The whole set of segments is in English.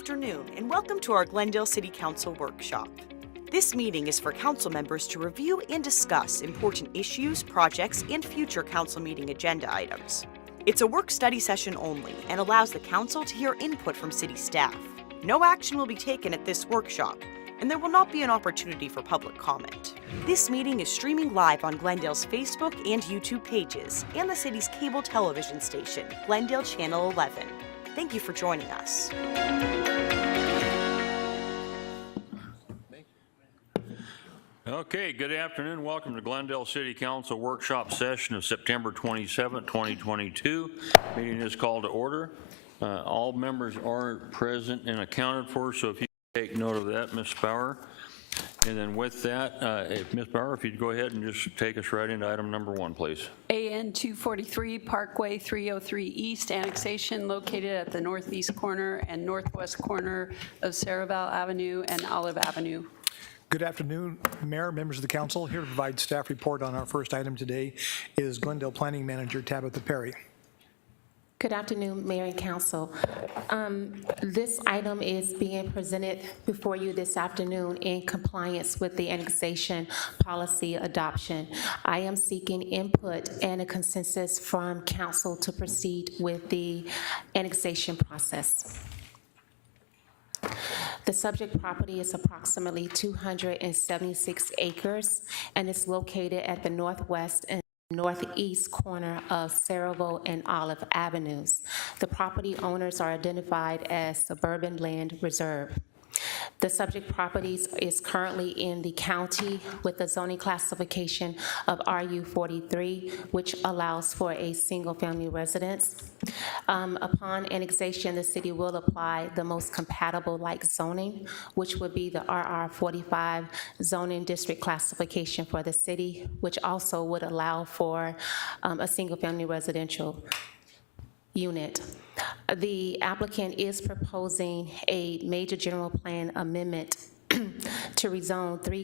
afternoon, and welcome to our Glendale City Council workshop. This meeting is for council members to review and discuss important issues, projects, and future council meeting agenda items. It's a work-study session only and allows the council to hear input from city staff. No action will be taken at this workshop, and there will not be an opportunity for public comment. This meeting is streaming live on Glendale's Facebook and YouTube pages and the city's cable television station, Glendale Channel 11. Thank you for joining us. Okay, good afternoon. Welcome to Glendale City Council workshop session of September 27, 2022. Meeting is called to order. All members are present and accounted for, so if you take note of that, Ms. Bauer. And then with that, Ms. Bauer, if you'd go ahead and just take us right into item number 1, please. AN 243 Parkway 303 East annexation located at the northeast corner and northwest corner of Reservoirs Avenue and Olive Avenue. Good afternoon, Mayor, members of the council. Here to provide staff report on our first item today is Glendale Planning Manager Tabitha Perry. Good afternoon, Mayor and Council. This item is being presented before you this afternoon in compliance with the annexation policy adoption. I am seeking input and a consensus from Council to proceed with the annexation process. The subject property is approximately 276 acres and is located at the northwest and northeast corner of Reservoirs and Olive Avenues. The property owners are identified as Suburban Land Reserve. The subject properties is currently in the county with the zoning classification of RU43, which allows for a single-family residence. Upon annexation, the city will apply the most compatible like zoning, which would be the RR45 zoning district classification for the city, which also would allow for a single-family residential unit. The applicant is proposing a major general plan amendment to rezone 3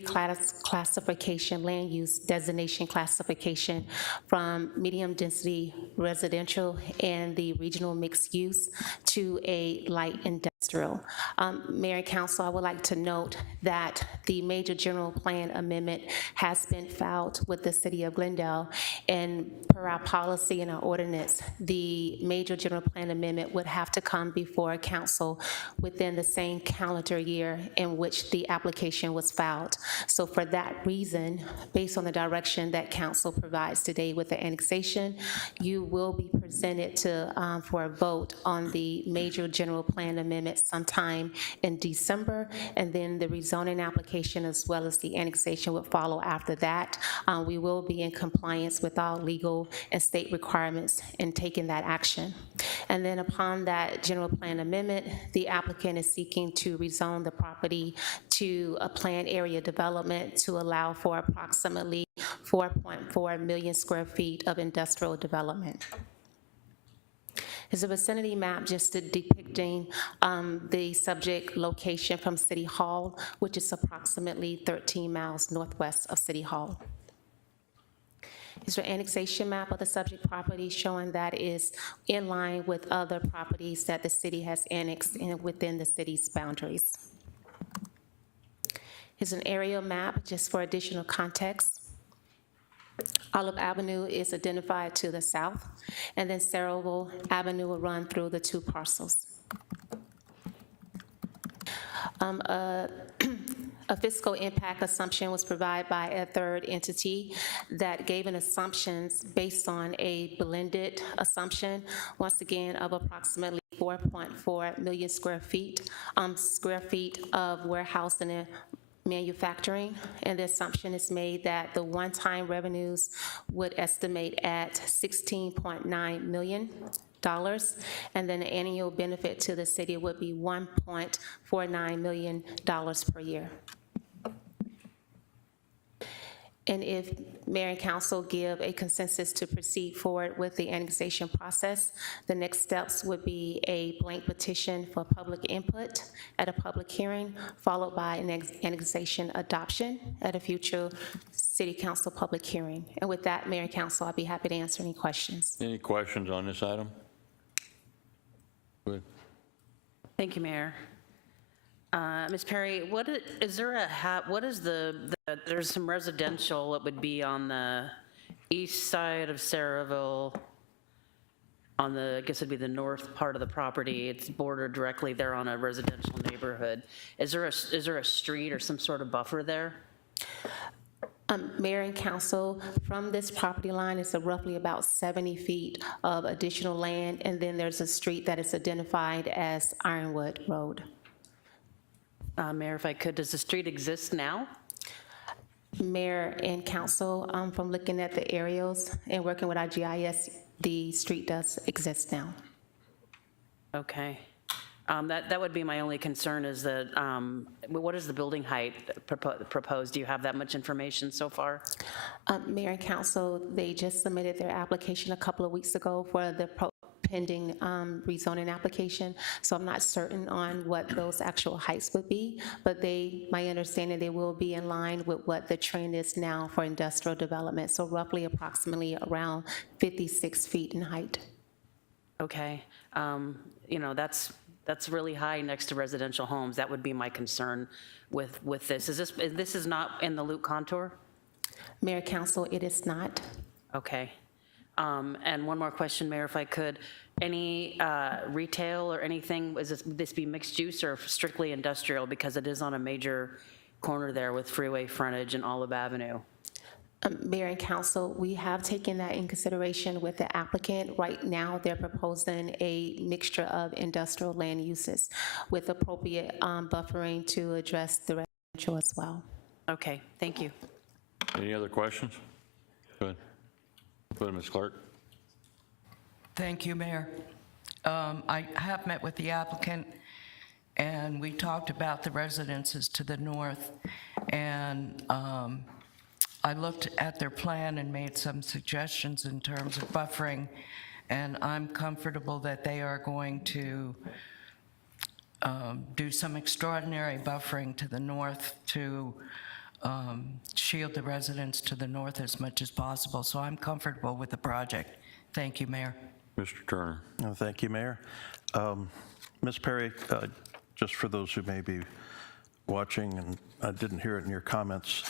classification land use designation classification from medium density residential and the regional mixed use to a light industrial. Mayor and Council, I would like to note that the major general plan amendment has been filed with the City of Glendale, and per our policy and our ordinance, the major general plan amendment would have to come before Council within the same calendar year in which the application was filed. So for that reason, based on the direction that Council provides today with the annexation, you will be presented to for a vote on the major general plan amendment sometime in December, and then the rezoning application as well as the annexation would follow after that. We will be in compliance with all legal and state requirements in taking that action. And then upon that general plan amendment, the applicant is seeking to rezone the property to a planned area development to allow for approximately 4.4 million square feet of industrial development. Is a vicinity map just depicting the subject location from City Hall, which is approximately 13 miles northwest of City Hall. Is your annexation map of the subject property showing that is in line with other properties that the city has annexed in within the city's boundaries. Here's an aerial map just for additional context. Olive Avenue is identified to the south, and then Reservoirs Avenue will run through the 2 parcels. A fiscal impact assumption was provided by a third entity that gave an assumptions based on a blended assumption, once again, of approximately 4.4 million square feet of warehousing and manufacturing, and the assumption is made that the one-time revenues would estimate at $16.9 million, and then the annual benefit to the city would be $1.49 million per year. And if Mayor and Council give a consensus to proceed forward with the annexation process, the next steps would be a blank petition for public input at a public hearing, followed by an annexation adoption at a future City Council public hearing. And with that, Mayor and Council, I'll be happy to answer any questions. Any questions on this item? Good. Thank you, Mayor. Ms. Perry, is there what is there's some residential that would be on the east side of Saraville, on the, I guess it'd be the north part of the property. It's bordered directly there on a residential neighborhood. Is there a street or some sort of buffer there? Mayor and council, from this property line, it's roughly about 70 feet of additional land, and then there's a street that is identified as Ironwood Road. Mayor, if I could, does the street exist now? Mayor and council, from looking at the aerials and working with our GIS, the street does exist now. Okay. That would be my only concern is that, what is the building height proposed? Do you have that much information so far? Mayor and council, they just submitted their application a couple of weeks ago for the pending rezoning application, so I'm not certain on what those actual heights would be, but my understanding, they will be in line with what the trend is now for industrial development, so roughly approximately around 56 feet in height. Okay. You know, that's really high next to residential homes. That would be my concern with this. This is not in the loop contour? Mayor, council, it is not. Okay. And one more question, Mayor, if I could. Any retail or anything, would this be mixed use or strictly industrial, because it is on a major corner there with freeway frontage and Olive Avenue? Mayor and council, we have taken that in consideration with the applicant. Right now, they're proposing a mixture of industrial land uses with appropriate buffering to address the residential as well. Okay, thank you. Any other questions? Go ahead. Go ahead, Ms. Clark. Thank you, Mayor. I have met with the applicant, and we talked about the residences to the north, and I looked at their plan and made some suggestions in terms of buffering, and I'm comfortable that they are going to do some extraordinary buffering to the north to shield the residents to the north as much as possible. So I'm comfortable with the project. Thank you, Mayor. Mr. Turner. Thank you, Mayor. Ms. Perry, just for those who may be watching, and I didn't hear it in your comments,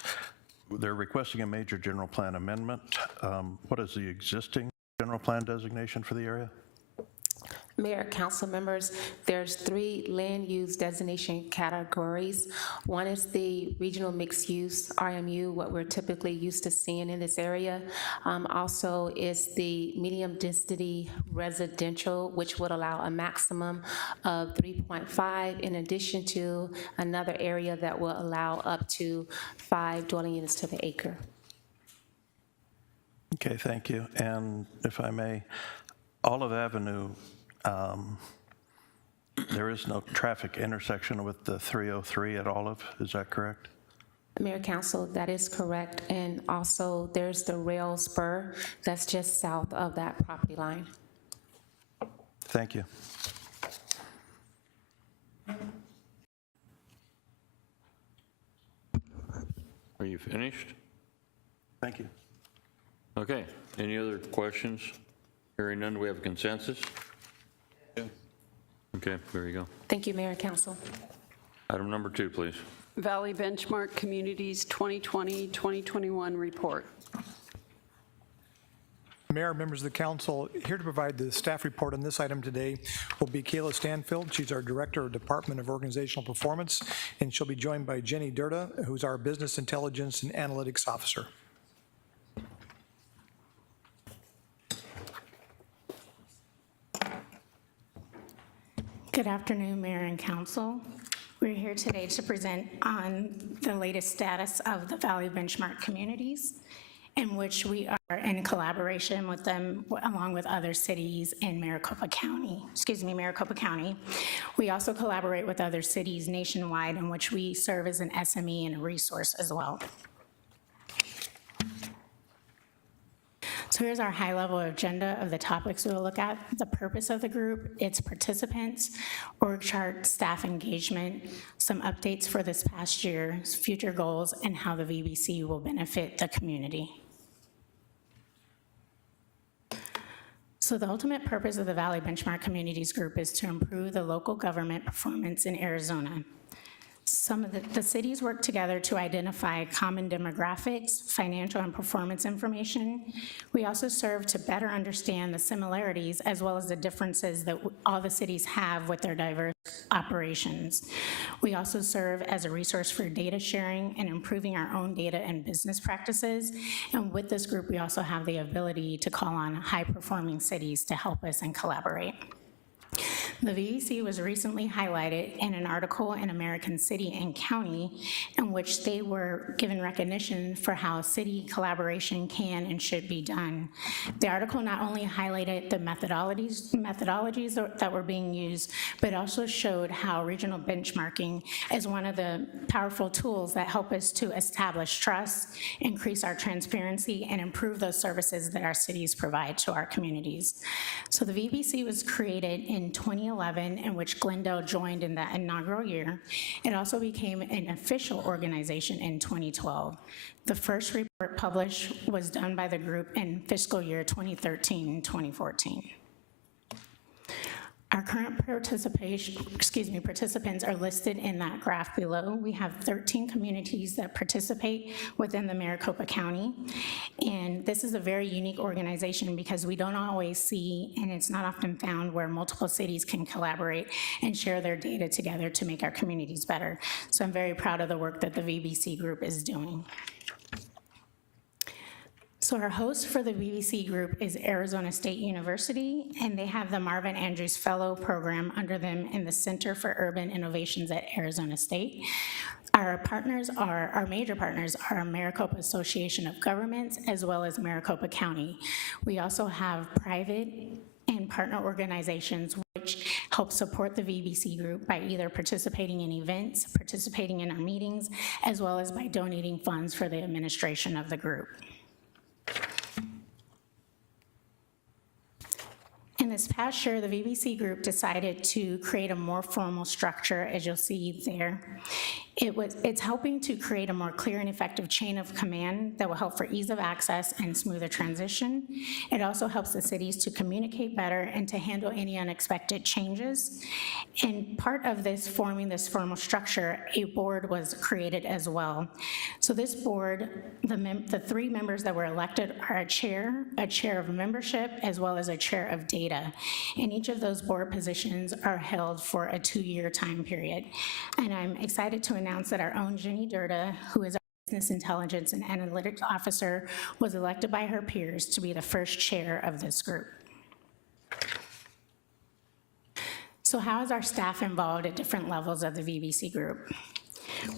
they're requesting a major general plan amendment. What is the existing general plan designation for the area? Mayor, council members, there's 3 land use designation categories. One is the regional mixed use, RMU, what we're typically used to seeing in this area. Also is the medium density residential, which would allow a maximum of 3.5, in addition to another area that will allow up to 5 dwelling units to the acre. Okay, thank you. And if I may, Olive Avenue, there is no traffic intersection with the 303 at Olive, is that correct? Mayor, council, that is correct. And also there's the rail spur that's just south of that property line. Thank you. Are you finished? Thank you. Okay. Any other questions? Hearing none, do we have a consensus? Yeah. Okay, there you go. Thank you, Mayor and council. Item number 2, please. Valley Benchmark Communities 2020-2021 report. Mayor, members of the council, here to provide the staff report on this item today will be Kayla Stanfield. She's our Director of Department of Organizational Performance, and she'll be joined by Jenny Durda, who's our Business Intelligence and Analytics Officer. Good afternoon, Mayor and Council. We're here today to present on the latest status of the Valley Benchmark Communities, in which we are in collaboration with them along with other cities in Maricopa County. We also collaborate with other cities nationwide, in which we serve as an SME and a resource as well. So here's our high-level agenda of the topics we'll look at: the purpose of the group, its participants, org chart, staff engagement, some updates for this past year, future goals, and how the VBC will benefit the community. So the ultimate purpose of the Valley Benchmark Communities Group is to improve the local government performance in Arizona. Some of the cities work together to identify common demographics, financial and performance information. We also serve to better understand the similarities as well as the differences that all the cities have with their diverse operations. We also serve as a resource for data sharing and improving our own data and business practices. And with this group, we also have the ability to call on high-performing cities to help us and collaborate. The VEC was recently highlighted in an article in American City and County in which they were given recognition for how city collaboration can and should be done. The article not only highlighted the methodologies that were being used, but also showed how regional benchmarking is one of the powerful tools that help us to establish trust, increase our transparency, and improve those services that our cities provide to our communities. So the VBC was created in 2011, in which Glendale joined in that inaugural year. It also became an official organization in 2012. The first report published was done by the group in fiscal year 2013-2014. Our current participants are listed in that graph below. We have 13 communities that participate within the Maricopa County, and this is a very unique organization because we don't always see, and it's not often found, where multiple cities can collaborate and share their data together to make our communities better. So I'm very proud of the work that the VBC group is doing. So our host for the VBC group is Arizona State University, and they have the Marvin Andrews Fellow Program under them in the Center for Urban Innovations at Arizona State. Our major partners are Maricopa Association of Governments as well as Maricopa County. We also have private and partner organizations which help support the VBC group by either participating in events, participating in our meetings, as well as by donating funds for the administration of the group. In this past year, the VBC group decided to create a more formal structure, as you'll see there. It's helping to create a more clear and effective chain of command that will help for ease of access and smoother transition. It also helps the cities to communicate better and to handle any unexpected changes. And part of this, forming this formal structure, a board was created as well. So this board, the three members that were elected are a chair of membership, as well as a chair of data. And each of those board positions are held for a 2-year time period. And I'm excited to announce that our own Jenny Durda, who is our Business Intelligence and Analytics Officer, was elected by her peers to be the first chair of this group. So how is our staff involved at different levels of the VBC group?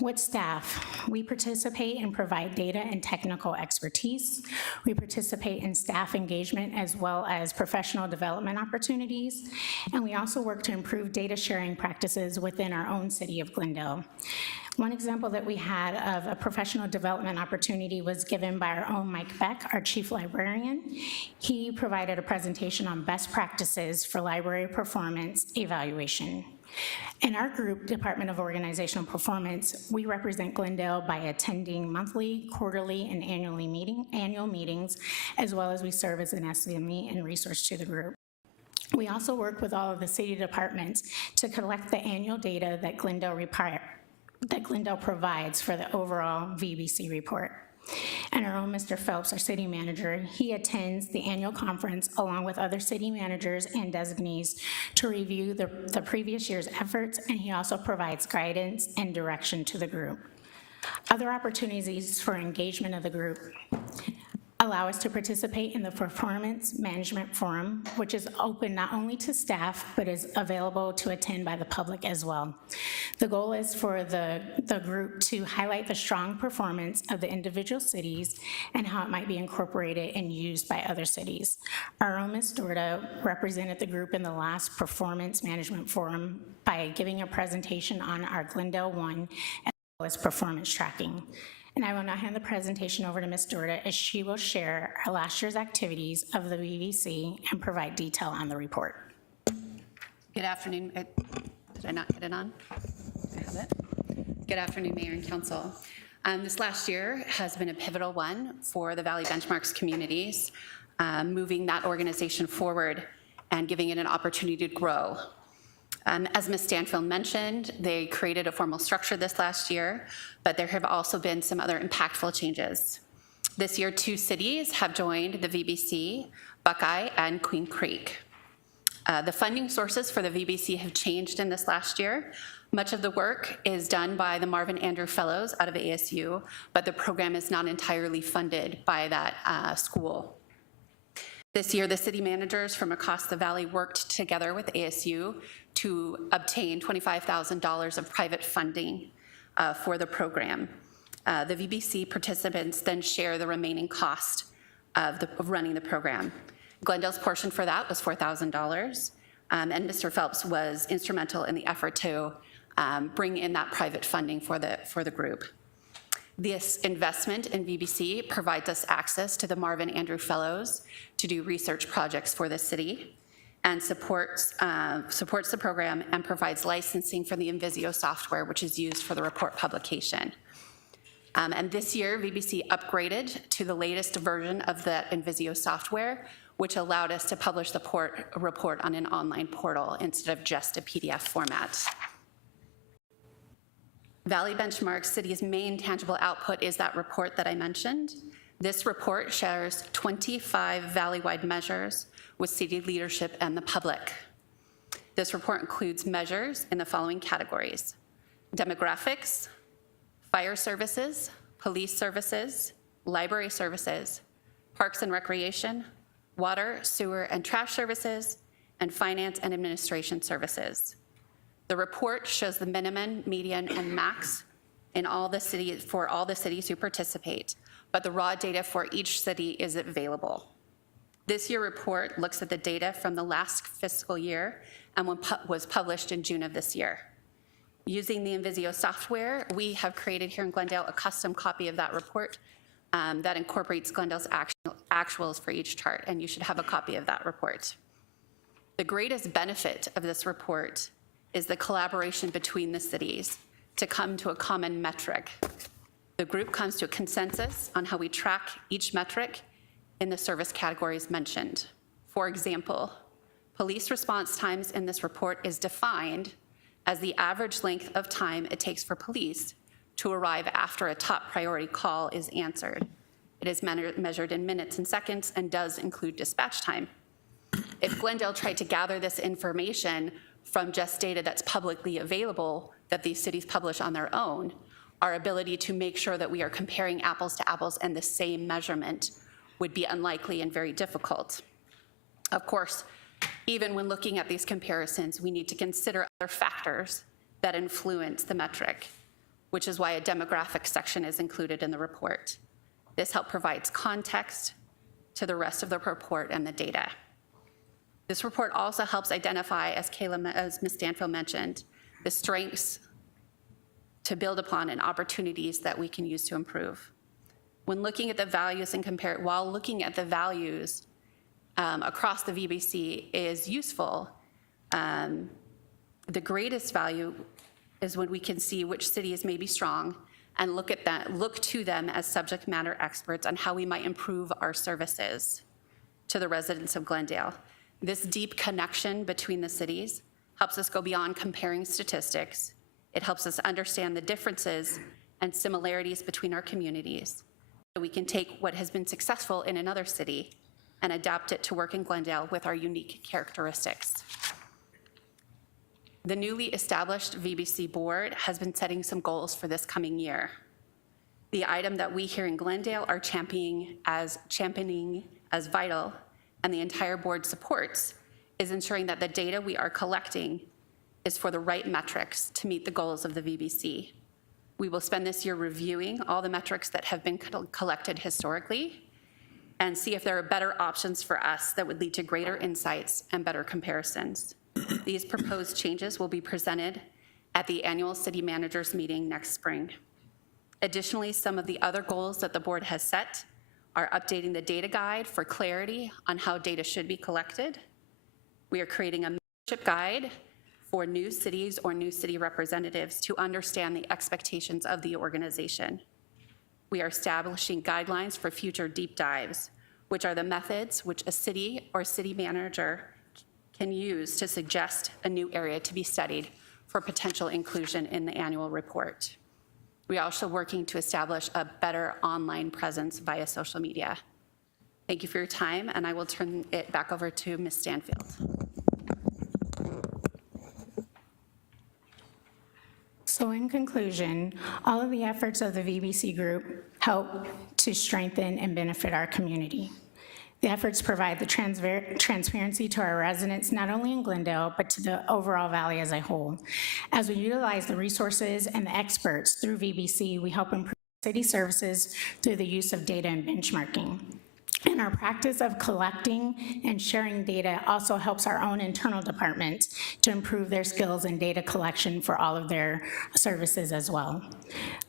With staff, we participate and provide data and technical expertise. We participate in staff engagement as well as professional development opportunities. And we also work to improve data sharing practices within our own city of Glendale. One example that we had of a professional development opportunity was given by our own Mike Beck, our chief librarian. He provided a presentation on best practices for library performance evaluation. In our group, Department of Organizational Performance, we represent Glendale by attending monthly, quarterly, and annual meetings, as well as we serve as an SME and resource to the group. We also work with all of the city departments to collect the annual data that Glendale provides for the overall VBC report. And our own Mr. Phelps, our city manager, he attends the annual conference along with other city managers and designees to review the previous year's efforts, and he also provides guidance and direction to the group. Other opportunities for engagement of the group allow us to participate in the Performance Management Forum, which is open not only to staff, but is available to attend by the public as well. The goal is for the group to highlight the strong performance of the individual cities and how it might be incorporated and used by other cities. Our own Ms. Dorda represented the group in the last Performance Management Forum by giving a presentation on our Glendale 1 as well as performance tracking. And I will now hand the presentation over to Ms. Dorda as she will share our last year's activities of the VBC and provide detail on the report. Good afternoon. Did I not get it on? I have it. Good afternoon, Mayor and Council. This last year has been a pivotal one for the Valley Benchmarks communities, moving that organization forward and giving it an opportunity to grow. As Ms. Stanfield mentioned, they created a formal structure this last year, but there have also been some other impactful changes. This year, 2 cities have joined the VBC, Buckeye and Queen Creek. The funding sources for the VBC have changed in this last year. Much of the work is done by the Marvin Andrew Fellows out of ASU, but the program is not entirely funded by that school. This year, the city managers from across the valley worked together with ASU to obtain $25,000 of private funding for the program. The VBC participants then share the remaining cost of running the program. Glendale's portion for that was $4,000, and Mr. Phelps was instrumental in the effort to bring in that private funding for the group. This investment in VBC provides us access to the Marvin Andrew Fellows to do research projects for the city, and supports the program and provides licensing for the Invisio software, which is used for the report publication. And this year, VBC upgraded to the latest version of that Invisio software, which allowed us to publish the report on an online portal instead of just a PDF format. Valley Benchmark City's main tangible output is that report that I mentioned. This report shares 25 valley-wide measures with city leadership and the public. This report includes measures in the following categories: demographics, fire services, police services, library services, parks and recreation, water, sewer, and trash services, and finance and administration services. The report shows the minimum, median, and max in all the cities, for all the cities who participate, but the raw data for each city is available. This year's report looks at the data from the last fiscal year and was published in June of this year. Using the Invisio software, we have created here in Glendale a custom copy of that report that incorporates Glendale's actuals for each chart, and you should have a copy of that report. The greatest benefit of this report is the collaboration between the cities to come to a common metric. The group comes to a consensus on how we track each metric in the service categories mentioned. For example, police response times in this report is defined as the average length of time it takes for police to arrive after a top priority call is answered. It is measured in minutes and seconds and does include dispatch time. If Glendale tried to gather this information from just data that's publicly available that these cities publish on their own, our ability to make sure that we are comparing apples to apples and the same measurement would be unlikely and very difficult. Of course, even when looking at these comparisons, we need to consider other factors that influence the metric, which is why a demographic section is included in the report. This helps provides context to the rest of the report and the data. This report also helps identify, as Ms. Stanfield mentioned, the strengths to build upon and opportunities that we can use to improve. When looking at the values and while looking at the values across the VBC is useful, the greatest value is when we can see which cities may be strong and look to them as subject matter experts on how we might improve our services to the residents of Glendale. This deep connection between the cities helps us go beyond comparing statistics. It helps us understand the differences and similarities between our communities, so we can take what has been successful in another city and adapt it to work in Glendale with our unique characteristics. The newly established VBC board has been setting some goals for this coming year. The item that we here in Glendale are championing as vital, and the entire board supports, is ensuring that the data we are collecting is for the right metrics to meet the goals of the VBC. We will spend this year reviewing all the metrics that have been collected historically and see if there are better options for us that would lead to greater insights and better comparisons. These proposed changes will be presented at the annual city managers meeting next spring. Additionally, some of the other goals that the board has set are updating the data guide for clarity on how data should be collected. We are creating a membership guide for new cities or new city representatives to understand the expectations of the organization. We are establishing guidelines for future deep dives, which are the methods which a city or city manager can use to suggest a new area to be studied for potential inclusion in the annual report. We are also working to establish a better online presence via social media. Thank you for your time, and I will turn it back over to Ms. Stanfield. So in conclusion, all of the efforts of the VBC group help to strengthen and benefit our community. The efforts provide the transparency to our residents, not only in Glendale, but to the overall valley as a whole. As we utilize the resources and the experts through VBC, we help improve city services through the use of data and benchmarking. And our practice of collecting and sharing data also helps our own internal departments to improve their skills in data collection for all of their services as well.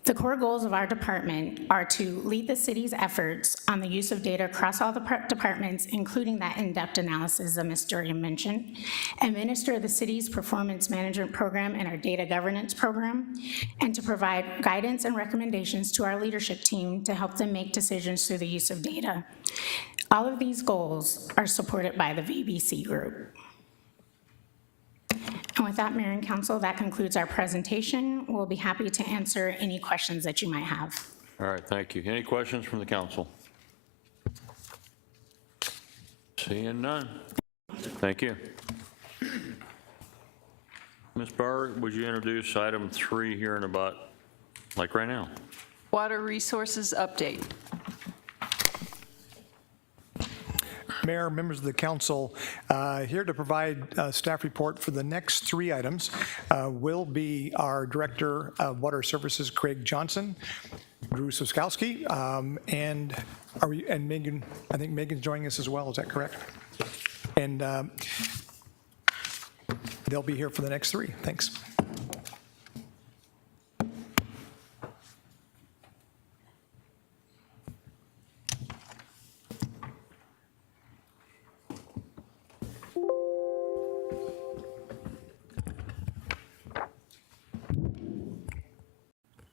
The core goals of our department are to lead the city's efforts on the use of data across all the departments, including that in-depth analysis that Ms. Durian mentioned, administer the city's performance management program and our data governance program, and to provide guidance and recommendations to our leadership team to help them make decisions through the use of data. All of these goals are supported by the VBC group. And with that, Mayor and Council, that concludes our presentation. We'll be happy to answer any questions that you might have. All right, thank you. Any questions from the council? Seeing none. Thank you. Ms. Barr, would you introduce item 3 here in about, like right now? Water resources update. Mayor, members of the council, here to provide a staff report for the next 3 items will be our Director of Water Services, Craig Johnson, Drew Soskowski, and Megan. I think Megan's joining us as well. Is that correct? And they'll be here for the next 3. Thanks.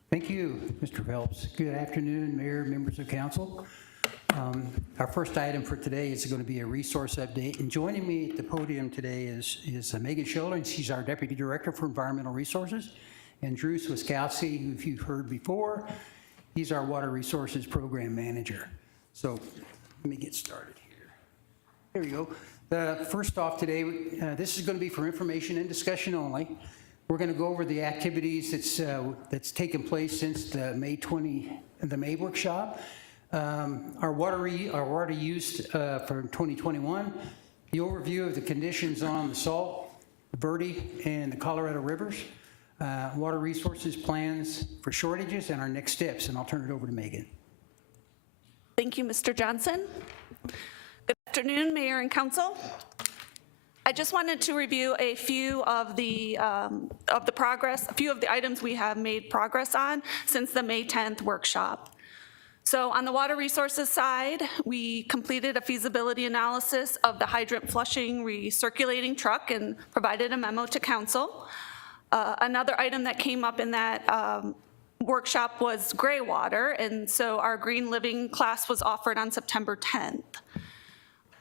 Thank you, Mr. Phelps. Good afternoon, Mayor, members of council. Our first item for today is going to be a resource update. And joining me at the podium today is Megan Scholler, and she's our Deputy Director for Environmental Resources, and Drew Swiskowski, who if you've heard before, he's our Water Resources Program Manager. So let me get started here. There you go. First off today, this is going to be for information and discussion only. We're going to go over the activities that's taken place since the May workshop. Our water use for 2021, the overview of the conditions on the Salt, the Verde, and the Colorado rivers, water resources plans for shortages, and our next steps. And I'll turn it over to Megan. Thank you, Mr. Johnson. Good afternoon, Mayor and Council. I just wanted to review a few of the progress, a few of the items we have made progress on since the May 10th workshop. So on the water resources side, we completed a feasibility analysis of the hydrant flushing recirculating truck and provided a memo to council. Another item that came up in that workshop was gray water, and so our green living class was offered on September 10th.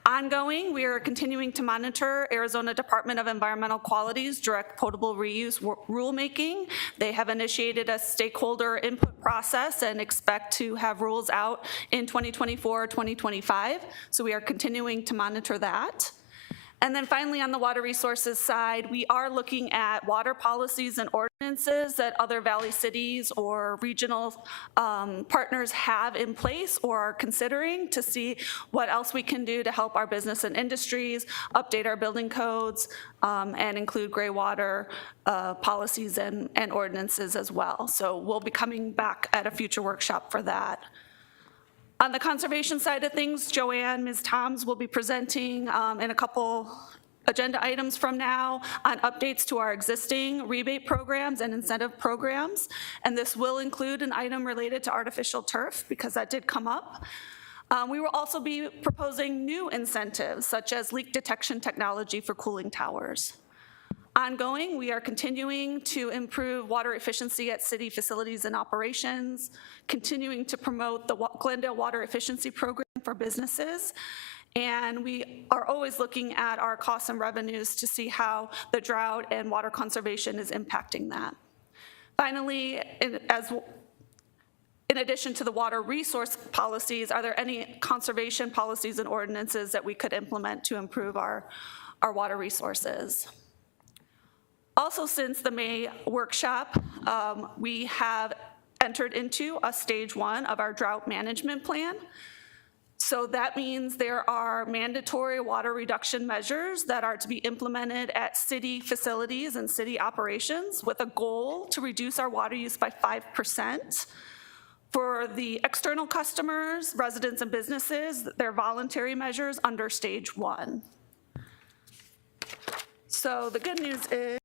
Ongoing, we are continuing to monitor Arizona Department of Environmental Quality's direct potable reuse rulemaking. They have initiated a stakeholder input process and expect to have rules out in 2024 or 2025. So we are continuing to monitor that. And then finally, on the water resources side, we are looking at water policies and ordinances that other valley cities or regional partners have in place or are considering to see what else we can do to help our business and industries, update our building codes, and include gray water policies and ordinances as well. So we'll be coming back at a future workshop for that. On the conservation side of things, Joanne, Ms. Toms will be presenting in a couple agenda items from now on updates to our existing rebate programs and incentive programs. And this will include an item related to artificial turf because that did come up. We will also be proposing new incentives such as leak detection technology for cooling towers. Ongoing, we are continuing to improve water efficiency at city facilities and operations, continuing to promote the Glendale Water Efficiency Program for businesses. And we are always looking at our costs and revenues to see how the drought and water conservation is impacting that. Finally, in addition to the water resource policies, are there any conservation policies and ordinances that we could implement to improve our water resources? Also, since the May workshop, we have entered into a stage 1 of our drought management plan. So that means there are mandatory water reduction measures that are to be implemented at city facilities and city operations with a goal to reduce our water use by 5%. For the external customers, residents and businesses, they're voluntary measures under stage 1. So the good news is,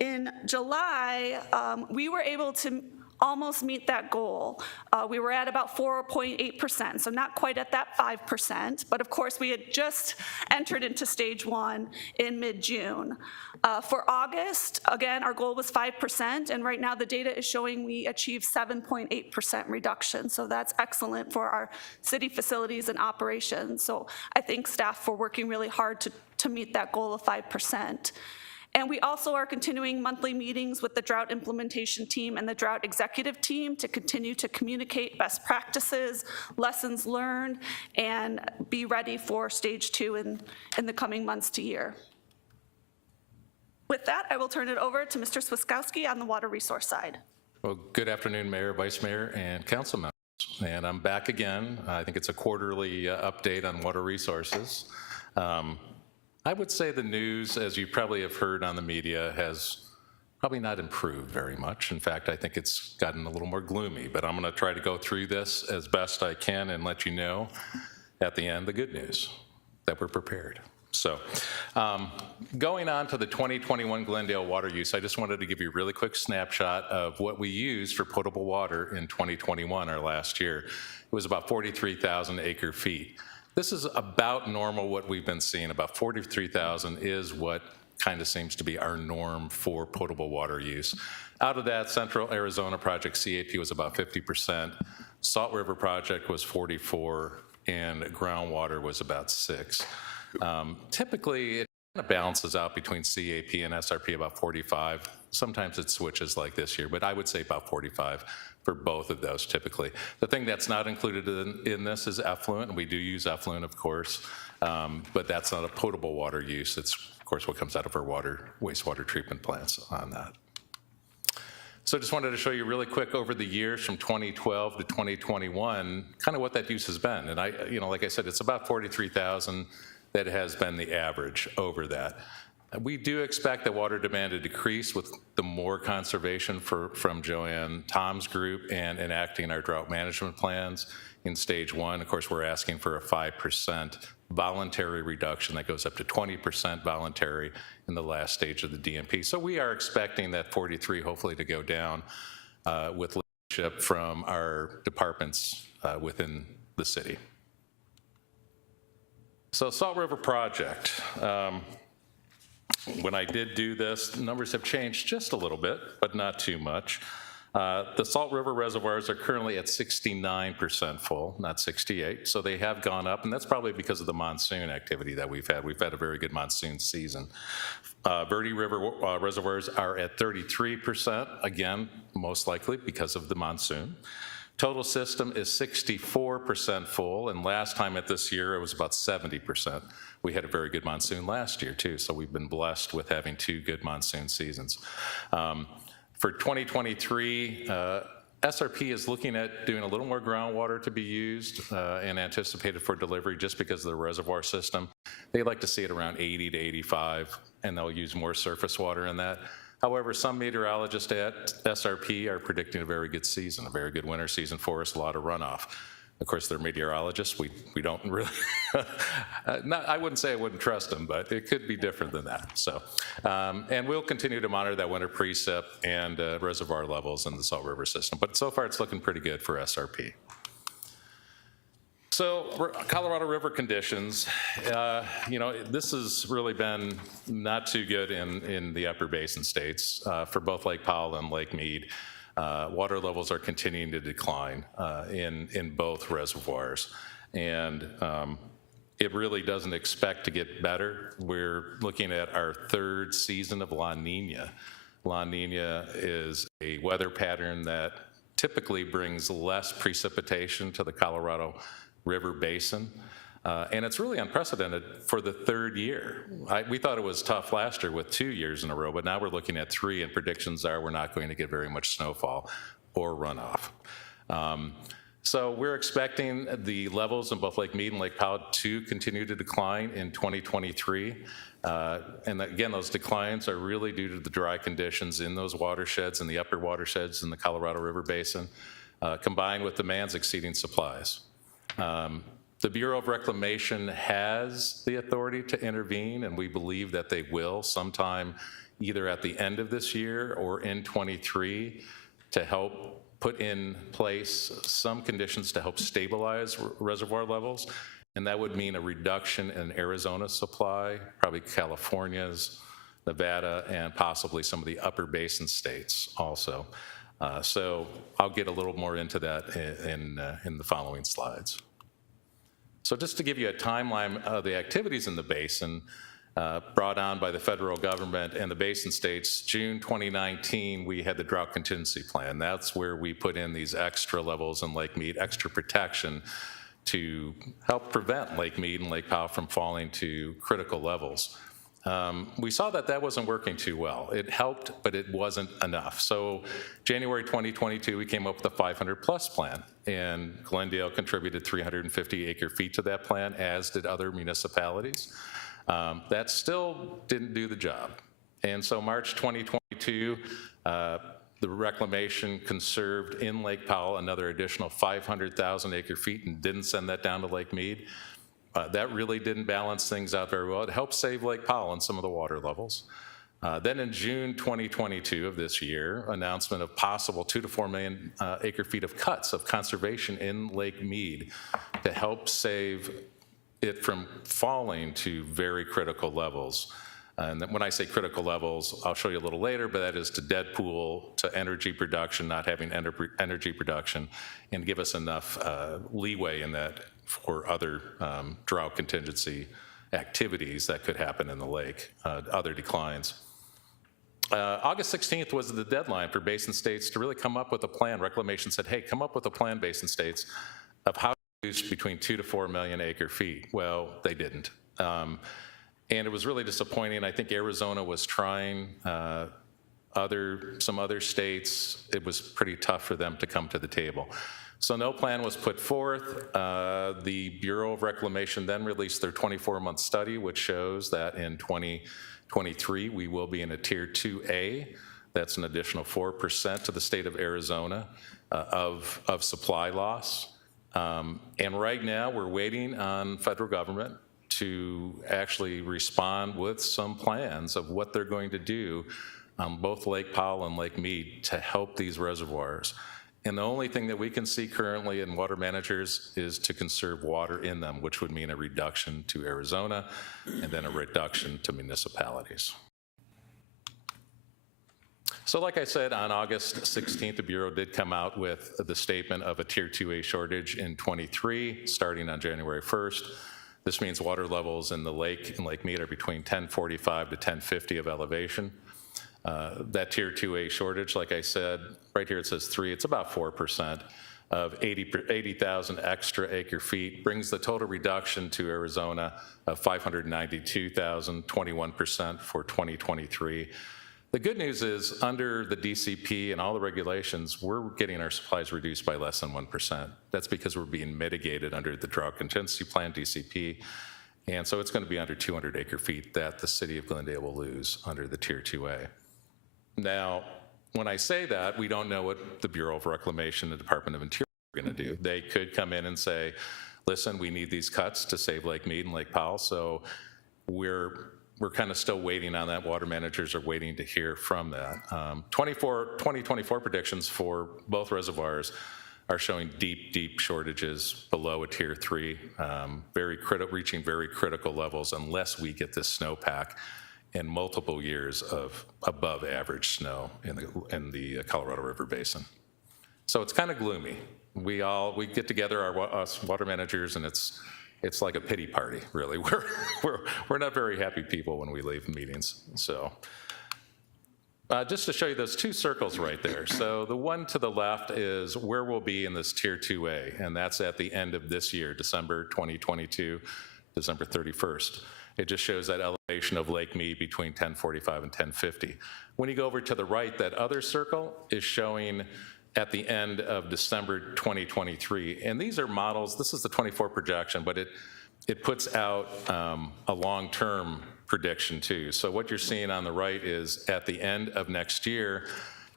in July, we were able to almost meet that goal. We were at about 4.8%, so not quite at that 5%, but of course we had just entered into stage 1 in mid-June. For August, again, our goal was 5%, and right now the data is showing we achieved 7.8% reduction, so that's excellent for our city facilities and operations. So I thank staff for working really hard to meet that goal of 5%. And we also are continuing monthly meetings with the drought implementation team and the drought executive team to continue to communicate best practices, lessons learned, and be ready for stage 2 in the coming months to year. With that, I will turn it over to Mr. Swiskowski on the water resource side. Well, good afternoon, Mayor, Vice Mayor, and council members. And I'm back again. I think it's a quarterly update on water resources. I would say the news, as you probably have heard on the media, has probably not improved very much. In fact, I think it's gotten a little more gloomy, but I'm going to try to go through this as best I can and let you know at the end the good news, that we're prepared. So going on to the 2021 Glendale Water Use, I just wanted to give you a really quick snapshot of what we used for potable water in 2021, our last year. It was about 43,000 acre feet. This is about normal what we've been seeing. About 43,000 is what kind of seems to be our norm for potable water use. Out of that, Central Arizona Project CAP was about 50%, Salt River Project was 44%, and groundwater was about 6%. Typically, it kind of balances out between CAP and SRP about 45%. Sometimes it switches like this year, but I would say about 45% for both of those typically. The thing that's not included in this is effluent, and we do use effluent, of course, but that's not a potable water use. It's, of course, what comes out of our wastewater treatment plants on that. So I just wanted to show you really quick over the years from 2012 to 2021, kind of what that use has been. And like I said, it's about 43,000 that has been the average over that. We do expect that water demand to decrease with the more conservation from Joanne Tom's group and enacting our drought management plans in stage 1. Of course, we're asking for a 5% voluntary reduction that goes up to 20% voluntary in the last stage of the DMP. So we are expecting that 43 hopefully to go down with leadership from our departments within the city. So Salt River Project. When I did do this, the numbers have changed just a little bit, but not too much. The Salt River reservoirs are currently at 69% full, not 68%, so they have gone up, and that's probably because of the monsoon activity that we've had. We've had a very good monsoon season. Verde River reservoirs are at 33%, again, most likely because of the monsoon. Total system is 64% full, and last time at this year, it was about 70%. We had a very good monsoon last year, too, so we've been blessed with having 2 good monsoon seasons. For 2023, SRP is looking at doing a little more groundwater to be used and anticipated for delivery just because of the reservoir system. They like to see it around 80 to 85, and they'll use more surface water in that. However, some meteorologists at SRP are predicting a very good season, a very good winter season for us, a lot of runoff. Of course, they're meteorologists. We don't really, I wouldn't say I wouldn't trust them, but it could be different than that. So, and we'll continue to monitor that winter precip and reservoir levels in the Salt River system. But so far, it's looking pretty good for SRP. So Colorado River conditions, this has really been not too good in the upper basin states for both Lake Powell and Lake Mead. water levels are continuing to decline in both reservoirs. And it really doesn't expect to get better. We're looking at our third season of La Nina. La Nina is a weather pattern that typically brings less precipitation to the Colorado River Basin. And it's really unprecedented for the third year. We thought it was tough last year with 2 years in a row, but now we're looking at 3, and predictions are we're not going to get very much snowfall or runoff. So we're expecting the levels in both Lake Mead and Lake Powell to continue to decline in 2023. And again, those declines are really due to the dry conditions in those watersheds, in the upper watersheds in the Colorado River Basin, combined with demands exceeding supplies. The Bureau of Reclamation has the authority to intervene, and we believe that they will sometime either at the end of this year or in 23 to help put in place some conditions to help stabilize reservoir levels. And that would mean a reduction in Arizona supply, probably California's, Nevada, and possibly some of the upper basin states also. So I'll get a little more into that in the following slides. So just to give you a timeline of the activities in the basin brought on by the federal government and the basin states, June 2019, we had the drought contingency plan. That's where we put in these extra levels in Lake Mead, extra protection to help prevent Lake Mead and Lake Powell from falling to critical levels. We saw that that wasn't working too well. It helped, but it wasn't enough. So January 2022, we came up with a 500+ plan, and Glendale contributed 350 acre-feet to that plan, as did other municipalities. That still didn't do the job. And so March 2022, the reclamation conserved in Lake Powell another additional 500,000 acre-feet and didn't send that down to Lake Mead. That really didn't balance things out very well. It helped save Lake Powell and some of the water levels. Then in June 2022 of this year, announcement of possible 2 to 4 million acre-feet of cuts of conservation in Lake Mead to help save it from falling to very critical levels. And when I say critical levels, I'll show you a little later, but that is to dead pool, to energy production, not having energy production, and give us enough leeway in that for other drought contingency activities that could happen in the lake, other declines. August 16th was the deadline for basin states to really come up with a plan. Reclamation said, hey, come up with a plan, basin states, of how to reduce between 2 to 4 million acre-feet. Well, they didn't. And it was really disappointing. I think Arizona was trying, some other states, it was pretty tough for them to come to the table. So no plan was put forth. The Bureau of Reclamation then released their 24-month study, which shows that in 2023, we will be in a Tier 2A. That's an additional 4% to the state of Arizona of supply loss. And right now, we're waiting on federal government to actually respond with some plans of what they're going to do on both Lake Powell and Lake Mead to help these reservoirs. And the only thing that we can see currently in water managers is to conserve water in them, which would mean a reduction to Arizona and then a reduction to municipalities. So like I said, on August 16th, the Bureau did come out with the statement of a Tier 2A shortage in 23, starting on January 1st. This means water levels in the lake and Lake Mead are between 1045 to 1050 of elevation. That Tier 2A shortage, like I said, right here it says 3, it's about 4% of 80,000 extra acre-feet, brings the total reduction to Arizona of 592,000, 21% for 2023. The good news is under the DCP and all the regulations, we're getting our supplies reduced by less than 1%. That's because we're being mitigated under the Drought Contingency Plan, DCP, and so it's going to be under 200 acre-feet that the city of Glendale will lose under the Tier 2A. Now, when I say that, we don't know what the Bureau of Reclamation and the Department of Interior are going to do. They could come in and say, listen, we need these cuts to save Lake Mead and Lake Powell, so we're kind of still waiting on that. Water managers are waiting to hear from that. 2024 predictions for both reservoirs are showing deep shortages below a Tier 3, reaching very critical levels unless we get this snowpack and multiple years of above average snow in the Colorado River Basin. So it's kind of gloomy. We get together, us water managers, and it's like a pity party, really. We're not very happy people when we leave meetings. So just to show you those two circles right there. So the one to the left is where we'll be in this Tier 2A, and that's at the end of this year, December 2022, December 31st. It just shows that elevation of Lake Mead between 1045 and 1050. When you go over to the right, that other circle is showing at the end of December 2023. And these are models, this is the 24 projection, but it puts out a long-term prediction too. So what you're seeing on the right is at the end of next year,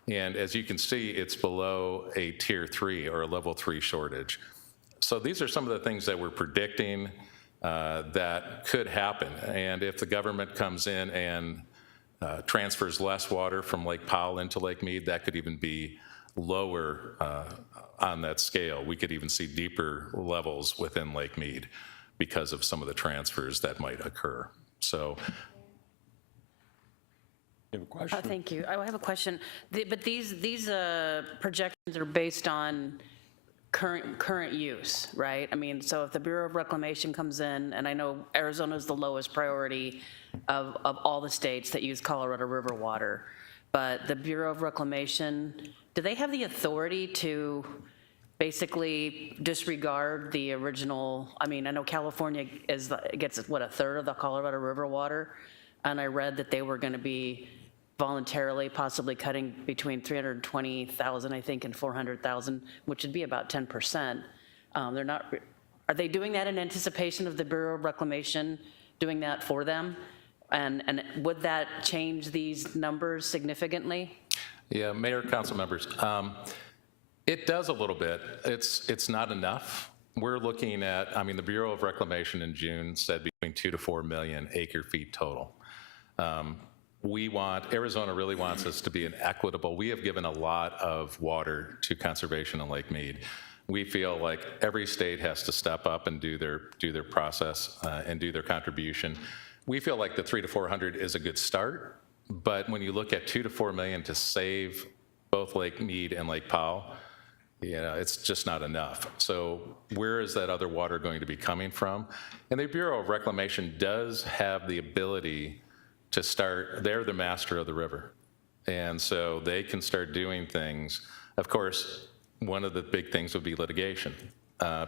and as you can see, it's below a Tier 3 or a Level 3 shortage. So these are some of the things that we're predicting that could happen. And if the government comes in and transfers less water from Lake Powell into Lake Mead, that could even be lower on that scale. We could even see deeper levels within Lake Mead because of some of the transfers that might occur. So. You have a question? Thank you. I have a question. But these projections are based on current use, right? I mean, so if the Bureau of Reclamation comes in, and I know Arizona is the lowest priority of all the states that use Colorado River water, but the Bureau of Reclamation, do they have the authority to basically disregard the original? I mean, I know California gets what, a third of the Colorado River water, and I read that they were going to be voluntarily possibly cutting between 320,000, I think, and 400,000, which would be about 10%. They're not. Are they doing that in anticipation of the Bureau of Reclamation doing that for them? And would that change these numbers significantly? Yeah, Mayor, council members, it does a little bit. It's not enough. We're looking at, I mean, the Bureau of Reclamation in June said between 2 to 4 million acre feet total. Arizona really wants us to be an equitable, we have given a lot of water to conservation in Lake Mead. We feel like every state has to step up and do their process and do their contribution. We feel like the 300 to 400 is a good start, but when you look at 2 to 4 million to save both Lake Mead and Lake Powell, it's just not enough. So where is that other water going to be coming from? And the Bureau of Reclamation does have the ability to start, they're the master of the river. And so they can start doing things. Of course, one of the big things would be litigation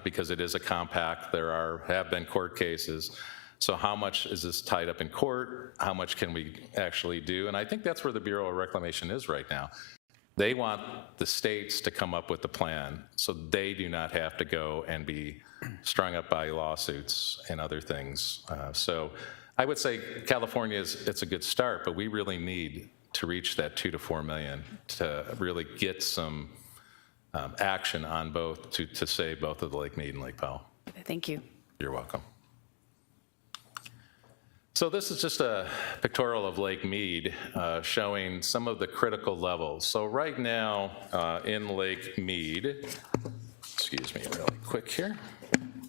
because it is a compact. There have been court cases. So how much is this tied up in court? How much can we actually do? And I think that's where the Bureau of Reclamation is right now. They want the states to come up with the plan so they do not have to go and be strung up by lawsuits and other things. So I would say California it's a good start, but we really need to reach that 2 to 4 million to really get some action on both to save both of the Lake Mead and Lake Powell. Thank you. You're welcome. So this is just a pictorial of Lake Mead showing some of the critical levels. So right now in Lake Mead, excuse me really quick here.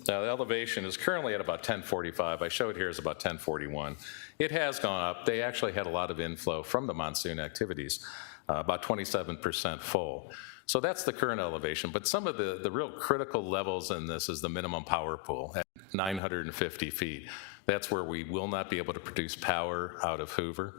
Now the elevation is currently at about 1045. I show it here as about 1041. It has gone up. They actually had a lot of inflow from the monsoon activities, about 27% full. So that's the current elevation, but some of the real critical levels in this is the minimum power pool at 950 feet. That's where we will not be able to produce power out of Hoover.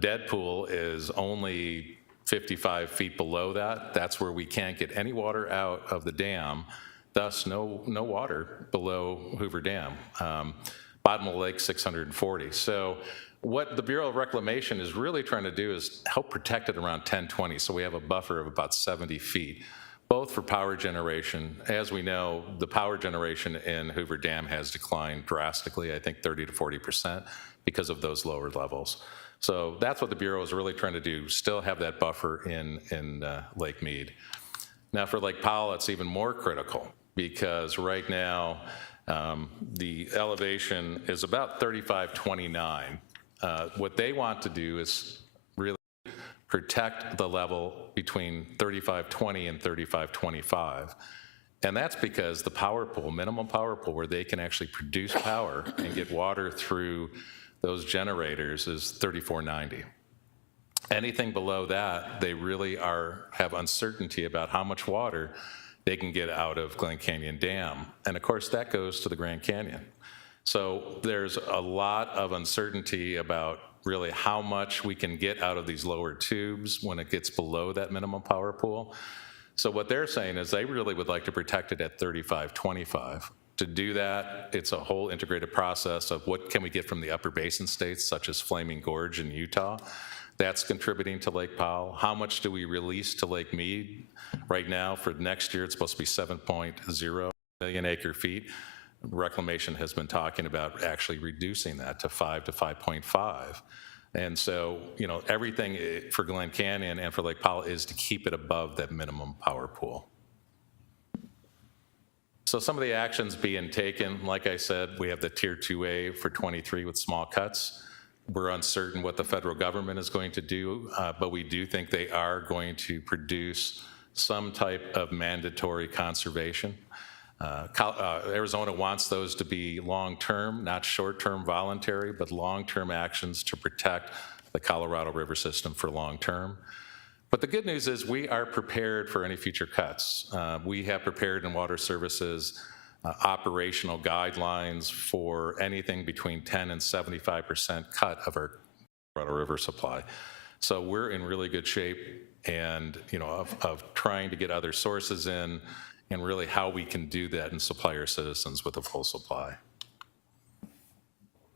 Dead pool is only 55 feet below that. That's where we can't get any water out of the dam, thus no water below Hoover Dam. Bottom of the lake, 640. So what the Bureau of Reclamation is really trying to do is help protect it around 1020, so we have a buffer of about 70 feet, both for power generation. As we know, the power generation in Hoover Dam has declined drastically, I think 30 to 40%, because of those lower levels. So that's what the Bureau is really trying to do, still have that buffer in Lake Mead. Now for Lake Powell, it's even more critical, because right now the elevation is about 3529. What they want to do is really protect the level between 3520 and 3525. And that's because the power pool, minimum power pool, where they can actually produce power and get water through those generators is 3490. Anything below that, they really have uncertainty about how much water they can get out of Glen Canyon Dam. And of course, that goes to the Grand Canyon. So there's a lot of uncertainty about really how much we can get out of these lower tubes when it gets below that minimum power pool. So what they're saying is they really would like to protect it at 3525. To do that, it's a whole integrated process of what can we get from the upper basin states, such as Flaming Gorge in Utah. That's contributing to Lake Powell. How much do we release to Lake Mead? Right now, for next year, it's supposed to be 7.0 million acre feet. Reclamation has been talking about actually reducing that to 5 to 5.5. And so, you know, everything for Glen Canyon and for Lake Powell is to keep it above that minimum power pool. So some of the actions being taken, like I said, we have the Tier 2A for 23 with small cuts. We're uncertain what the federal government is going to do, but we do think they are going to produce some type of mandatory conservation. Arizona wants those to be long-term, not short-term voluntary, but long-term actions to protect the Colorado River system for long-term. But the good news is we are prepared for any future cuts. We have prepared in Water Services operational guidelines for anything between 10 and 75% cut of our Colorado River supply. So we're in really good shape, and you know, of trying to get other sources in, and really how we can do that and supply our citizens with a full supply.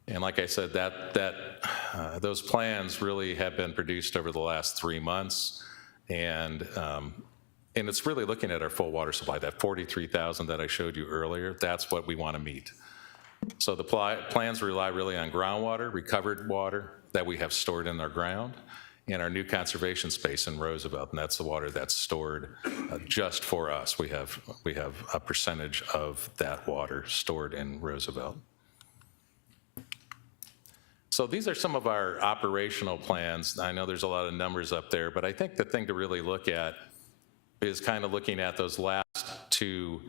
And like I said, those plans really have been produced over the last 3 months, and it's really looking at our full water supply, that 43,000 that I showed you earlier. That's what we want to meet. So the plans rely really on groundwater, recovered water that we have stored in our ground, and our new conservation space in Roosevelt, and that's the water that's stored just for us. We have a percentage of that water stored in Roosevelt. So these are some of our operational plans. I know there's a lot of numbers up there, but I think the thing to really look at is kind of looking at those last two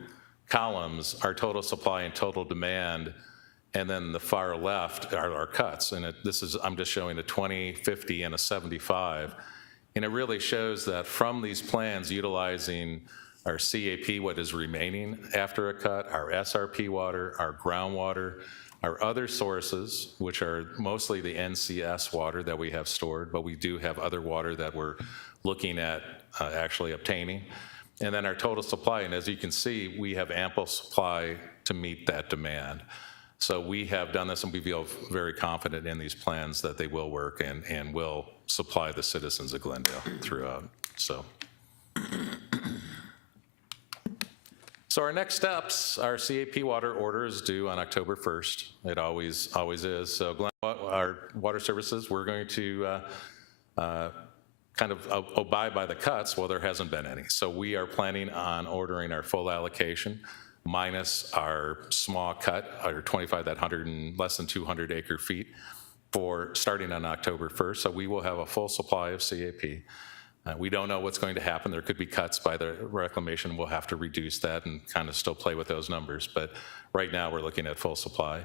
columns, our total supply and total demand, and then the far left are our cuts. And I'm just showing a 20, 50, and a 75. And it really shows that from these plans, utilizing our CAP, what is remaining after a cut, our SRP water, our groundwater, our other sources, which are mostly the NCS water that we have stored, but we do have other water that we're looking at actually obtaining. And then our total supply, and as you can see, we have ample supply to meet that demand. So we have done this, and we feel very confident in these plans that they will work and will supply the citizens of Glendale throughout. So our next steps, our CAP water order is due on October 1st. It always is. So our Water Services, we're going to kind of abide by the cuts. Well, there hasn't been any. So we are planning on ordering our full allocation minus our small cut, our 25, that 100 and less than 200 acre feet, for starting on October 1st. So we will have a full supply of CAP. We don't know what's going to happen. There could be cuts by the reclamation. We'll have to reduce that and kind of still play with those numbers. But right now we're looking at full supply.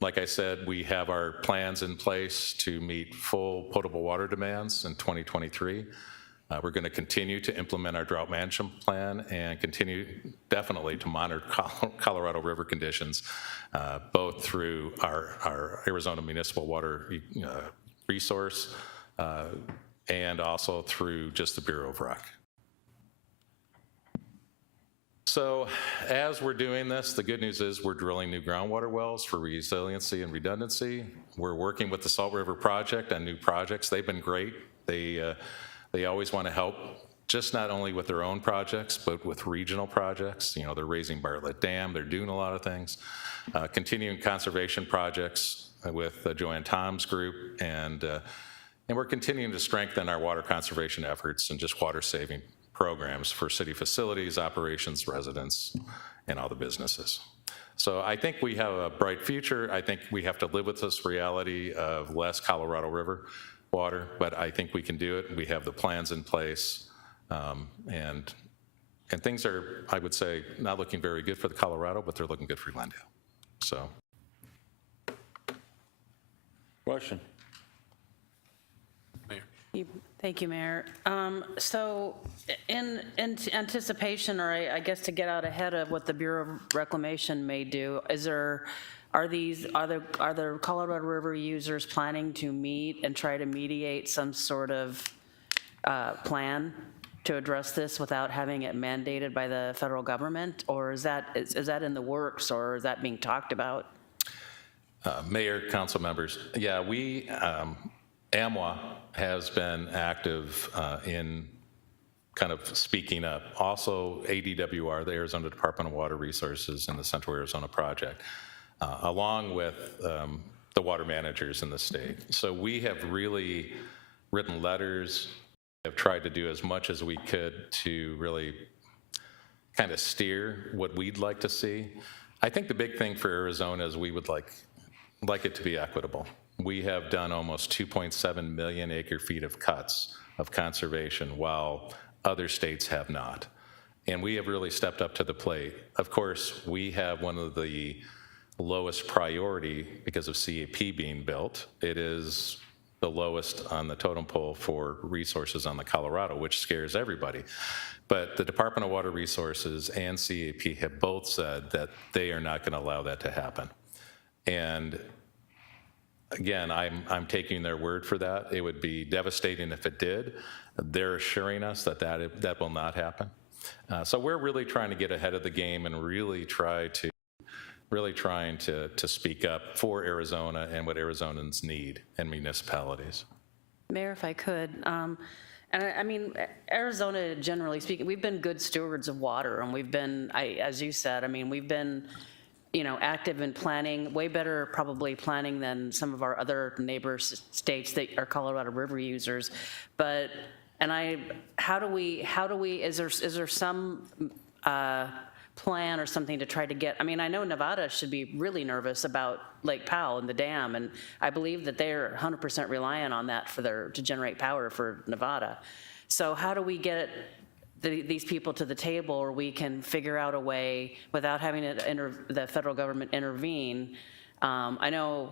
Like I said, we have our plans in place to meet full potable water demands in 2023. We're going to continue to implement our drought management plan and continue definitely to monitor Colorado River conditions, both through our Arizona Municipal Water Resource and also through just the Bureau of Rec. So as we're doing this, the good news is we're drilling new groundwater wells for resiliency and redundancy. We're working with the Salt River Project on new projects. They've been great. They always want to help, just not only with their own projects, but with regional projects. You know, they're raising Bartlett Dam. They're doing a lot of things. Continuing conservation projects with Joanne Tom's group, and we're continuing to strengthen our water conservation efforts and just water saving programs for city facilities, operations, residents, and all the businesses. So I think we have a bright future. I think we have to live with this reality of less Colorado River water, but I think we can do it. We have the plans in place, and things are, I would say, not looking very good for the Colorado, but they're looking good for Glendale. So Question? Thank you, Mayor. So in anticipation, or I guess to get out ahead of what the Bureau of Reclamation may do, are the Colorado River users planning to meet and try to mediate some sort of plan to address this without having it mandated by the federal government? Or is that in the works, or is that being talked about? Mayor, council members, yeah, we, AMWA has been active in kind of speaking up. Also, ADWR, the Arizona Department of Water Resources, and the Central Arizona Project, along with the water managers in the state. So we have really written letters, have tried to do as much as we could to really kind of steer what we'd like to see. I think the big thing for Arizona is we would like it to be equitable. We have done almost 2.7 million acre feet of cuts of conservation while other states have not. And we have really stepped up to the plate. Of course, we have one of the lowest priority because of CAP being built. It is the lowest on the totem pole for resources on the Colorado, which scares everybody. But the Department of Water Resources and CAP have both said that they are not going to allow that to happen. And again, I'm taking their word for that. It would be devastating if it did. They're assuring us that that will not happen. So we're really trying to get ahead of the game and really trying to speak up for Arizona and what Arizonans need and municipalities. Mayor, if I could, and I mean, Arizona, generally speaking, we've been good stewards of water, and we've been, as you said, I mean, we've been, active in planning, way better probably planning than some of our other neighbor states that are Colorado River users. But, how do we, is there some plan or something to try to get, I mean, I know Nevada should be really nervous about Lake Powell and the dam, and I believe that they're 100% reliant on that to generate power for Nevada. So how do we get these people to the table where we can figure out a way without having the federal government intervene? I know,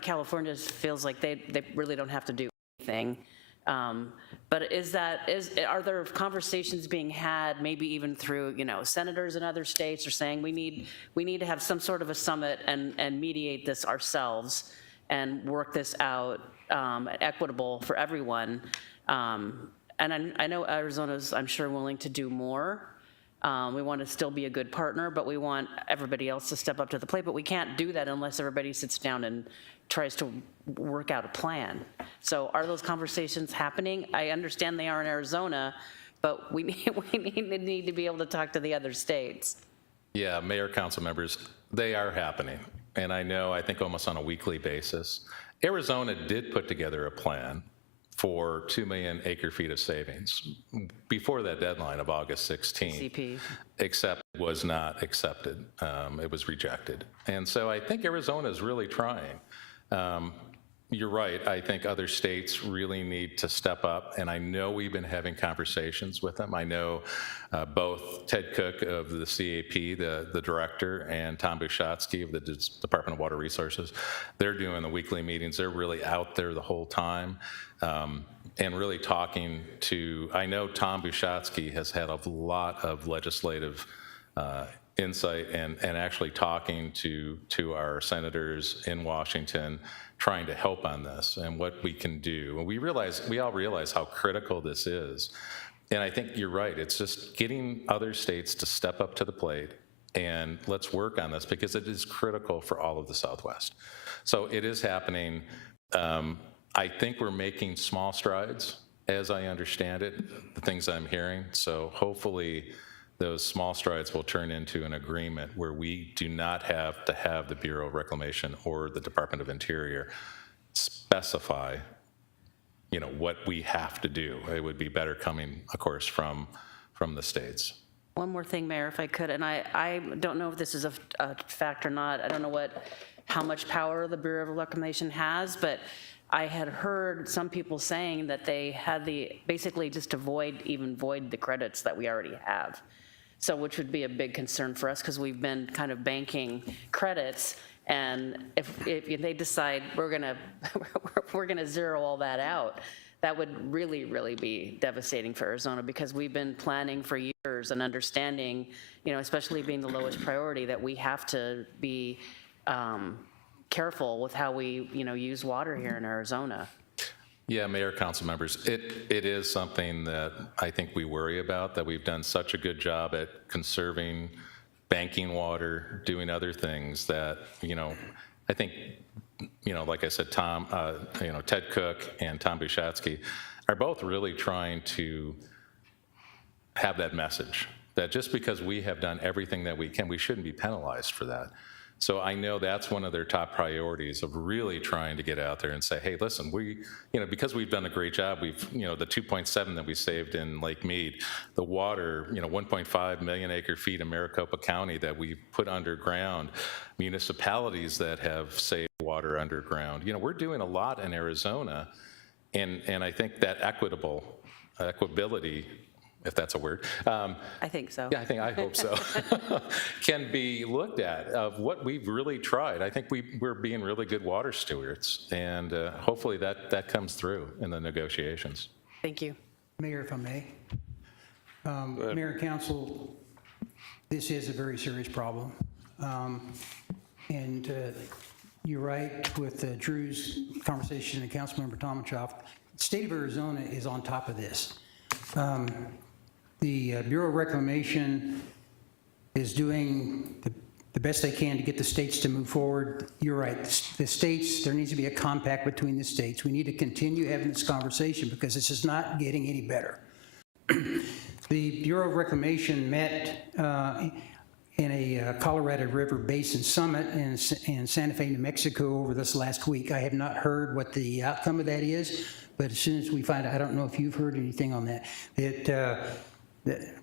California feels like they really don't have to do anything. But are there conversations being had, maybe even through, senators in other states are saying we need to have some sort of a summit and mediate this ourselves and work this out equitable for everyone? And I know Arizona's, I'm sure, willing to do more. We want to still be a good partner, but we want everybody else to step up to the plate. But we can't do that unless everybody sits down and tries to work out a plan. So are those conversations happening? I understand they are in Arizona, but we need to be able to talk to the other states. Yeah, Mayor, council members, they are happening. And I think almost on a weekly basis. Arizona did put together a plan for 2 million acre feet of savings before that deadline of August 16th, CP. except it was not accepted. It was rejected. And so I think Arizona is really trying. You're right. I think other states really need to step up, and I know we've been having conversations with them. I know both Ted Cook of the CAP, the director, and Tom Bushatsky of the Department of Water Resources, they're doing the weekly meetings. They're really out there the whole time and really talking to, I know Tom Bushatsky has had a lot of legislative insight and actually talking to our senators in Washington, trying to help on this and what we can do. And we all realize how critical this is. And I think you're right. It's just getting other states to step up to the plate and let's work on this because it is critical for all of the Southwest. So it is happening. I think we're making small strides, as I understand it, the things I'm hearing. So hopefully those small strides will turn into an agreement where we do not have to have the Bureau of Reclamation or the Department of Interior specify, what we have to do. It would be better coming, of course, from the states. One more thing, Mayor, if I could, and I don't know if this is a fact or not. I don't know how much power the Bureau of Reclamation has, but I had heard some people saying that they had basically just to void the credits that we already have. So which would be a big concern for us because we've been kind of banking credits And if they decide we're gonna zero all that out, that would really, really be devastating for Arizona, because we've been planning for years and understanding, especially being the lowest priority, that we have to be careful with how we, use water here in Arizona. Yeah, Mayor, council members, it is something that I think we worry about, that we've done such a good job at conserving, banking water, doing other things that, I think, like I said, Ted Cook and Tom Bushatsky are both really trying to have that message, that just because we have done everything that we can, we shouldn't be penalized for that. So I know that's one of their top priorities, of really trying to get out there and say, hey, listen, because we've done a great job, the 2.7 that we saved in Lake Mead, the water, 1.5 million acre feet in Maricopa County that we put underground, municipalities that have saved water underground. We're doing a lot in Arizona, and I think that equability, if that's a word. I think so. Yeah, I hope so. Can be looked at of what we've really tried. I think we're being really good water stewards, and hopefully that comes through in the negotiations. Thank you. Mayor, if I may. Mayor and council, this is a very serious problem. And you're right with Drew's conversation and Councilmember Tomachoff. The state of Arizona is on top of this. The Bureau of Reclamation is doing the best they can to get the states to move forward. You're right, the states, there needs to be a compact between the states. We need to continue having this conversation, because this is not getting any better. The Bureau of Reclamation met in a Colorado River Basin Summit in Santa Fe, New Mexico over this last week. I have not heard what the outcome of that is, but as soon as we find out, I don't know if you've heard anything on that.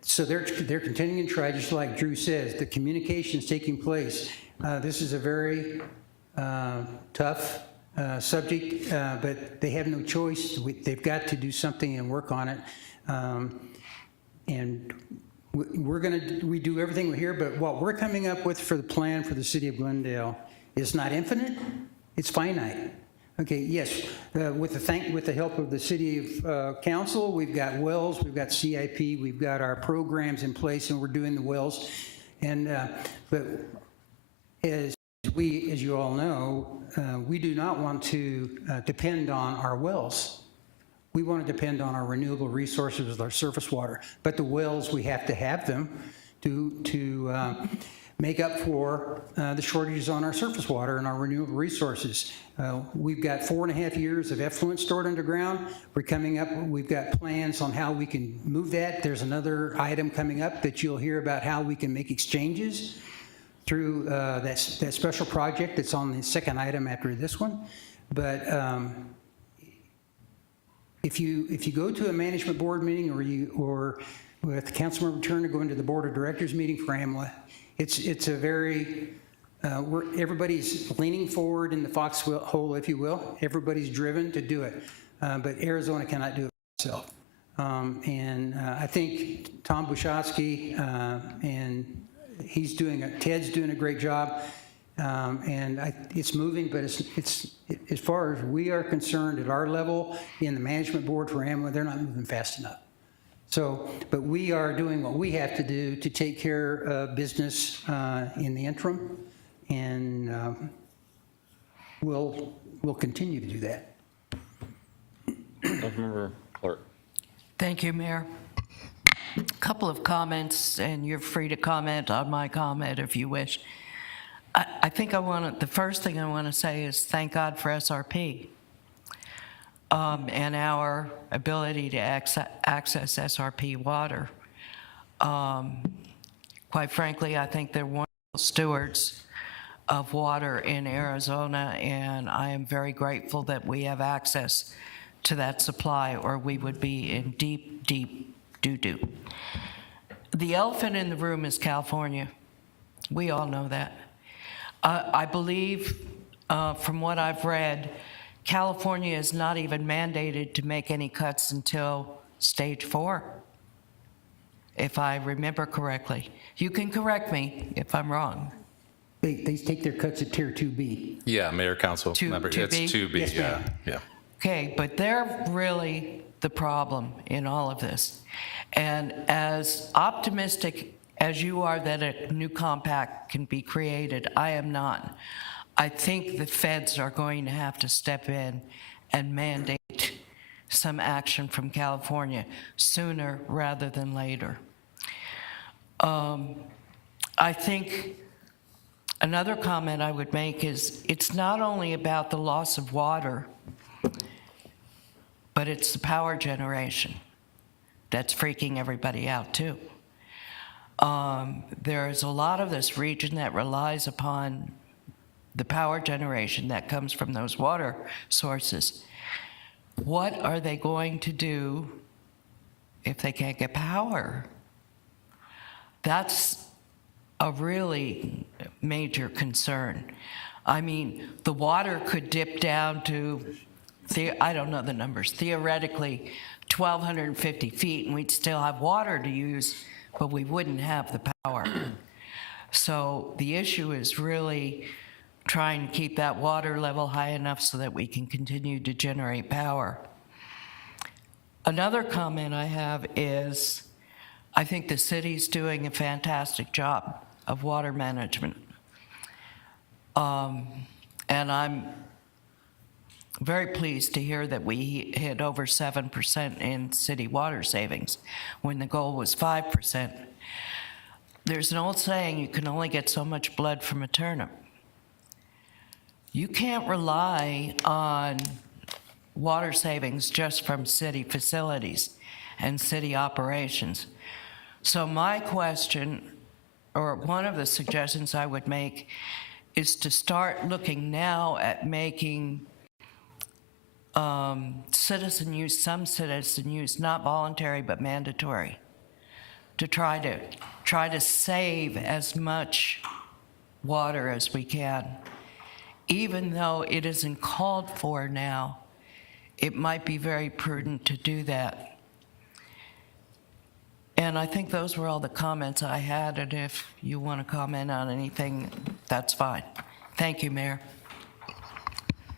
So they're continuing to try, just like Drew says, the communication is taking place. This is a very tough subject, but they have no choice. They've got to do something and work on it. And we do everything we hear, but what we're coming up with for the plan for the city of Glendale is not infinite, it's finite. Okay, yes, with the help of the city council, we've got wells, we've got CIP, we've got our programs in place, and we're doing the wells. And but as you all know, we do not want to depend on our wells. We want to depend on our renewable resources with our surface water. But the wells, we have to have them to make up for the shortages on our surface water and our renewable resources. We've got 4.5 years of effluent stored underground. We've got plans on how we can move that. There's another item coming up that you'll hear about how we can make exchanges through that special project that's on the second item after this one. But if you go to a management board meeting, or with Councilmember Turner going to the board of directors meeting for AMLA, it's a very, everybody's leaning forward in the foxhole, if you will. Everybody's driven to do it, but Arizona cannot do it itself. And I think Tom Bushatsky and Ted's doing a great job, and it's moving, but it's as far as we are concerned at our level in the management board for AMLA, they're not moving fast enough. So, but we are doing what we have to do to take care of business in the interim, and we'll continue to do that. Councilmember Clark. Thank you, Mayor. A couple of comments, and you're free to comment on my comment if you wish. I think the first thing I want to say is thank God for SRP. And our ability to access SRP water. Quite frankly, I think they're wonderful stewards of water in Arizona, and I am very grateful that we have access to that supply, or we would be in deep, deep doo-doo. The elephant in the room is California. We all know that. I believe, from what I've read, California is not even mandated to make any cuts until stage 4, if I remember correctly. You can correct me if I'm wrong. they take their cuts at Tier 2B. Yeah, Mayor, Council member, it's 2B, Yes, yeah, ma'am. yeah. Okay, but they're really the problem in all of this. And as optimistic as you are that a new compact can be created, I am not. I think the feds are going to have to step in and mandate some action from California sooner rather than later. I think another comment I would make is it's not only about the loss of water, but it's the power generation that's freaking everybody out too. There is a lot of this region that relies upon the power generation that comes from those water sources. What are they going to do if they can't get power? That's a really major concern. I mean, the water could dip down to, I don't know the numbers, theoretically 1,250 feet, and we'd still have water to use, but we wouldn't have the power. So the issue is really trying to keep that water level high enough so that we can continue to generate power. Another comment I have is, I think the city's doing a fantastic job of water management. And I'm very pleased to hear that we hit over 7% in city water savings when the goal was 5%. There's an old saying, you can only get so much blood from a turnip. You can't rely on water savings just from city facilities and city operations. So my question, or one of the suggestions I would make, is to start looking now at making citizen use, some citizen use, not voluntary but mandatory, to try to save as much water as we can. Even though it isn't called for now, it might be very prudent to do that. And I think those were all the comments I had, and if you want to comment on anything, that's fine. Thank you, Mayor.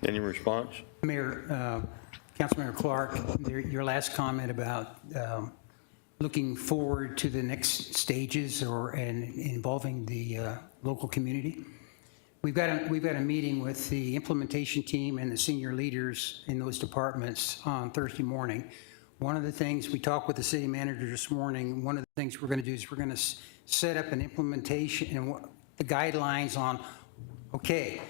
Any response? Mayor, Councilmember Clark, your last comment about looking forward to the next stages and involving the local community. We've got a meeting with the implementation team and the senior leaders in those departments on Thursday morning. One of the things we talked with the city manager this morning, one of the things we're going to do is we're going to set up an implementation and the guidelines on, okay,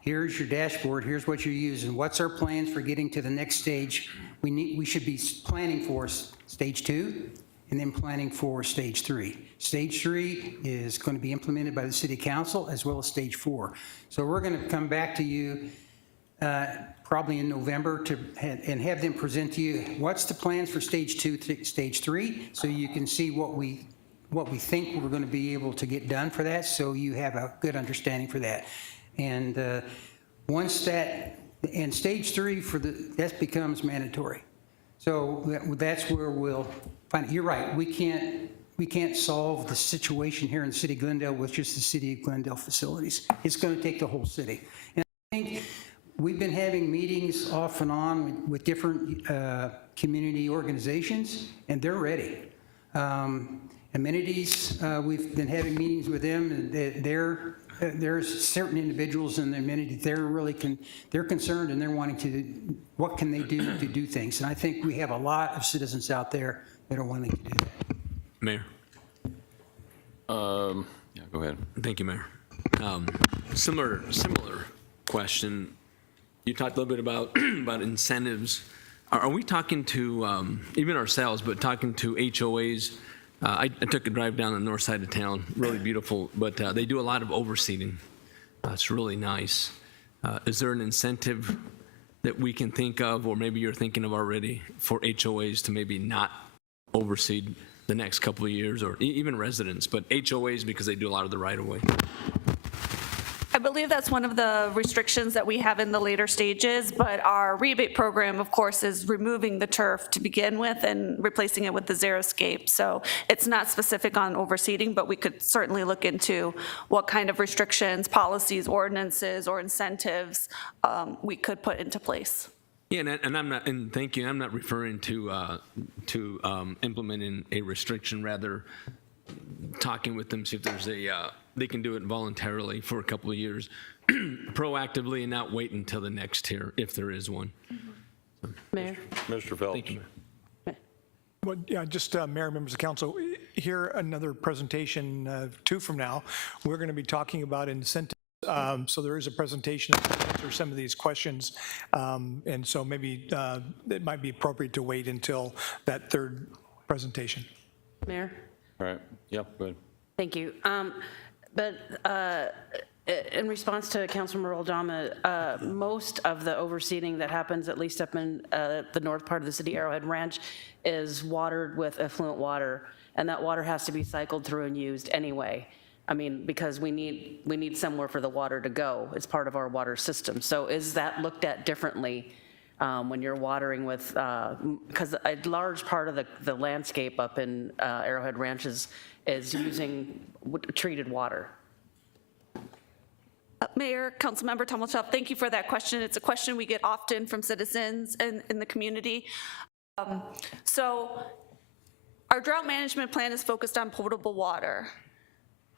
here's your dashboard, here's what you're using, what's our plans for getting to the next stage? We should be planning for stage 2 and then planning for stage 3. Stage 3 is going to be implemented by the city council as well as stage 4. So we're going to come back to you probably in November and have them present to you what's the plans for stage 2, stage 3, so you can see what we think we're going to be able to get done for that, so you have a good understanding for that. And once that, and stage 3 that becomes mandatory. So that's where we'll find it. You're right, we can't solve the situation here in the city of Glendale with just the city of Glendale facilities. It's going to take the whole city. And I think we've been having meetings off and on with different community organizations, and they're ready. Amenities, we've been having meetings with them, and there's certain individuals in the amenity, they're concerned and they're wanting to, what can they do to do things? And I think we have a lot of citizens out there that are wanting to do that. Mayor. Yeah, go ahead. Thank you, Mayor. Similar question. You talked a little bit about incentives. Are we talking to, even ourselves, but talking to HOAs? I took a drive down the north side of town, really beautiful, but they do a lot of overseeding. It's really nice. Is there an incentive that we can think of, or maybe you're thinking of already, for HOAs to maybe not overseed the next couple of years, or even residents, but HOAs because they do a lot of the right-of-way? I believe that's one of the restrictions that we have in the later stages, but our rebate program, of course, is removing the turf to begin with and replacing it with the xeriscape. So it's not specific on overseeding, but we could certainly look into what kind of restrictions, policies, ordinances, or incentives we could put into place. Yeah, and I'm not, and thank you, I'm not referring to implementing a restriction, rather talking with them, see if there's they can do it voluntarily for a couple of years, proactively, and not wait until the next year, if there is one. Mayor? Mr. Phelps. Thank you. Well, yeah, just Mayor, members of council, here another presentation 2 from now. We're going to be talking about incentives. So there is a presentation to answer some of these questions, and so maybe it might be appropriate to wait until that 3rd presentation. Mayor? All right, yeah, go ahead. Thank you. But in response to Councilmember Oldama, most of the overseeding that happens, at least up in the north part of the city, Arrowhead Ranch, is watered with effluent water, and that water has to be cycled through and used anyway. I mean, because we need somewhere for the water to go. It's part of our water system. So is that looked at differently when you're watering with, because a large part of the landscape up in Arrowhead Ranch is using treated water? Mayor, Councilmember Tommelchuk, thank you for that question. It's a question we get often from citizens in the community. So our drought management plan is focused on potable water.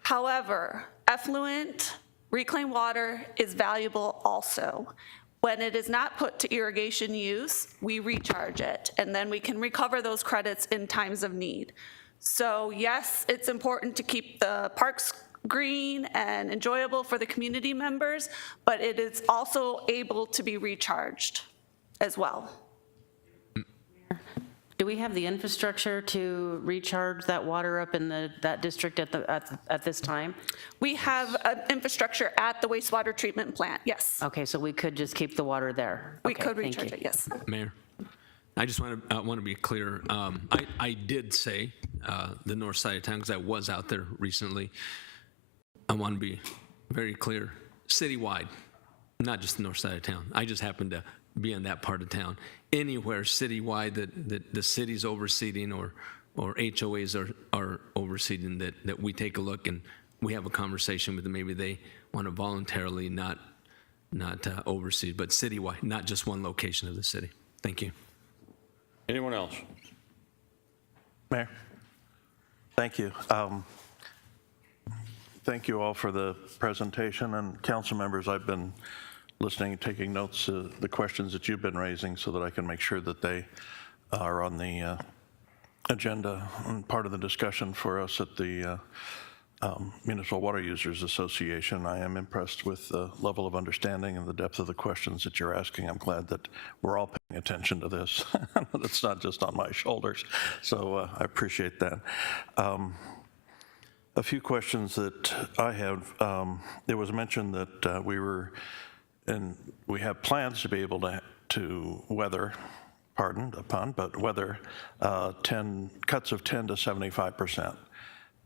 However, effluent, reclaimed water is valuable also. When it is not put to irrigation use, we recharge it, and then we can recover those credits in times of need. So yes, it's important to keep the parks green and enjoyable for the community members, but it is also able to be recharged as well. Do we have the infrastructure to recharge that water up in that district at this time? We have infrastructure at the wastewater treatment plant, yes. Okay, so we could just keep the water there. We Okay, could thank recharge you. it, yes. Mayor, I just want to be clear. I did say the north side of town because I was out there recently. I want to be very clear, citywide, not just the north side of town. I just happened to be in that part of town. Anywhere citywide that the city's overseeding or HOAs are overseeding, that we take a look and we have a conversation with them. Maybe they want to voluntarily not overseed, but citywide, not just one location of the city. Thank you. Anyone else? Mayor, thank you. Thank you all for the presentation, and council members, I've been listening and taking notes of the questions that you've been raising so that I can make sure that they are on the agenda and part of the discussion for us at the Municipal Water Users Association. I am impressed with the level of understanding and the depth of the questions that you're asking. I'm glad that we're all paying attention to this. It's not just on my shoulders, so I appreciate that. A few questions that I have. There was mention that we have plans to be able to weather, pardon the pun, but weather cuts of 10 to 75%.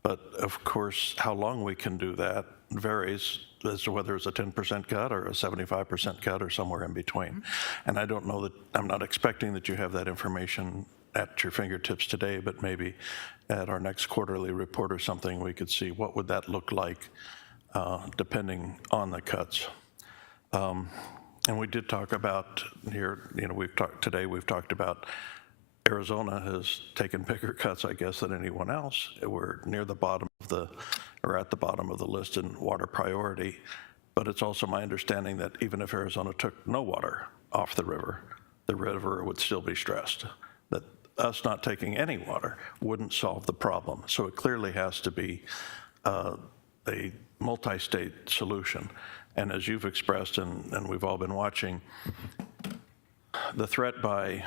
But of course, how long we can do that varies as to whether it's a 10% cut or a 75% cut or somewhere in between. And I don't know that, I'm not expecting that you have that information at your fingertips today, but maybe at our next quarterly report or something, we could see what would that look like depending on the cuts. And we did talk about here, we've talked about Arizona has taken bigger cuts, I guess, than anyone else. We're near the bottom of at the bottom of the list in water priority. But it's also my understanding that even if Arizona took no water off the river would still be stressed. That us not taking any water wouldn't solve the problem. So it clearly has to be a multi-state solution. And as you've expressed, and we've all been watching, the threat by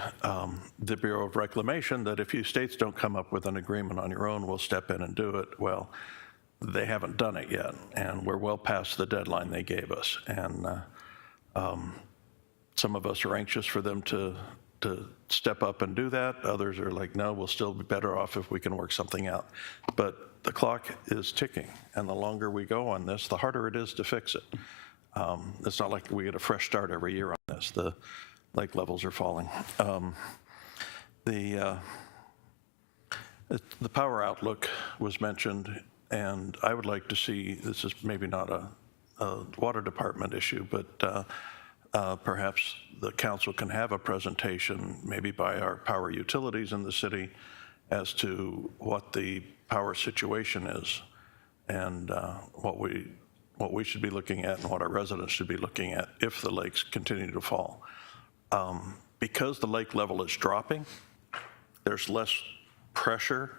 the Bureau of Reclamation that if you states don't come up with an agreement on your own, we'll step in and do it. Well, they haven't done it yet, and we're well past the deadline they gave us. And some of us are anxious for them to step up and do that. Others are like, no, we'll still be better off if we can work something out. But the clock is ticking, and the longer we go on this, the harder it is to fix it. It's not like we get a fresh start every year on this. The lake levels are falling. The power outlook was mentioned, and I would like to see, this is maybe not a water department issue, but perhaps the council can have a presentation, maybe by our power utilities in the city, as to what the power situation is and what we should be looking at and what our residents should be looking at if the lakes continue to fall. Because the lake level is dropping, there's less pressure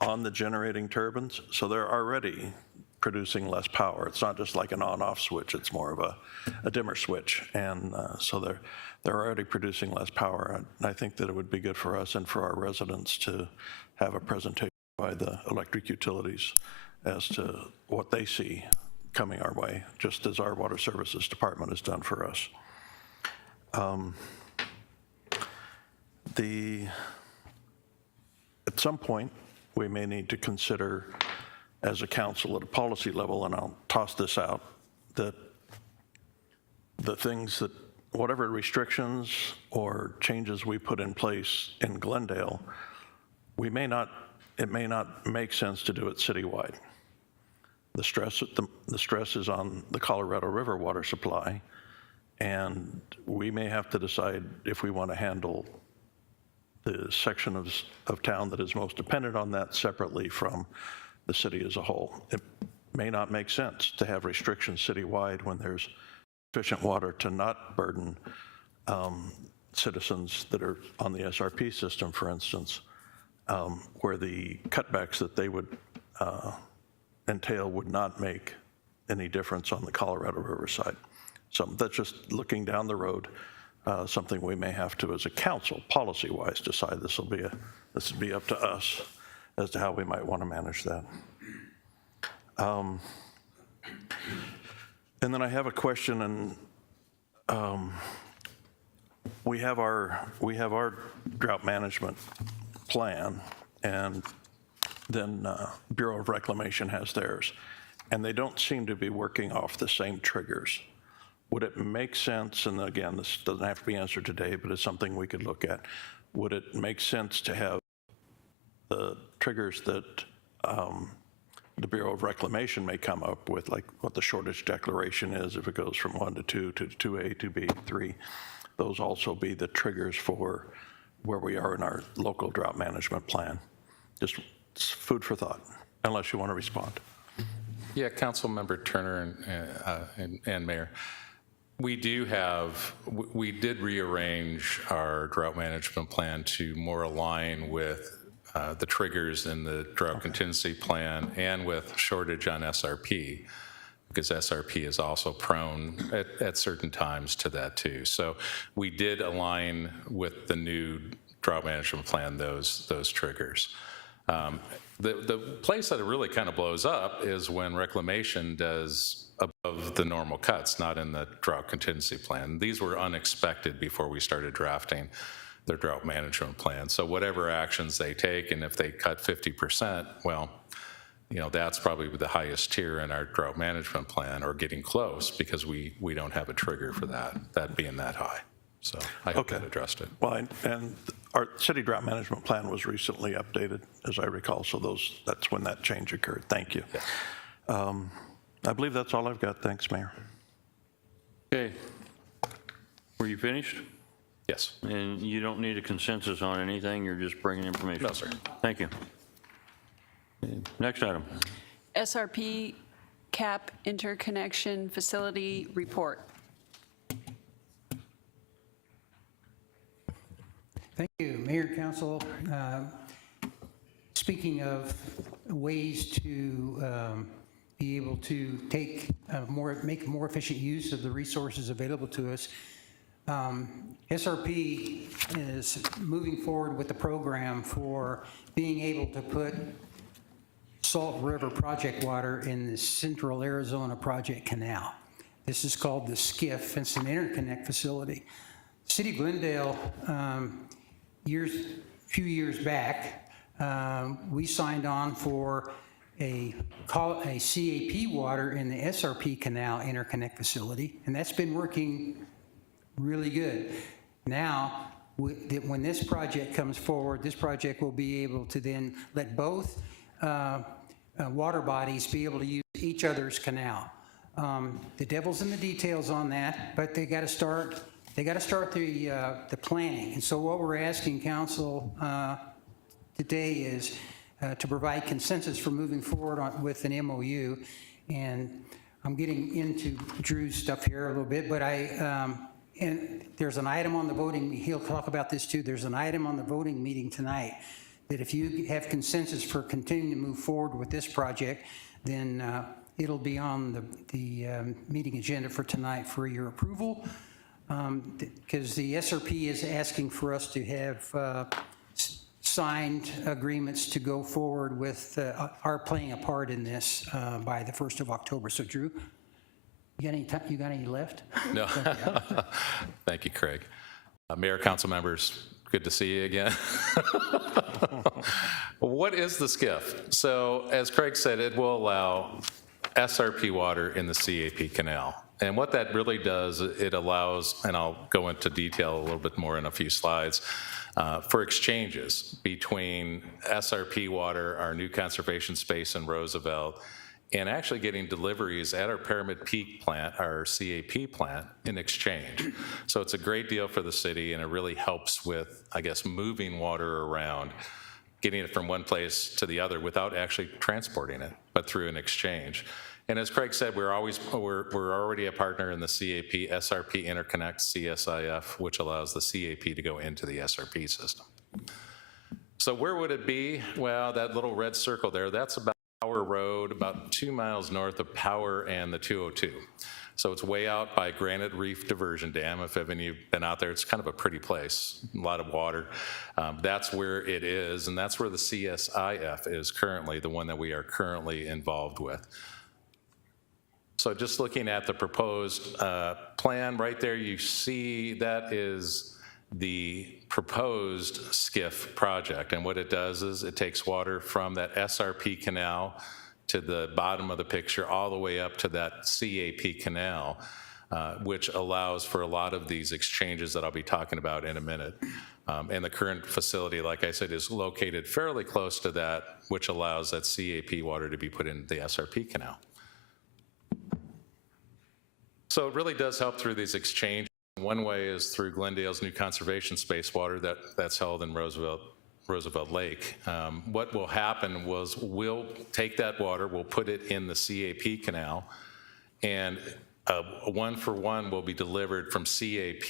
on the generating turbines, so they're already producing less power. It's not just like an on-off switch, it's more of a dimmer switch, and so they're already producing less power. And I think that it would be good for us and for our residents to have a presentation by the electric utilities as to what they see coming our way, just as our Water Services Department has done for us. At some point, we may need to consider as a council at a policy level, and I'll toss this out, that the things that, whatever restrictions or changes we put in place in Glendale, it may not make sense to do it citywide. The stress is on the Colorado River water supply, and we may have to decide if we want to handle the section of town that is most dependent on that separately from the city as a whole. It may not make sense to have restrictions citywide when there's sufficient water to not burden citizens that are on the SRP system, for instance, where the cutbacks that they would entail would not make any difference on the Colorado River side. So that's just looking down the road, something we may have to, as a council, policy-wise, decide. This will be up to us as to how we might want to manage that. And then I have a question, and we have our drought management plan, and then Bureau of Reclamation has theirs, and they don't seem to be working off the same triggers. Would it make sense, and again, this doesn't have to be answered today, but it's something we could look at, would it make sense to have the triggers that the Bureau of Reclamation may come up with, like what the shortage declaration is, if it goes from 1 to 2 to 2A, 2B, 3, those also be the triggers for where we are in our local drought management plan? Just food for thought, unless you want to respond. Yeah, Councilmember Turner and Mayor, we did rearrange our drought management plan to more align with the triggers in the drought contingency plan and with shortage on SRP, because SRP is also prone at certain times to that too. So we did align with the new drought management plan those triggers. The place that it really kind of blows up is when Reclamation does above the normal cuts, not in the drought contingency plan. These were unexpected before we started drafting their drought management plan. So whatever actions they take, and if they cut 50%, well, you know, that's probably the highest tier in our drought management plan, or getting close, because we don't have a trigger for that being that high. So I hope that addressed it. Well, and our city drought management plan was recently updated, as I recall, so that's when that change occurred. Thank you. Yeah. I believe that's all I've got. Thanks, Mayor. Okay. Were you finished? Yes. And you don't need a consensus on anything, you're just bringing information? No, sir. Thank you. Next item. SRP CAP Interconnection Facility Report. Thank you, Mayor and Council. Speaking of ways to be able to make more efficient use of the resources available to us, SRP is moving forward with the program for being able to put Salt River project water in the Central Arizona Project Canal. This is called the Skiff. It's an interconnect facility. City of Glendale, few years back, we signed on for a CAP water in the SRP Canal interconnect facility, and that's been working really good. Now, when this project comes forward, this project will be able to then let both water bodies be able to use each other's canal. The devil's in the details on that, but they got to start. They got to start the planning. And so what we're asking council today is to provide consensus for moving forward with an MOU. And I'm getting into Drew's stuff here a little bit, but and there's an item on the voting, he'll talk about this too, there's an item on the voting meeting tonight that if you have consensus for continuing to move forward with this project, then it'll be on the meeting agenda for tonight for your approval. Because the SRP is asking for us to have signed agreements to go forward with our playing a part in this by the 1st of October. So Drew, you got any left? No. Thank you, Craig. Mayor, council members, good to see you again. What is the Skiff? So as Craig said, it will allow SRP water in the CAP canal. And what that really does, it allows, and I'll go into detail a little bit more in a few slides, for exchanges between SRP water, our new conservation space in Roosevelt, and actually getting deliveries at our Pyramid Peak plant, our CAP plant, in exchange. So it's a great deal for the city, and it really helps with, I guess, moving water around, getting it from one place to the other without actually transporting it, but through an exchange. And as Craig said, we're already a partner in the CAP SRP Interconnect CSIF, which allows the CAP to go into the SRP system. So where would it be? Well, that little red circle there, that's about Power Road, about 2 miles north of Power and the 202. So it's way out by Granite Reef Diversion Dam. If any of you've been out there, it's kind of a pretty place, a lot of water. That's where it is, and that's where the CSIF is currently, the one that we are currently involved with. So just looking at the proposed plan right there, you see that is the proposed Skiff project. And what it does is it takes water from that SRP canal to the bottom of the picture all the way up to that CAP canal, which allows for a lot of these exchanges that I'll be talking about in a minute. And the current facility, like I said, is located fairly close to that, which allows that CAP water to be put into the SRP canal. So it really does help through these exchanges. One way is through Glendale's new conservation space water that's held in Roosevelt Lake. What will happen was we'll take that water, we'll put it in the CAP canal, and a 1-for-1 will be delivered from CAP,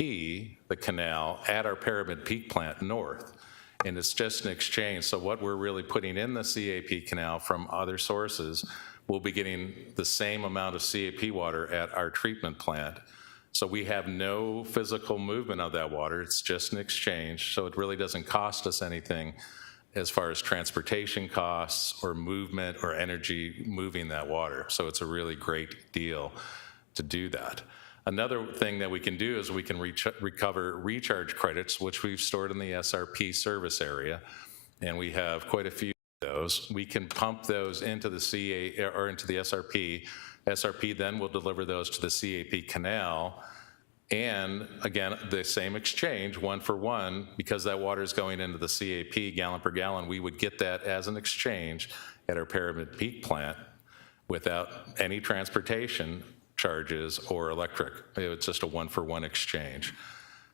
the canal, at our Pyramid Peak plant north. And it's just an exchange. So what we're really putting in the CAP canal from other sources, we'll be getting the same amount of CAP water at our treatment plant. So we have no physical movement of that water, it's just an exchange, so it really doesn't cost us anything as far as transportation costs or movement or energy moving that water. So it's a really great deal to do that. Another thing that we can do is we can recover recharge credits, which we've stored in the SRP service area, and we have quite a few of those. We can pump those into the into the SRP. SRP then will deliver those to the CAP canal, and again, the same exchange, 1-for-1, because that water is going into the CAP gallon per gallon, we would get that as an exchange at our Pyramid Peak plant without any transportation charges or electric. It's just a 1-for-1 exchange.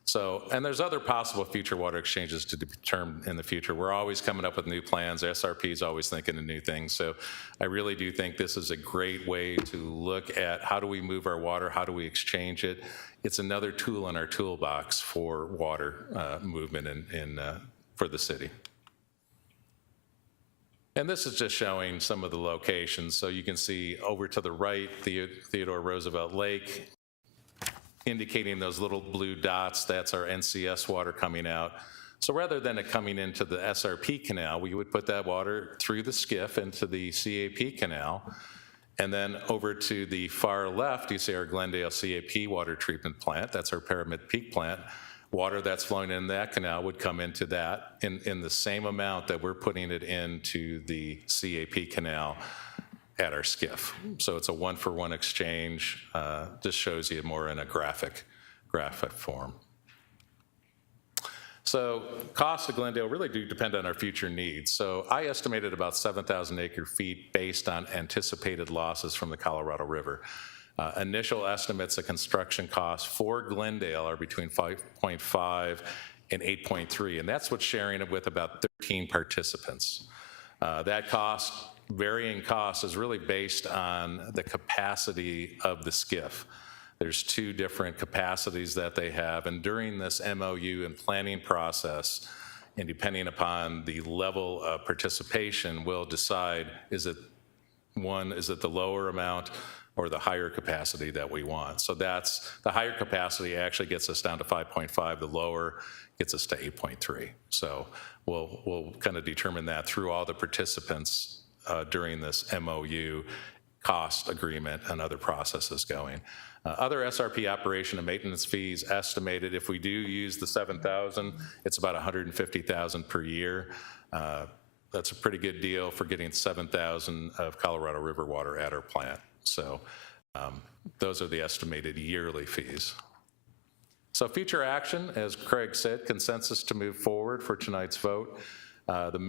So, and there's other possible future water exchanges to be determined in the future. We're always coming up with new plans. SRP is always thinking of new things. So I really do think this is a great way to look at how do we move our water, how do we exchange it. It's another tool in our toolbox for water movement for the city. And this is just showing some of the locations. So you can see over to the right, Theodore Roosevelt Lake, indicating those little blue dots, that's our NCS water coming out. So rather than it coming into the SRP canal, we would put that water through the Skiff into the CAP canal. And then over to the far left, you see our Glendale CAP water treatment plant. That's our Pyramid Peak plant. water that's flowing in that canal would come into that in the same amount that we're putting it into the CAP canal at our Skiff. So it's a one-for-one exchange. Just shows you more in a graphic form. So costs of Glendale really do depend on our future needs. So I estimated about 7,000 acre-feet based on anticipated losses from the Colorado River. Initial estimates of construction costs for Glendale are between 5.5 and 8.3, and that's what's sharing it with about 13 participants. That cost, varying cost, is really based on the capacity of the Skiff. There's two different capacities that they have, and during this MOU and planning process, and depending upon the level of participation, we'll decide, is it the lower amount or the higher capacity that we want? So that's, the higher capacity actually gets us down to 5.5, the lower gets us to 8.3. So we'll kind of determine that through all the participants during this MOU cost agreement and other processes going. Other SRP operation and maintenance fees estimated, if we do use the 7,000, it's about 150,000 per year. That's a pretty good deal for getting 7,000 of Colorado River water at our plant. So those are the estimated yearly fees. So future action, as Craig said, consensus to move forward for tonight's vote. The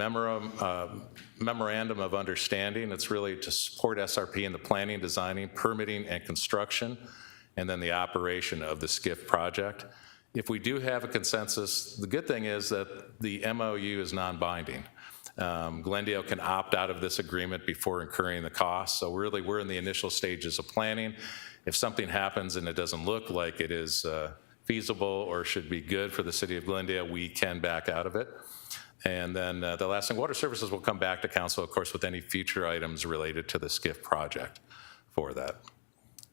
memorandum of understanding, it's really to support SRP in the planning, designing, permitting, and construction, and then the operation of the Skiff project. If we do have a consensus, the good thing is that the MOU is non-binding. Glendale can opt out of this agreement before incurring the costs. So really, we're in the initial stages of planning. If something happens and it doesn't look like it is feasible or should be good for the city of Glendale, we can back out of it. And then the last thing, Water Services will come back to council, of course, with any future items related to the Skiff project for that.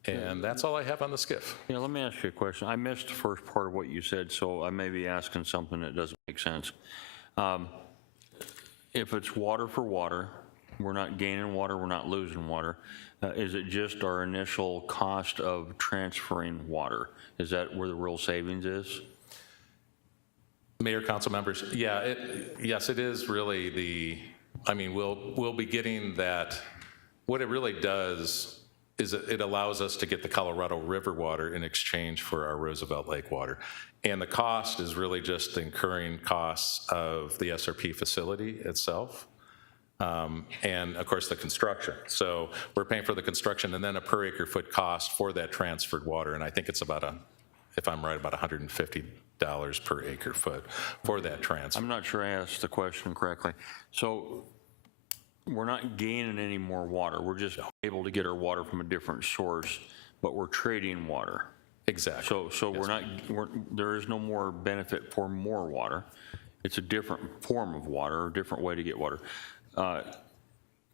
And that's all I have on the Skiff. Yeah, let me ask you a question. I missed the first part of what you said, so I may be asking something that doesn't make sense. If it's water for water, we're not gaining water, we're not losing water. Is it just our initial cost of transferring water? Is that where the real savings is? Mayor, council members, yeah, yes, it is really the, I mean, we'll be getting that. What it really does is it allows us to get the Colorado River water in exchange for our Roosevelt Lake water. And the cost is really just the incurring costs of the SRP facility itself. And of course the construction. So we're paying for the construction and then a per acre foot cost for that transferred water. And I think it's about if I'm right, about $150 per acre foot for that transfer. I'm not sure I asked the question correctly. So we're not gaining any more water. We're just able to get our water from a different source, but we're trading water. Exactly. So yes. There is no more benefit for more water. It's a different form of water, a different way to get water.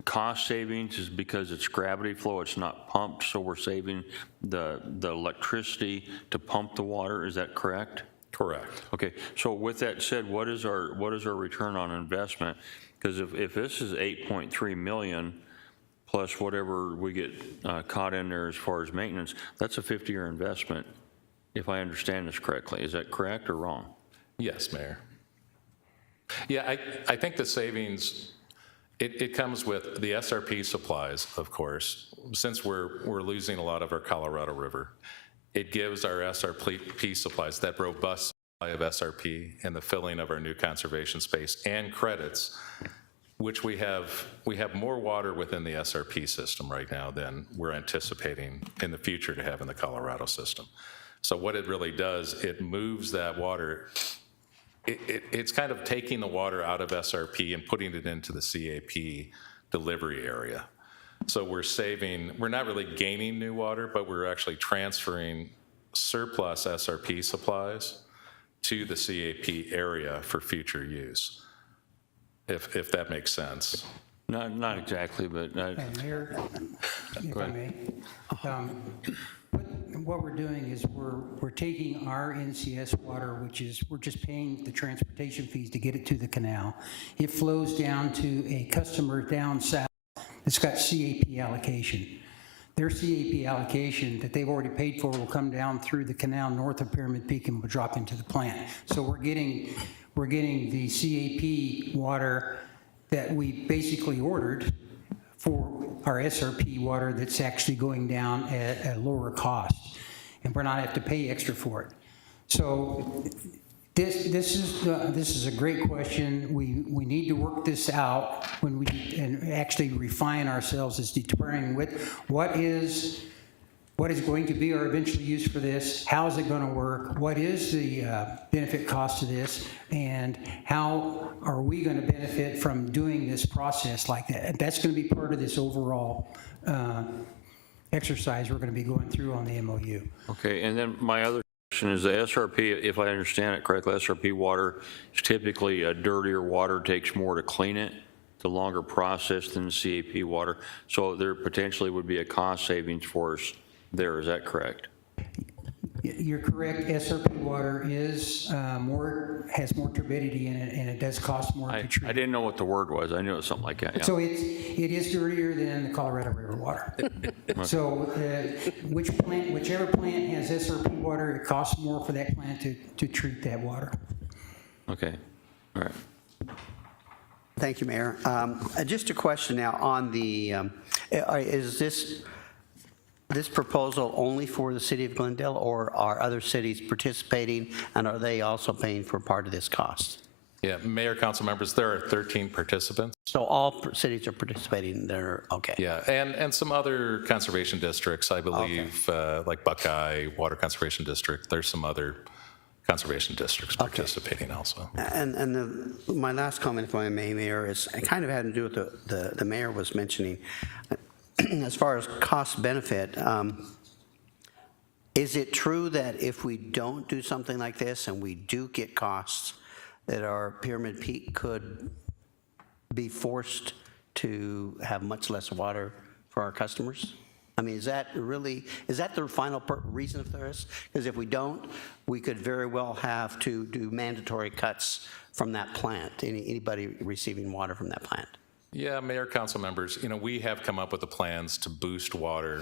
Cost savings is because it's gravity flow, it's not pumped, so we're saving the electricity to pump the water. Is that correct? Correct. Okay, so with that said, what is our return on investment? Because if this is 8.3 million plus whatever we get caught in there as far as maintenance, that's a 50-year investment, if I understand this correctly. Is that correct or wrong? Yes, Mayor. Yeah, I think the savings, it comes with the SRP supplies, of course. Since we're losing a lot of our Colorado River, it gives our SRP supplies, that robust supply of SRP and the filling of our new conservation space and credits, which we have more water within the SRP system right now than we're anticipating in the future to have in the Colorado system. So what it really does, it moves that water. It's kind of taking the water out of SRP and putting it into the CAP delivery area. So we're not really gaining new water, but we're actually transferring surplus SRP supplies to the CAP area for future use, if that makes sense. Not exactly, but... Mayor, if I may, what we're doing is we're taking our NCS water, which is, we're just paying the transportation fees to get it to the canal. It flows down to a customer down south that's got CAP allocation. their CAP allocation that they've already paid for will come down through the canal north of Pyramid Peak and will drop into the plant. So we're getting the CAP water that we basically ordered for our SRP water that's actually going down at a lower cost, and we're not have to pay extra for it. So this is a great question. We need to work this out and actually refine ourselves as determining what is going to be our eventual use for this, how is it going to work, what is the benefit cost of this, and how are we going to benefit from doing this process like that. And that's going to be part of this overall exercise we're going to be going through on the MOU. Okay, and then my other question is the SRP, if I understand it correctly, SRP water is typically a dirtier water, takes more to clean it. It's a longer process than CAP water. So there potentially would be a cost savings for us there, is that correct? You're correct. SRP water is has more turbidity in it, and it does cost more to treat. I didn't know what the word was. I knew it was something like that. Yeah. So it is dirtier than the Colorado River water. So whichever plant has SRP water, it costs more for that plant to treat that water. Okay. All right. Thank you, Mayor. Just a question now on the, is this proposal only for the city of Glendale, or are other cities participating, and are they also paying for part of this cost? Yeah, Mayor, council members, there are 13 participants. So all cities are participating there, okay. Yeah, and some other conservation districts, I believe, like Buckeye Water Conservation District. There's some other conservation districts participating also. And my last comment, if I may, Mayor, is it kind of had to do with the mayor was mentioning. As far as cost benefit, is it true that if we don't do something like this and we do get costs, that our Pyramid Peak could be forced to have much less water for our customers? I mean, is that the final reason for this? Because if we don't, we could very well have to do mandatory cuts from that plant, anybody receiving water from that plant. Yeah, Mayor, council members, we have come up with the plans to boost water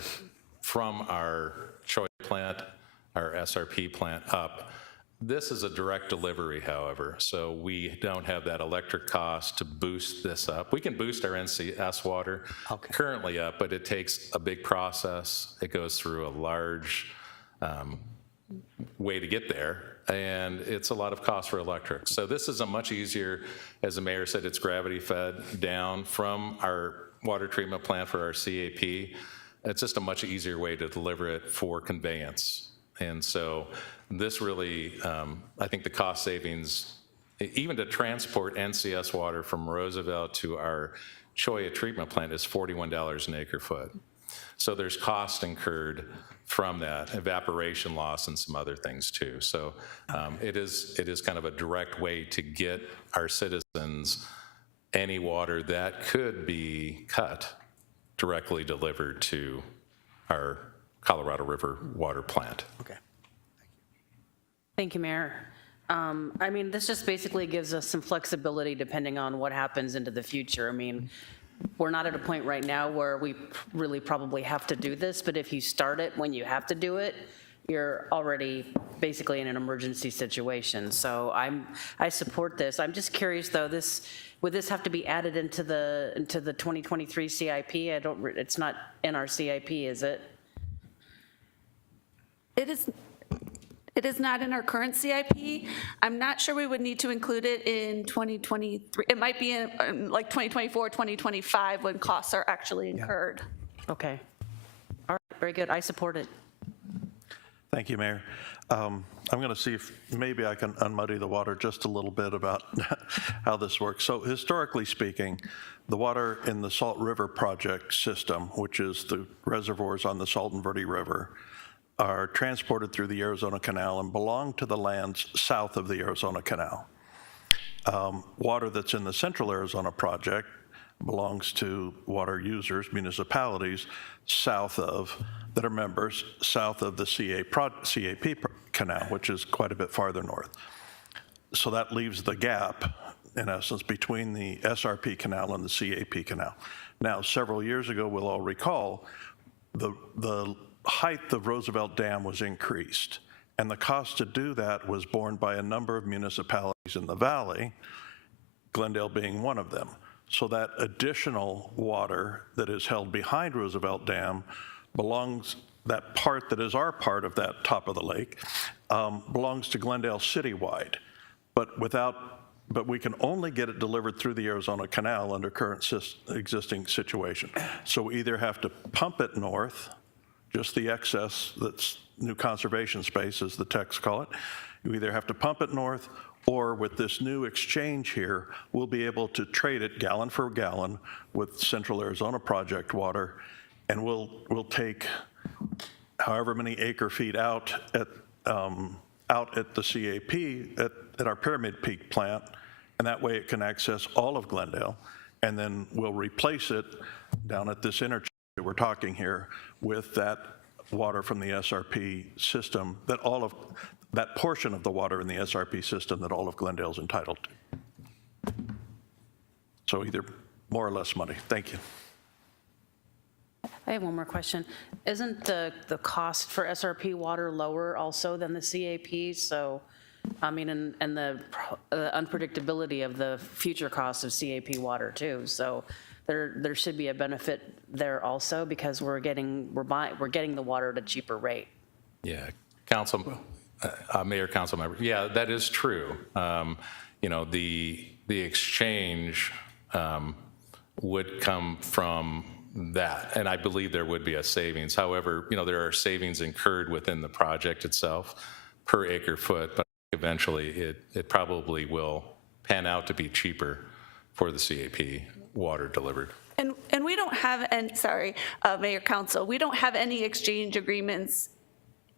from our Choi plant, our SRP plant up. This is a direct delivery, however, so we don't have that electric cost to boost this up. We can boost our NCS water currently up, but it takes a big process. It goes through a large way to get there, and it's a lot of cost for electric. So this is a much easier, as the mayor said, it's gravity fed down from our water treatment plant for our CAP. It's just a much easier way to deliver it for conveyance. And so this really, I think the cost savings, even to transport NCS water from Roosevelt to our Cholla treatment plant is $41 an acre foot. So there's cost incurred from that, evaporation loss and some other things too. So it is kind of a direct way to get our citizens any water that could be cut directly delivered to our Colorado River water plant. Okay. Thank you, Mayor. I mean, this just basically gives us some flexibility depending on what happens into the future. I mean, we're not at a point right now where we really probably have to do this, but if you start it when you have to do it, you're already basically in an emergency situation. So I support this. I'm just curious though, would this have to be added into the 2023 CIP? It's not in our CIP, is it? It is not in our current CIP. I'm not sure we would need to include it in 2023. It might be in like 2024, 2025 when costs are actually incurred. Okay. All right, very good. I support it. Thank you, Mayor. I'm going to see if maybe I can unmuddy the water just a little bit about how this works. So historically speaking, the water in the Salt River Project system, which is the reservoirs on the Salton Verde River, are transported through the Arizona Canal and belong to the lands south of the Arizona Canal. Water that's in the Central Arizona Project belongs to water users, municipalities, that are members south of the CAP canal, which is quite a bit farther north. So that leaves the gap, in essence, between the SRP canal and the CAP canal. Now, several years ago, we'll all recall, the height of Roosevelt Dam was increased, and the cost to do that was borne by a number of municipalities in the valley, Glendale being one of them. So that additional water that is held behind Roosevelt Dam belongs, that part that is our part of that top of the lake, belongs to Glendale citywide, but we can only get it delivered through the Arizona Canal under current existing situation. So we either have to pump it north, just the excess that's new conservation space, as the texts call it. You either have to pump it north, or with this new exchange here, we'll be able to trade it gallon for gallon with Central Arizona Project water, and we'll take however many acre feet out at the CAP, at our Pyramid Peak plant, and that way it can access all of Glendale, and then we'll replace it down at this interchange that we're talking here with that water from the SRP system, that portion of the water in the SRP system that all of Glendale is entitled to. So either more or less money. Thank you. I have one more question. Isn't the cost for SRP water lower also than the CAP? So, I mean, and the unpredictability of the future costs of CAP water too. So there should be a benefit there also, because we're getting the water at a cheaper rate. Yeah, Mayor, council member. Yeah, that is true. You know, the exchange would come from that, and I believe there would be a savings. However, you know, there are savings incurred within the project itself per acre foot, but eventually it probably will pan out to be cheaper for the CAP water delivered. And we don't have any, sorry, Mayor, Council, we don't have any exchange agreements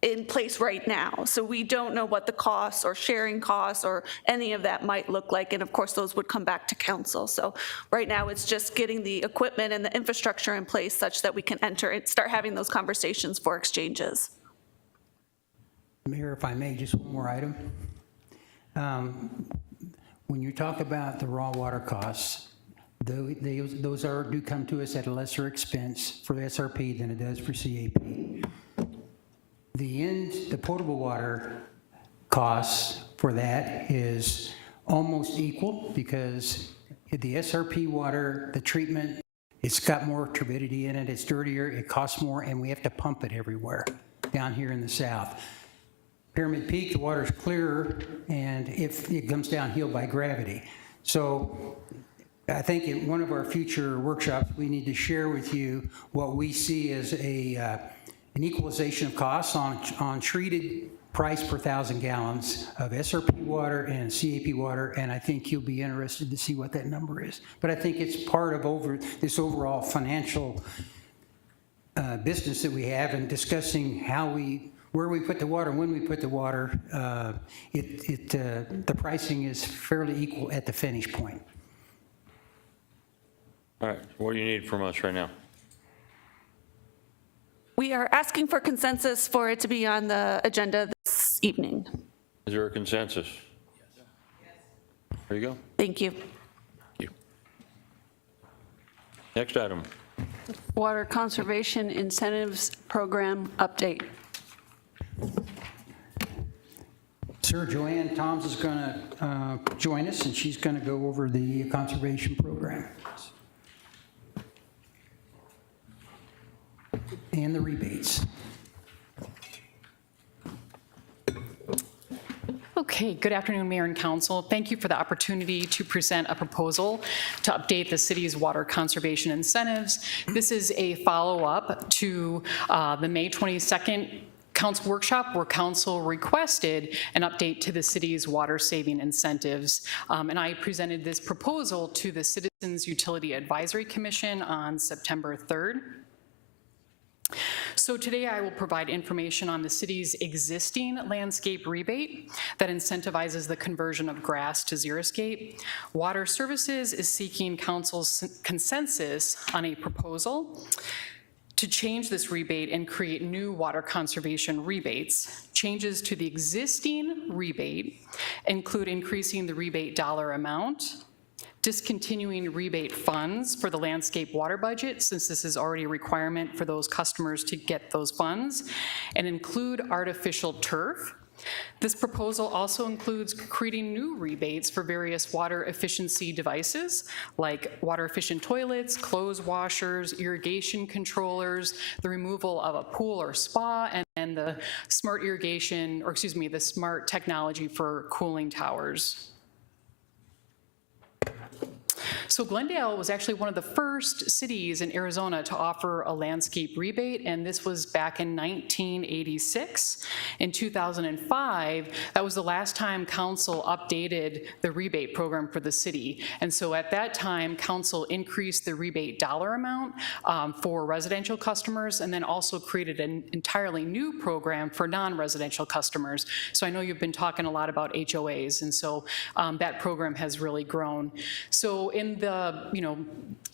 in place right now. So we don't know what the costs or sharing costs or any of that might look like. And of course, those would come back to council. So right now it's just getting the equipment and the infrastructure in place such that we can enter and start having those conversations for exchanges. Mayor, if I may, just one more item. When you talk about the raw water costs, those do come to us at a lesser expense for the SRP than it does for CAP. The potable water costs for that is almost equal, because the SRP water, the treatment, it's got more turbidity in it, it's dirtier, it costs more, and we have to pump it everywhere down here in the south. Pyramid Peak, the water's clearer, and if it comes downhill by gravity. So I think in one of our future workshops, we need to share with you what we see as an equalization of costs on treated price per 1,000 gallons of SRP water and CAP water, and I think you'll be interested to see what that number is. But I think it's part of this overall financial business that we have, and discussing where we put the water, when we put the water. The pricing is fairly equal at the finish point. All right, what do you need from us right now? We are asking for consensus for it to be on the agenda this evening. Is there a consensus? Yes. There you go. Thank you. Thank you. Next item. Water Conservation Incentives Program update. Sir, Joanne Toms is going to join us, and she's going to go over the conservation program and the rebates. Okay, good afternoon, Mayor and Council. Thank you for the opportunity to present a proposal to update the city's water conservation incentives. This is a follow-up to the May 22nd council workshop, where council requested an update to the city's water saving incentives. And I presented this proposal to the Citizens Utility Advisory Commission on September 3rd. So today I will provide information on the city's existing landscape rebate that incentivizes the conversion of grass to xeriscape. Water Services is seeking council's consensus on a proposal to change this rebate and create new water conservation rebates. Changes to the existing rebate include increasing the rebate dollar amount, discontinuing rebate funds for the landscape water budget, since this is already a requirement for those customers to get those funds, and include artificial turf. This proposal also includes creating new rebates for various water efficiency devices, like water efficient toilets, clothes washers, irrigation controllers, the removal of a pool or spa, and the smart irrigation, or excuse me, the smart technology for cooling towers. So Glendale was actually one of the first cities in Arizona to offer a landscape rebate, and this was back in 1986. In 2005, that was the last time council updated the rebate program for the city. And so at that time, council increased the rebate dollar amount for residential customers, and then also created an entirely new program for non-residential customers. So I know you've been talking a lot about HOAs, and so that program has really grown. So in the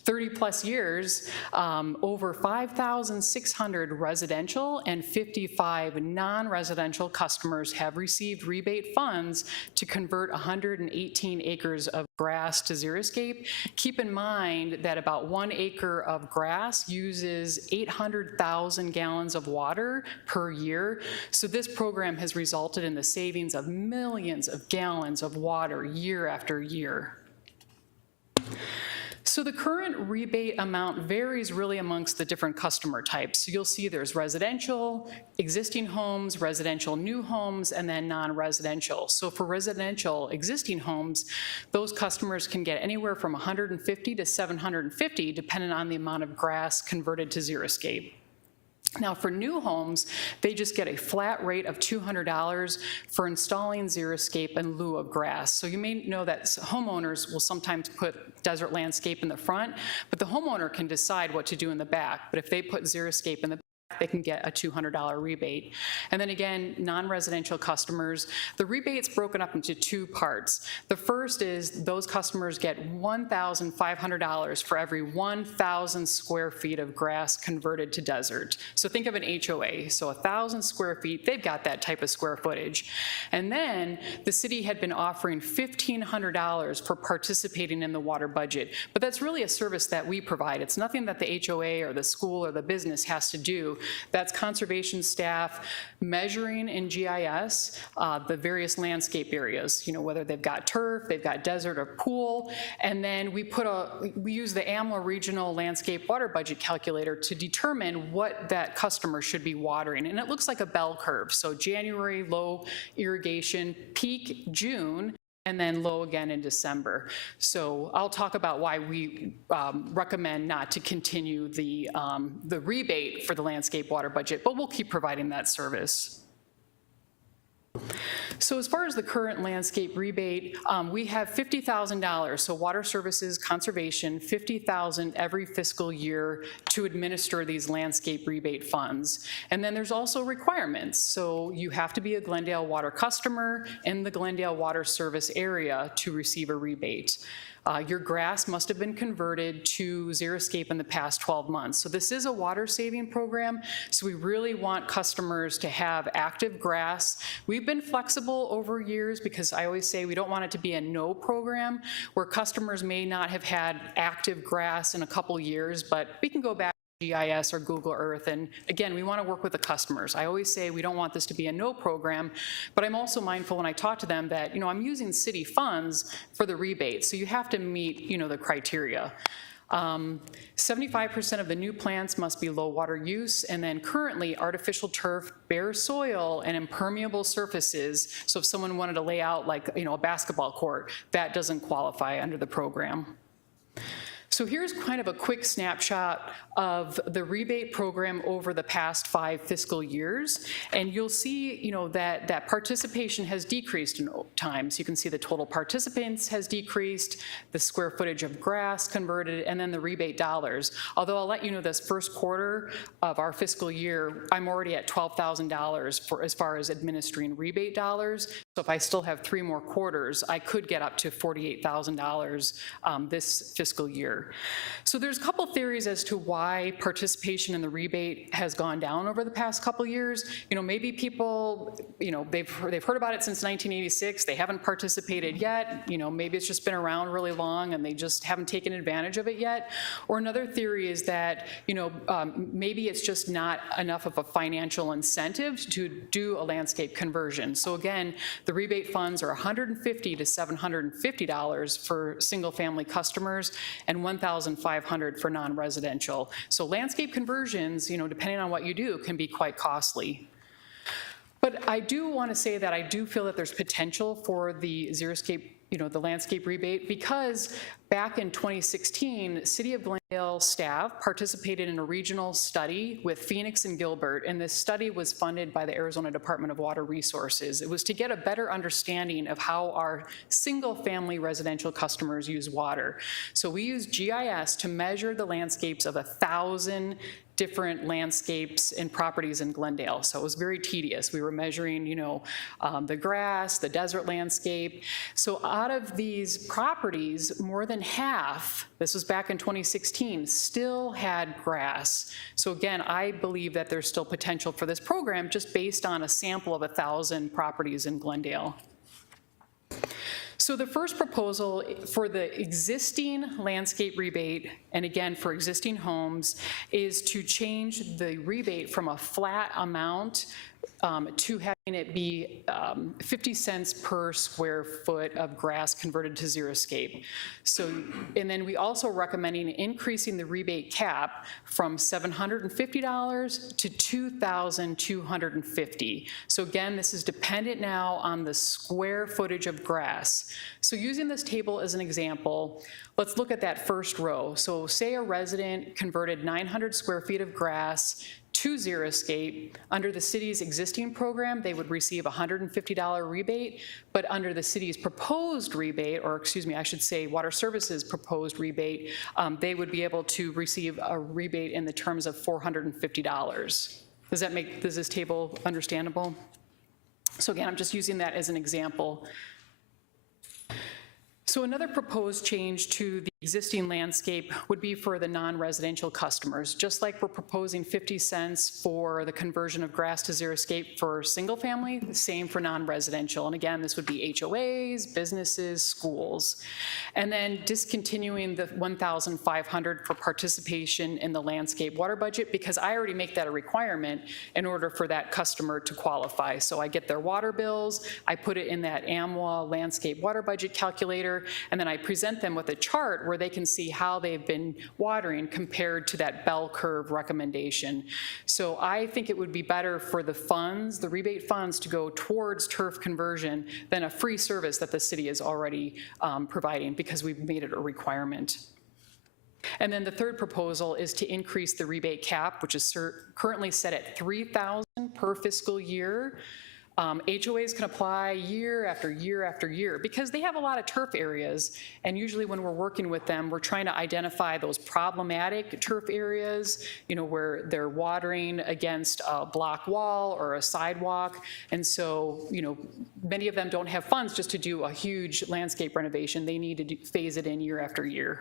30 plus years, over 5,600 residential and 55 non-residential customers have received rebate funds to convert 118 acres of grass to xeriscape. Keep in mind that about 1 acre of grass uses 800,000 gallons of water per year. So this program has resulted in the savings of millions of gallons of water year after year. So the current rebate amount varies really amongst the different customer types. So you'll see there's residential, existing homes, residential new homes, and then non-residential. So for residential existing homes, those customers can get anywhere from $150 to $750, depending on the amount of grass converted to xeriscape. Now for new homes, they just get a flat rate of $200 for installing xeriscape in lieu of grass. So you may know that homeowners will sometimes put desert landscape in the front, but the homeowner can decide what to do in the back. But if they put xeriscape in the back, they can get a $200 rebate. And then again, non-residential customers, the rebate's broken up into two parts. The first is those customers get $1,500 for every 1,000 square feet of grass converted to desert. So think of an HOA, so 1,000 square feet, they've got that type of square footage. And then the city had been offering $1,500 for participating in the water budget, but that's really a service that we provide. It's nothing that the HOA or the school or the business has to do. That's conservation staff measuring in GIS the various landscape areas, whether they've got turf, they've got desert or pool, and then we use the AMLA regional landscape water budget calculator to determine what that customer should be watering. And it looks like a bell curve. So January, low irrigation, peak June, and then low again in December. So I'll talk about why we recommend not to continue the rebate for the landscape water budget, but we'll keep providing that service. So as far as the current landscape rebate, we have $50,000, so water services, conservation, $50,000 every fiscal year to administer these landscape rebate funds. And then there's also requirements. So you have to be a Glendale Water customer in the Glendale Water Service area to receive a rebate. Your grass must have been converted to xeriscape in the past 12 months. So this is a water saving program, so we really want customers to have active grass. We've been flexible over years because I always say we don't want it to be a no program where customers may not have had active grass in a couple years, but we can go back GIS or Google Earth, and again, we want to work with the customers. I always say we don't want this to be a no program, but I'm also mindful when I talk to them that, I'm using city funds for the rebate, so you have to meet, the criteria. 75% of the new plants must be low water use, and then currently artificial turf, bare soil, and impermeable surfaces, so if someone wanted to lay out like, a basketball court, that doesn't qualify under the program. So here's kind of a quick snapshot of the rebate program over the past 5 fiscal years. And you'll see, that participation has decreased in time. So you can see the total participants has decreased, the square footage of grass converted, and then the rebate dollars. Although I'll let you know this first quarter of our fiscal year, I'm already at $12,000 for as far as administering rebate dollars. So if I still have 3 more quarters, I could get up to $48,000 this fiscal year. So there's a couple theories as to why participation in the rebate has gone down over the past couple years. Maybe people, they've heard about it since 1986. They haven't participated yet. Maybe it's just been around really long and they just haven't taken advantage of it yet. Or another theory is that, maybe it's just not enough of a financial incentive to do a landscape conversion. So again, the rebate funds are $150 to $750 for single-family customers and $1,500 for non-residential. So landscape conversions, depending on what you do, can be quite costly. But I do want to say that I do feel that there's potential for the xeriscape, the landscape rebate, because back in 2016, City of Glendale staff participated in a regional study with Phoenix and Gilbert, and this study was funded by the Arizona Department of Water Resources. It was to get a better understanding of how our single-family residential customers use water. So we used GIS to measure the landscapes of 1,000 different landscapes and properties in Glendale. So it was very tedious. We were measuring, the grass, the desert landscape. So out of these properties, more than half, this was back in 2016, still had grass. So again, I believe that there's still potential for this program just based on a sample of 1,000 properties in Glendale. So the first proposal for the existing landscape rebate, and again for existing homes, is to change the rebate from a flat amount to having it be 50 cents per square foot of grass converted to xeriscape. So, and then we also recommending increasing the rebate cap from $750 to $2,250. So again, this is dependent now on the square footage of grass. So using this table as an example, let's look at that first row. So say a resident converted 900 square feet of grass to xeriscape. Under the city's existing program, they would receive a $150 rebate, but under the city's proposed rebate, or excuse me, I should say Water Services proposed rebate, they would be able to receive a rebate in the terms of $450. Does this table understandable? So again, I'm just using that as an example. So another proposed change to the existing landscape would be for the non-residential customers. Just like we're proposing 50 cents for the conversion of grass to xeriscape for single family, the same for non-residential. And again, this would be HOAs, businesses, schools. And then discontinuing the $1,500 for participation in the landscape water budget, because I already make that a requirement in order for that customer to qualify. So I get their water bills, I put it in that AMWA landscape water budget calculator, and then I present them with a chart where they can see how they've been watering compared to that bell curve recommendation. So I think it would be better for the funds, the rebate funds, to go towards turf conversion than a free service that the city is already providing, because we've made it a requirement. And then the third proposal is to increase the rebate cap, which is currently set at $3,000 per fiscal year. HOAs can apply year after year after year because they have a lot of turf areas, and usually when we're working with them, we're trying to identify those problematic turf areas, where they're watering against a block wall or a sidewalk, and so, many of them don't have funds just to do a huge landscape renovation. They need to phase it in year after year.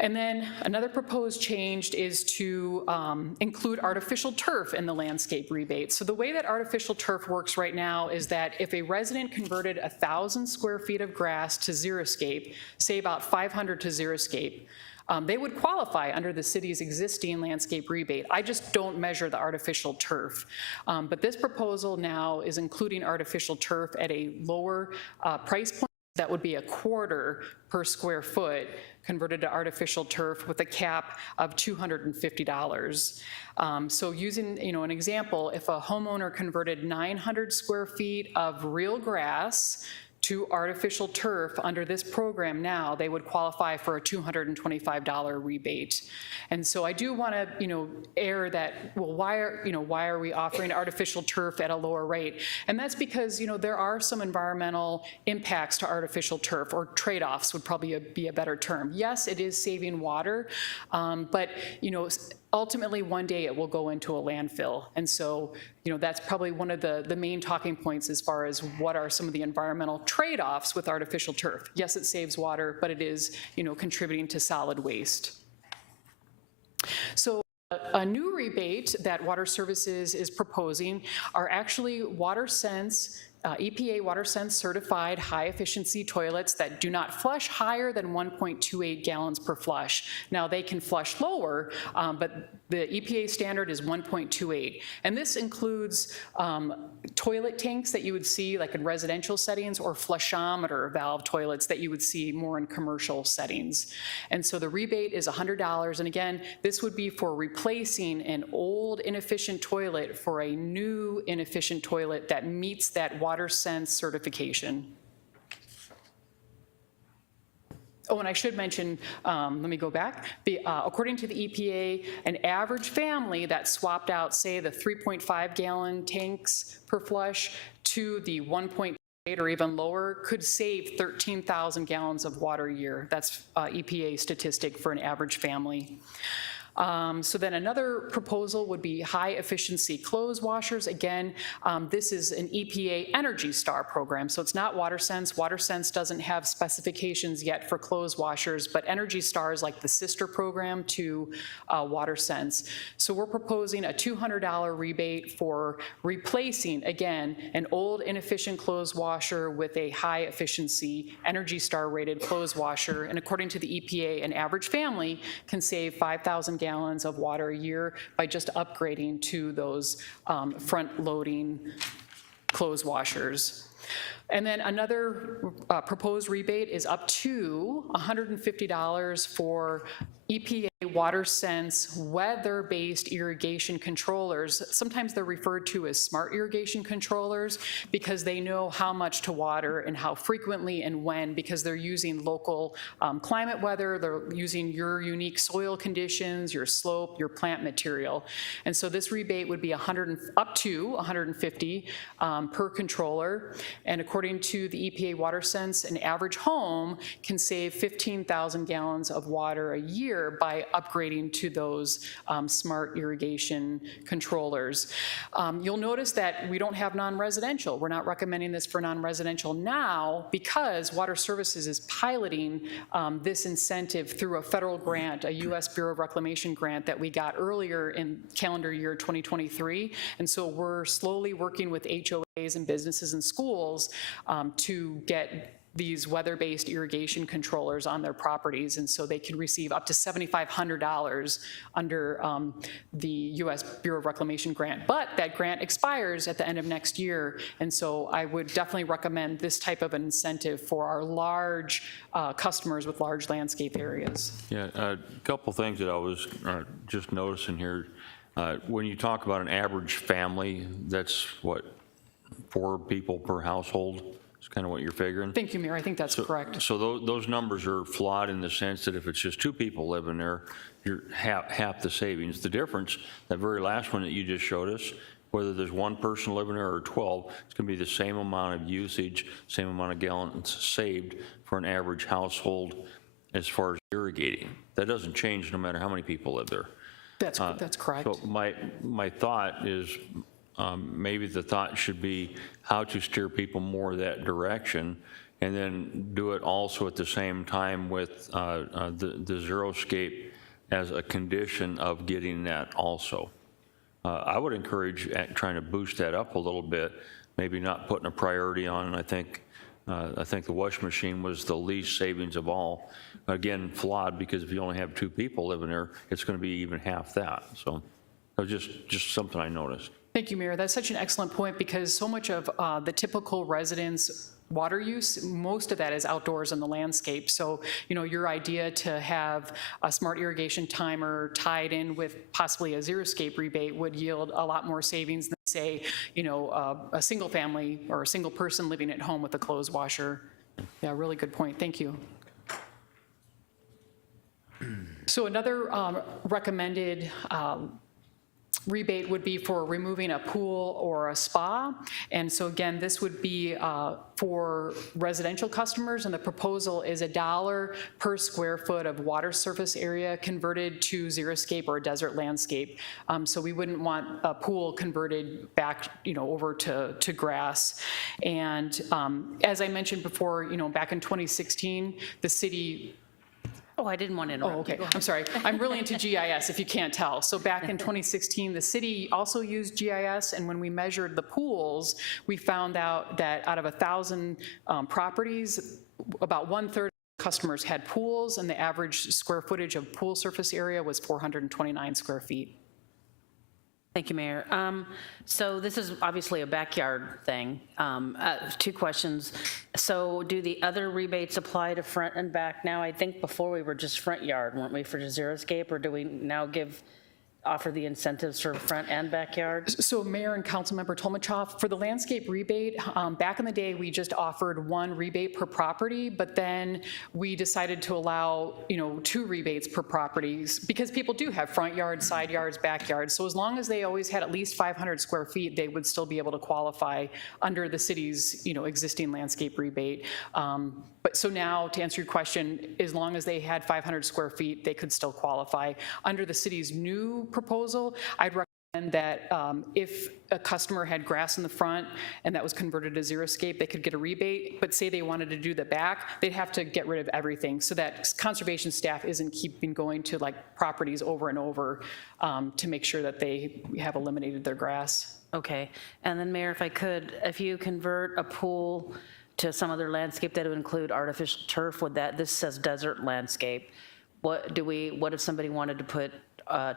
And then another proposed change is to include artificial turf in the landscape rebate. So the way that artificial turf works right now is that if a resident converted 1,000 square feet of grass to xeriscape, say about 500 to xeriscape, they would qualify under the city's existing landscape rebate. I just don't measure the artificial turf. But this proposal now is including artificial turf at a lower price point. That would be $0.25 per square foot converted to artificial turf with a cap of $250. So using an example, if a homeowner converted 900 square feet of real grass to artificial turf under this program now, they would qualify for a $225 rebate. And so I do want to, air that, well, why are we offering artificial turf at a lower rate? And that's because, there are some environmental impacts to artificial turf, or trade-offs would probably be a better term. Yes, it is saving water, but, ultimately, one day it will go into a landfill. And so, that's probably one of the main talking points as far as what are some of the environmental trade-offs with artificial turf. Yes, it saves water, but it is, contributing to solid waste. So a new rebate that Water Services is proposing are actually WaterSense EPA WaterSense certified high-efficiency toilets that do not flush higher than 1.28 gallons per flush. Now, they can flush lower, but the EPA standard is 1.28. And this includes toilet tanks that you would see like in residential settings, or flushometer valve toilets that you would see more in commercial settings. And so the rebate is $100. And again, this would be for replacing an old inefficient toilet for a new inefficient toilet that meets that WaterSense certification. Oh, and I should mention, let me go back. According to the EPA, an average family that swapped out, say, the 3.5 gallon tanks per flush to the 1.8 or even lower could save 13,000 gallons of water a year. That's EPA statistic for an average family. So then another proposal would be high efficiency clothes washers. Again, this is an EPA Energy Star program, so it's not WaterSense. WaterSense doesn't have specifications yet for clothes washers, but Energy Star is like the sister program to WaterSense. So we're proposing a $200 rebate for replacing, again, an old inefficient clothes washer with a high efficiency Energy Star rated clothes washer. And according to the EPA, an average family can save 5,000 gallons of water a year by just upgrading to those front-loading clothes washers. And then another proposed rebate is up to $150 for EPA WaterSense weather-based irrigation controllers. Sometimes they're referred to as smart irrigation controllers because they know how much to water and how frequently and when, because they're using local climate weather, they're using your unique soil conditions, your slope, your plant material. And so this rebate would be up to $150 per controller. And according to the EPA WaterSense, an average home can save 15,000 gallons of water a year by upgrading to those smart irrigation controllers. You'll notice that we don't have non-residential. We're not recommending this for non-residential now because Water Services is piloting this incentive through a federal grant, a U.S. Bureau of Reclamation grant that we got earlier in calendar year 2023. And so we're slowly working with HOAs and businesses and schools to get these weather-based irrigation controllers on their properties, and so they can receive up to $7,500 under the U.S. Bureau of Reclamation grant. But that grant expires at the end of next year, and so I would definitely recommend this type of an incentive for our large customers with large landscape areas. Yeah, a couple things that I was just noticing here. When you talk about an average family, that's what, 4 people per household? Kind of what you're figuring? Thank you, Mayor. I think that's correct. So those numbers are flawed in the sense that if it's just 2 people living there, you're half the savings. The difference, that very last one that you just showed us, whether there's 1 person living there or 12, it's going to be the same amount of usage, same amount of gallons saved for an average household as far as irrigating. That doesn't change no matter how many people live there. That's correct. So my thought is, maybe the thought should be how to steer people more that direction, and then do it also at the same time with the Zeroscape as a condition of getting that also. I would encourage trying to boost that up a little bit, maybe not putting a priority on, and I think the washing machine was the least savings of all. Again, flawed, because if you only have 2 people living there, it's going to be even half that. So that was just something I noticed. Thank you, Mayor. That's such an excellent point, because so much of the typical residents' water use, most of that is outdoors in the landscape. So, your idea to have a smart irrigation timer tied in with possibly a Zeroscape rebate would yield a lot more savings than, say, a single family or a single person living at home with a clothes washer. Yeah, really good point. Thank you. So another recommended rebate would be for removing a pool or a spa. And so again, this would be for residential customers, and the proposal is $1 per square foot of water surface area converted to xeriscape or a desert landscape. So we wouldn't want a pool converted back, over to grass. And as I mentioned before, back in 2016, the city. Oh, I didn't want to interrupt. Oh, okay. I'm sorry. I'm really into GIS, if you can't tell. So back in 2016, the city also used GIS, and when we measured the pools, we found out that out of 1,000 properties, about 1/3 of customers had pools, and the average square footage of pool surface area was 429 square feet. Thank you, Mayor. So this is obviously a backyard thing. 2 questions. So do the other rebates apply to front and back now? I think before we were just front yard, weren't we, for xeriscape, or do we now offer the incentives for front and backyard? So Mayor and Councilmember Tolmachoff, for the landscape rebate, back in the day, we just offered 1 rebate per property, but then we decided to allow, 2 rebates per properties, because people do have front yards, side yards, backyards. So as long as they always had at least 500 square feet, they would still be able to qualify under the city's, existing landscape rebate. But so now, to answer your question, as long as they had 500 square feet, they could still qualify. Under the city's new proposal, I'd recommend that if a customer had grass in the front and that was converted to xeriscape, they could get a rebate, but say they wanted to do the back, they'd have to get rid of everything, so that conservation staff isn't keeping going to properties over and over to make sure that they have eliminated their grass. Okay, and then Mayor, if I could, if you convert a pool to some other landscape that would include artificial turf, this says desert landscape. What if somebody wanted to put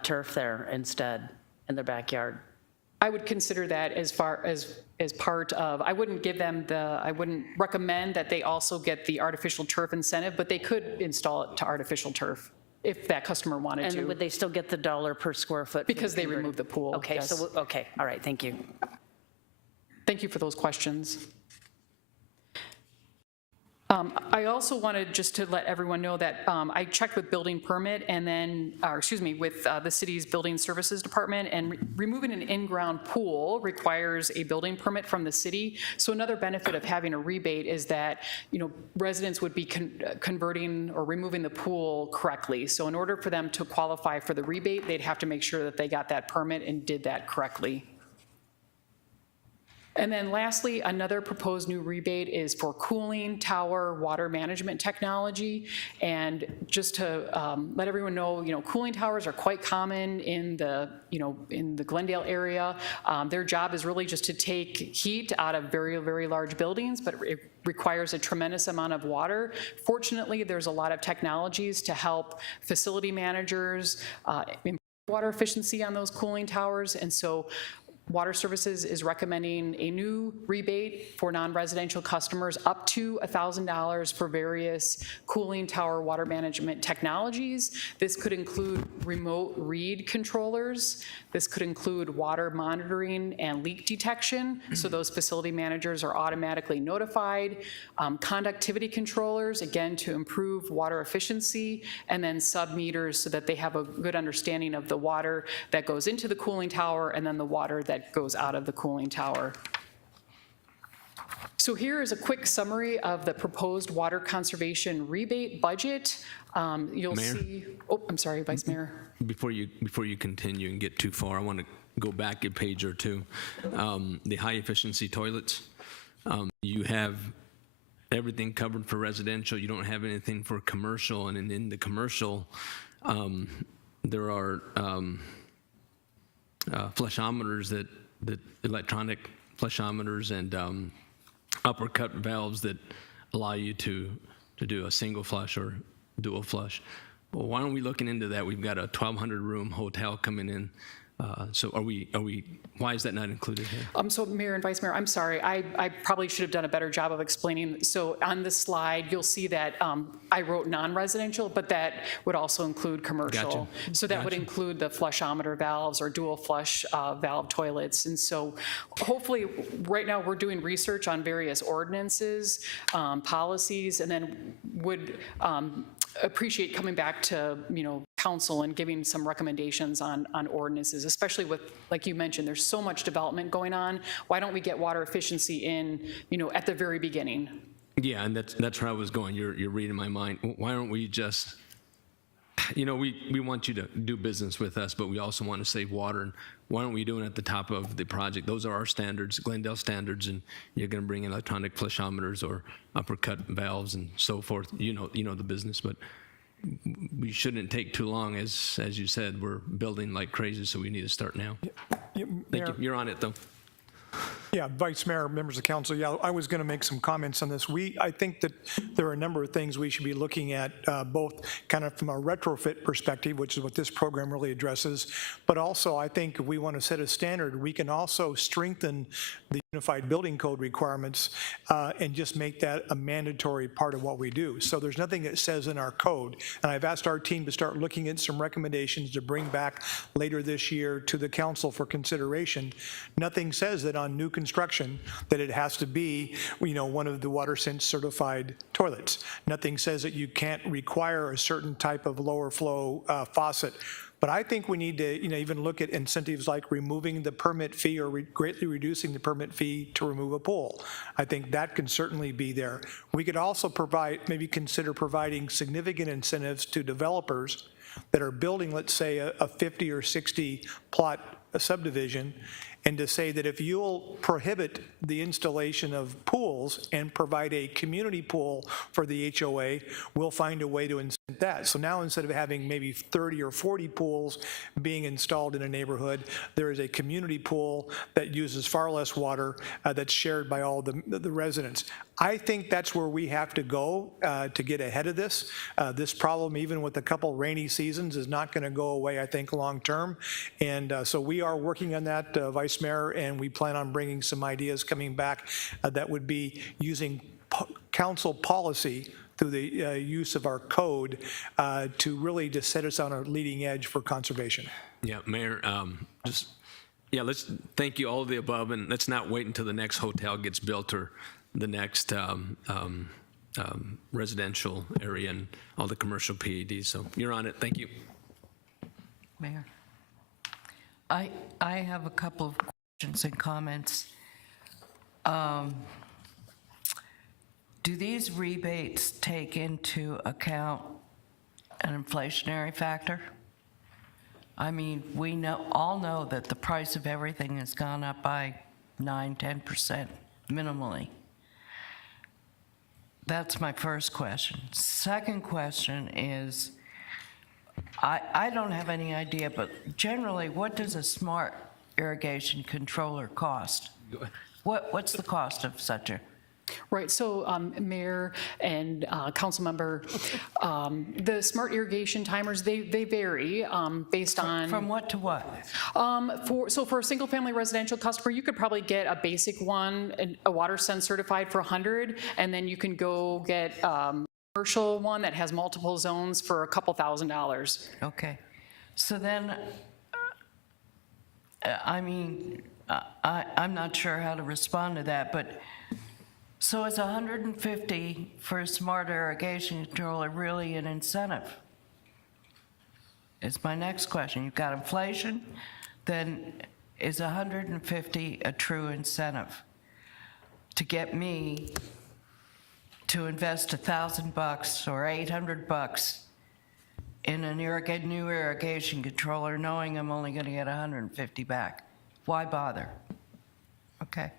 turf there instead in their backyard? I would consider that as part of, I wouldn't recommend that they also get the artificial turf incentive, but they could install it to artificial turf if that customer wanted to. And would they still get the $1 per square foot? Because they removed the pool. Okay, yes. Okay, all right, thank you. Thank you for those questions. I also wanted just to let everyone know that I checked with building permit and then, with the city's building services department, and removing an in-ground pool requires a building permit from the city. So another benefit of having a rebate is that, residents would be converting or removing the pool correctly. So in order for them to qualify for the rebate, they'd have to make sure that they got that permit and did that correctly. And then lastly, another proposed new rebate is for cooling tower water management technology. And just to let everyone know, cooling towers are quite common in the Glendale area. Their job is really just to take heat out of very, very large buildings, but it requires a tremendous amount of water. Fortunately, there's a lot of technologies to help facility managers improve water efficiency on those cooling towers. And so Water Services is recommending a new rebate for non-residential customers up to $1,000 for various cooling tower water management technologies. This could include remote read controllers. This could include water monitoring and leak detection, so those facility managers are automatically notified. Conductivity controllers, again, to improve water efficiency, and then sub-meters so that they have a good understanding of the water that goes into the cooling tower and then the water that goes out of the cooling tower. So here is a quick summary of the proposed water conservation rebate budget. You'll Mayor? see, oh, I'm sorry, Vice Mayor. Before you continue and get too far, I want to go back a page or two. The high efficiency toilets, you have everything covered for residential. You don't have anything for commercial, and in the commercial, there are flushometers that electronic flushometers and uppercut valves that allow you to do a single flush or dual flush. Well, why aren't we looking into that? We've got a 1,200 room hotel coming in. So why is that not included here? So Mayor and Vice Mayor, I'm sorry, I probably should have done a better job of explaining. So on this slide, you'll see that I wrote non-residential, but that would also include commercial. Gotcha. So that would include the flushometer valves or dual flush valve toilets. And so hopefully, right now we're doing research on various ordinances, policies, and then would appreciate coming back to, council and giving some recommendations on ordinances, especially with, like you mentioned, there's so much development going on. Why don't we get water efficiency in, at the very beginning? Yeah, and that's where I was going. You're reading my mind. Why don't we just, we want you to do business with us, but we also want to save water. And why don't we do it at the top of the project? Those are our standards, Glendale standards, and you're going to bring electronic flushometers or uppercut valves and so forth. You know the business, but we shouldn't take too long. As you said, we're building like crazy, so we need to start now. Thank you. You're on it, though. Yeah, Vice Mayor, members of council, yeah, I was going to make some comments on this. I think that there are a number of things we should be looking at, both kind of from a retrofit perspective, which is what this program really addresses, but also I think if we want to set a standard, we can also strengthen the Unified Building Code requirements and just make that a mandatory part of what we do. So there's nothing that says in our code, and I've asked our team to start looking at some recommendations to bring back later this year to the council for consideration. Nothing says that on new construction that it has to be, one of the WaterSense certified toilets. Nothing says that you can't require a certain type of lower flow faucet. But I think we need to, even look at incentives like removing the permit fee or greatly reducing the permit fee to remove a pool. I think that can certainly be there. We could also maybe consider providing significant incentives to developers that are building, let's say, a 50 or 60 plot subdivision, and to say that if you'll prohibit the installation of pools and provide a community pool for the HOA, we'll find a way to incent that. So now instead of having maybe 30 or 40 pools being installed in a neighborhood, there is a community pool that uses far less water that's shared by all the residents. I think that's where we have to go to get ahead of this. This problem, even with a couple rainy seasons, is not going to go away, I think, long term. And so we are working on that, Vice Mayor, and we plan on bringing some ideas coming back that would be using council policy through the use of our code to really just set us on a leading edge for conservation. Yeah, Mayor, let's thank you all of the above, and let's not wait until the next hotel gets built or the next residential area and all the commercial PEDs. So you're on it. Thank you. Mayor, I have a couple of questions and comments. Do these rebates take into account an inflationary factor? I mean, we all know that the price of everything has gone up by 9–10% minimally. That's my first question. Second question is, I don't have any idea, but generally, what does a smart irrigation controller cost? What's the cost of such a? Right, so Mayor and Council Member, the smart irrigation timers, they vary based on. From what to what? For a single family residential customer, you could probably get a basic one, a WaterSense certified for 100, and then you can go get commercial one that has multiple zones for a couple $1,000s. Okay, so then, I'm not sure how to respond to that, but so is 150 for a smart irrigation controller really an incentive? Is my next question. You've got inflation, then is 150 a true incentive to get me to invest $1,000 or $800 in a new irrigation controller, knowing I'm only going to get 150 back? Why bother? Okay.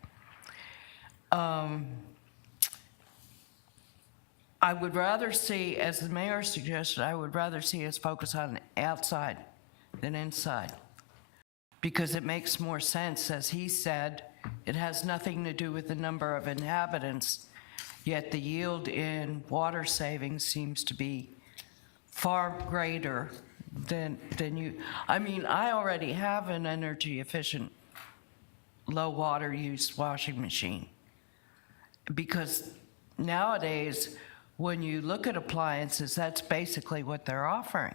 I would rather see, as the mayor suggested, I would rather see us focus on outside than inside, because it makes more sense. As he said, it has nothing to do with the number of inhabitants, yet the yield in water savings seems to be far greater than you. I mean, I already have an energy efficient, low water use washing machine, because nowadays, when you look at appliances, that's basically what they're offering.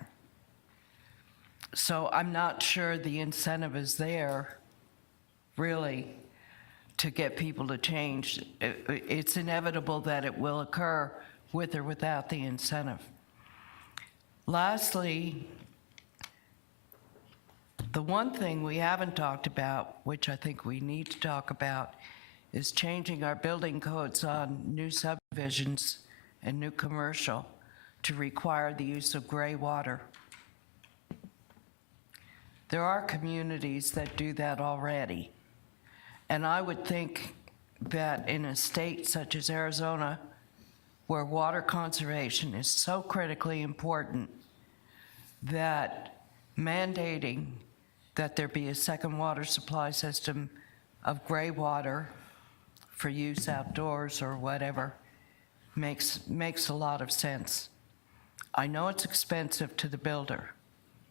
So I'm not sure the incentive is there, really, to get people to change. It's inevitable that it will occur with or without the incentive. Lastly, The one thing we haven't talked about, which I think we need to talk about, is changing our building codes on new subdivisions and new commercial to require the use of gray water. There are communities that do that already. And I would think that in a state such as Arizona, where water conservation is so critically important, that mandating that there be a second water supply system of gray water for use outdoors or whatever makes a lot of sense. I know it's expensive to the builder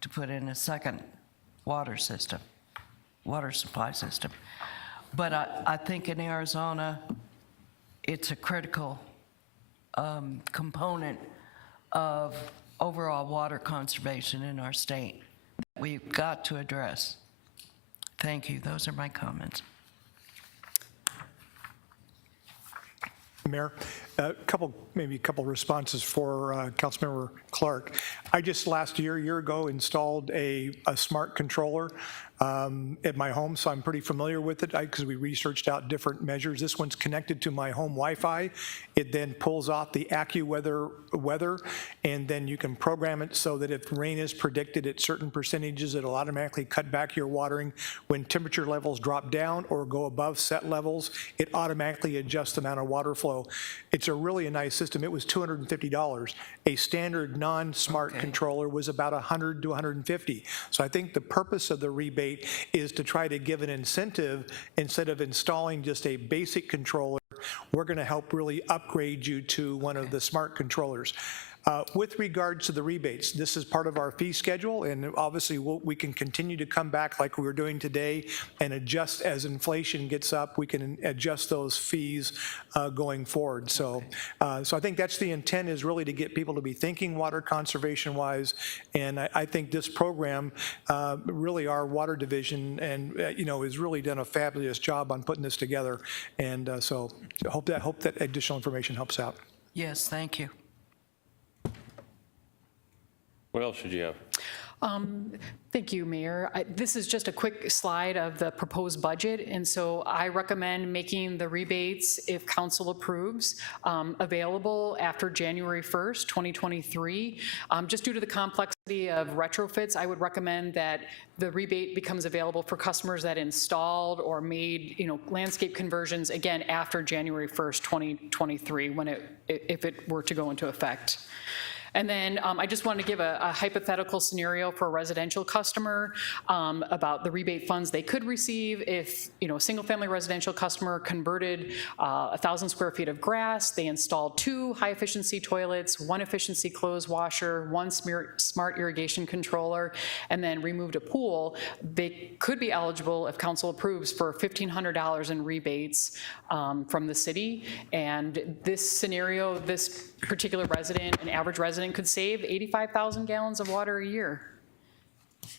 to put in a second water supply system, but I think in Arizona, it's a critical component of overall water conservation in our state that we've got to address. Thank you. Those are my comments. Mayor, maybe a couple responses for Councilmember Clark. I just last year ago, installed a smart controller at my home, so I'm pretty familiar with it because we researched out different measures. This one's connected to my home Wi-Fi. It then pulls off the AccuWeather weather, and then you can program it so that if rain is predicted at certain percentages, it'll automatically cut back your watering. When temperature levels drop down or go above set levels, it automatically adjusts the amount of water flow. It's a really nice system. It was $250. A standard non-smart controller was about $100 to $150. So I think the purpose of the rebate is to try to give an incentive. Instead of installing just a basic controller, we're going to help really upgrade you to one of the smart controllers. With regards to the rebates, this is part of our fee schedule, and obviously we can continue to come back like we were doing today and adjust as inflation gets up. We can adjust those fees going forward. So, so I think that's the intent, is really to get people to be thinking water conservation wise, and I think this program, really our water division, and has really done a fabulous job on putting this together, and so I hope that additional information helps out. Yes, thank you. What else did you have? Thank you, Mayor. This is just a quick slide of the proposed budget, and so I recommend making the rebates, if council approves, available after January 1st, 2023. Just due to the complexity of retrofits, I would recommend that the rebate becomes available for customers that installed or made, landscape conversions, again, after January 1st, 2023, if it were to go into effect. And then I just wanted to give a hypothetical scenario for a residential customer about the rebate funds they could receive if, a single-family residential customer converted 1,000 square feet of grass, they installed 2 high-efficiency toilets, 1 efficiency clothes washer, 1 smart irrigation controller, and then removed a pool. They could be eligible, if council approves, for $1,500 in rebates from the city. And this scenario, this particular resident, an average resident, could save 85,000 gallons of water a year.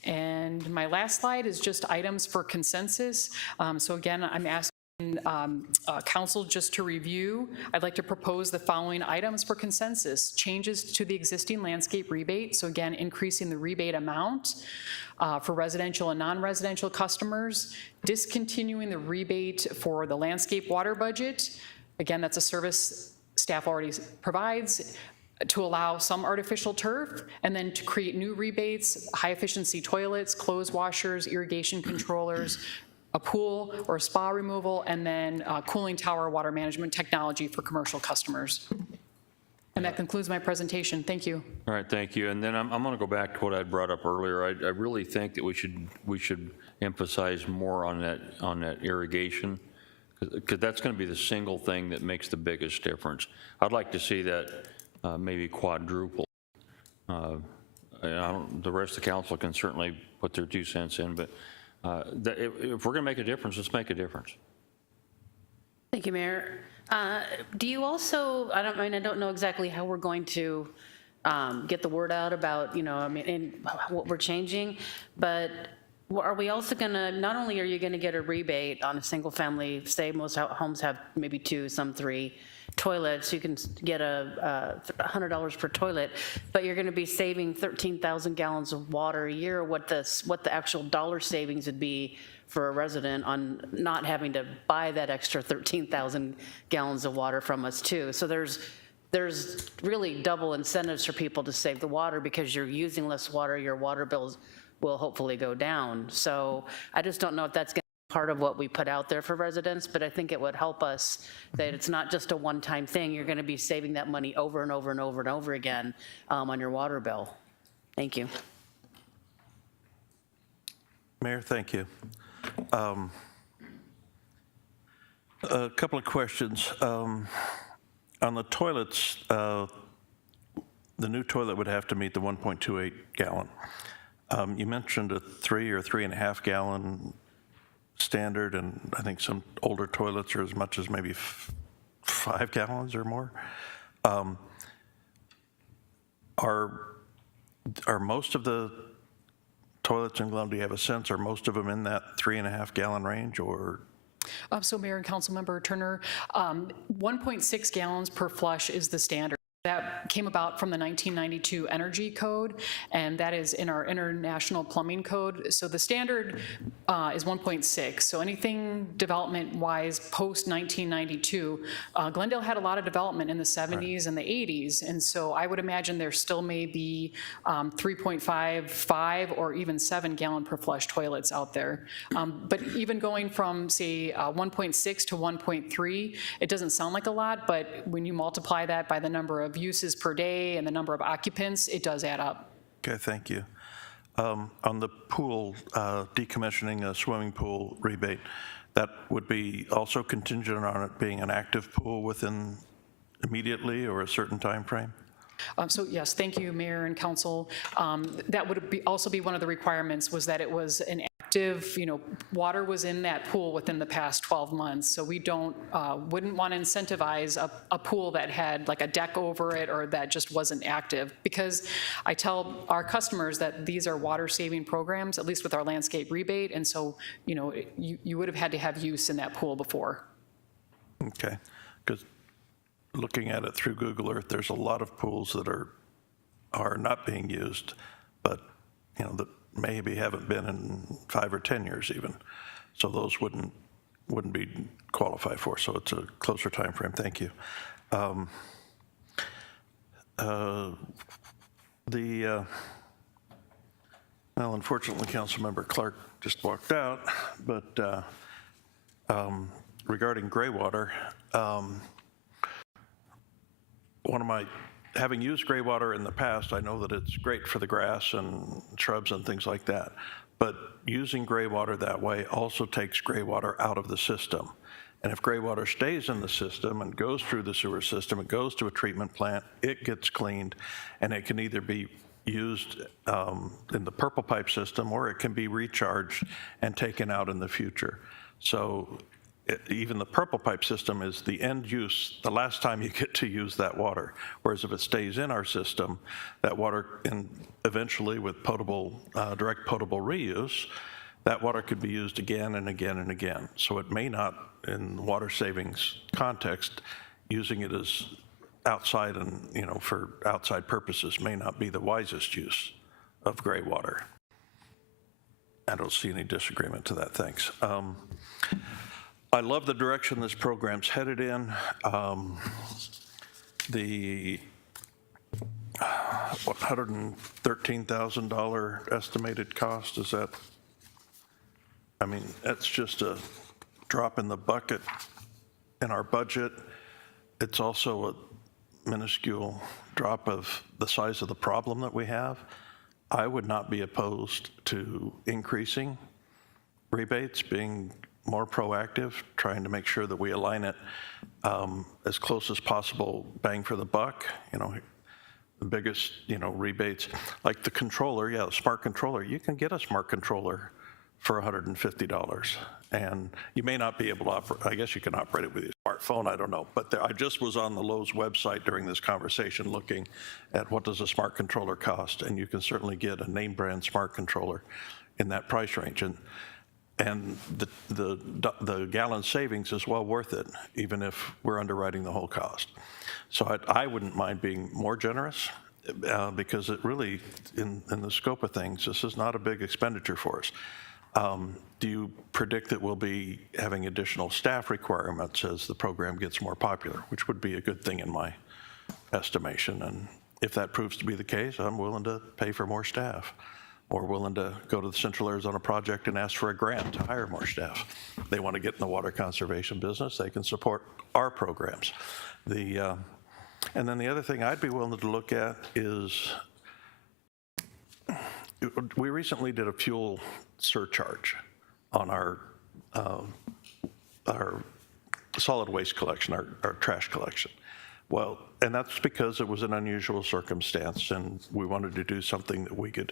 And my last slide is just items for consensus. So again, I'm asking council just to review. I'd like to propose the following items for consensus: changes to the existing landscape rebate. So again, increasing the rebate amount for residential and non-residential customers, discontinuing the rebate for the landscape water budget. Again, that's a service staff already provides, to allow some artificial turf, and then to create new rebates, high-efficiency toilets, clothes washers, irrigation controllers, a pool or a spa removal, and then cooling tower water management technology for commercial customers. And that concludes my presentation. Thank you. All right, thank you. And then I'm going to go back to what I brought up earlier. I really think that we should emphasize more on that irrigation, because that's going to be the single thing that makes the biggest difference. I'd like to see that maybe quadruple. The rest of the council can certainly put their 2 cents in, but if we're going to make a difference, let's make a difference. Thank you, Mayor. Do you also, I don't know exactly how we're going to get the word out about, and what we're changing, but are we also going to, not only are you going to get a rebate on a single family, say most homes have maybe 2, some 3, toilets, you can get $100 per toilet, but you're gonna be saving 13,000 gallons of water a year, what the actual dollar savings would be for a resident on not having to buy that extra 13,000 gallons of water from us too. So there's really double incentives for people to save the water because you're using less water, your water bills will hopefully go down. So I just don't know if that's gonna be part of what we put out there for residents, but I think it would help us that it's not just a one-time thing. You're gonna be saving that money over and over and over and over again on your water bill. Thank you. Mayor, thank you. A couple of questions. On the toilets, the new toilet would have to meet the 1.28 gallon. You mentioned a 3 or 3.5 gallon standard, and I think some older toilets are as much as maybe 5 gallons or more. Are most of the toilets in Glendale, do you have a sense, are most of them in that 3.5 gallon range, or? So Mayor and Councilmember Turner, 1.6 gallons per flush is the standard. That came about from the 1992 Energy Code, and that is in our International Plumbing Code. So the standard is 1.6. So anything development-wise post-1992, Glendale had a lot of development in the 70s and the 80s, and so I would imagine there still may be 3.5, 5, or even 7 gallon per flush toilets out there. But even going from, say, 1.6 to 1.3, it doesn't sound like a lot, but when you multiply that by the number of uses per day and the number of occupants, it does add up. Okay, thank you. On the pool, decommissioning a swimming pool rebate, that would be also contingent on it being an active pool within immediately or a certain time frame? So yes, thank you, Mayor and Council. That would also be one of the requirements, was that it was an active, water was in that pool within the past 12 months. So we wouldn't want to incentivize a pool that had like a deck over it or that just wasn't active, because I tell our customers that these are water saving programs, at least with our landscape rebate. And so, you would have had to have use in that pool before. Okay, because looking at it through Google Earth, there's a lot of pools that are not being used, but that maybe haven't been in 5 or 10 years even. So those wouldn't be qualified for. So it's a closer time frame. Thank you. Well, unfortunately, Councilmember Clark just walked out, but regarding gray water, having used gray water in the past, I know that it's great for the grass and shrubs and things like that, but using gray water that way also takes gray water out of the system. And if gray water stays in the system and goes through the sewer system, it goes to a treatment plant, it gets cleaned, and it can either be used in the purple pipe system, or it can be recharged and taken out in the future. So even the purple pipe system is the end use, the last time you get to use that water. Whereas if it stays in our system, that water, and eventually with potable, direct potable reuse, that water could be used again and again and again. So it may not, in water savings context, using it as outside and, for outside purposes may not be the wisest use of gray water. I don't see any disagreement to that, thanks. I love the direction this program's headed in. The $113,000 estimated cost, is that, that's just a drop in the bucket in our budget. It's also a minuscule drop of the size of the problem that we have. I would not be opposed to increasing rebates, being more proactive, trying to make sure that we align it as close as possible, bang for the buck. The biggest, rebates, like the controller, the smart controller, you can get a smart controller for $150. And you may not be able to operate, I guess you can operate it with your smartphone, I don't know. But I just was on the Lowe's website during this conversation looking at what does a smart controller cost, and you can certainly get a name brand smart controller in that price range. And And the gallon savings is well worth it, even if we're underwriting the whole cost. So I wouldn't mind being more generous, because it really, in the scope of things, this is not a big expenditure for us. Do you predict that we'll be having additional staff requirements as the program gets more popular, which would be a good thing in my estimation? And if that proves to be the case, I'm willing to pay for more staff, or willing to go to the Central Arizona Project and ask for a grant to hire more staff. They want to get in the water conservation business, they can support our programs. And then the other thing I'd be willing to look at is, we recently did a fuel surcharge on our solid waste collection, our trash collection. Well, and that's because it was an unusual circumstance, and we wanted to do something that we could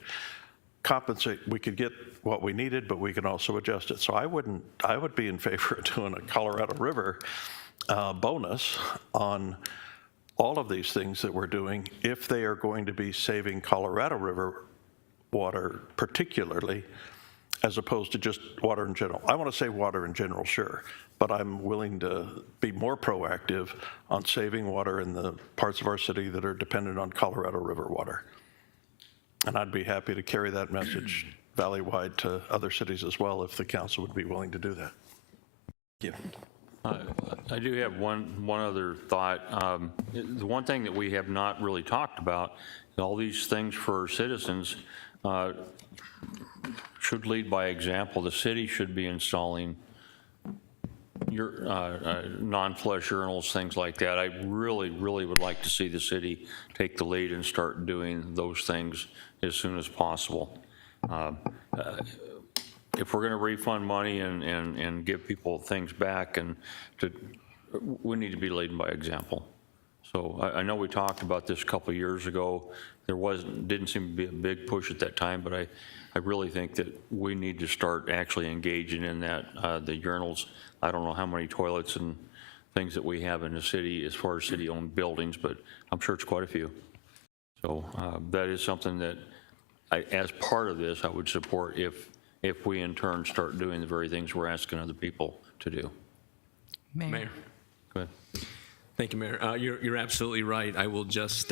compensate. We could get what we needed, but we could also adjust it. So I would be in favor of doing a Colorado River bonus on all of these things that we're doing, if they are going to be saving Colorado River water particularly, as opposed to just water in general. I want to say water in general, sure, but I'm willing to be more proactive on saving water in the parts of our city that are dependent on Colorado River water. And I'd be happy to carry that message valley-wide to other cities as well, if the council would be willing to do that. Thank you. I do have one other thought. The one thing that we have not really talked about, all these things for citizens should lead by example. The city should be installing your non-flush urinals, things like that. I really would like to see the city take the lead and start doing those things as soon as possible. If we're going to refund money and give people things back, we need to be leading by example. So I know we talked about this a couple of years ago. There didn't seem to be a big push at that time, but I really think that we need to start actually engaging in that. The urinals, I don't know how many toilets and things that we have in the city as far as city-owned buildings, but I'm sure it's quite a few. So that is something that as part of this, I would support if we in turn start doing the very things we're asking other people to do. Mayor. Go ahead. Thank you, Mayor. You're absolutely right. I will just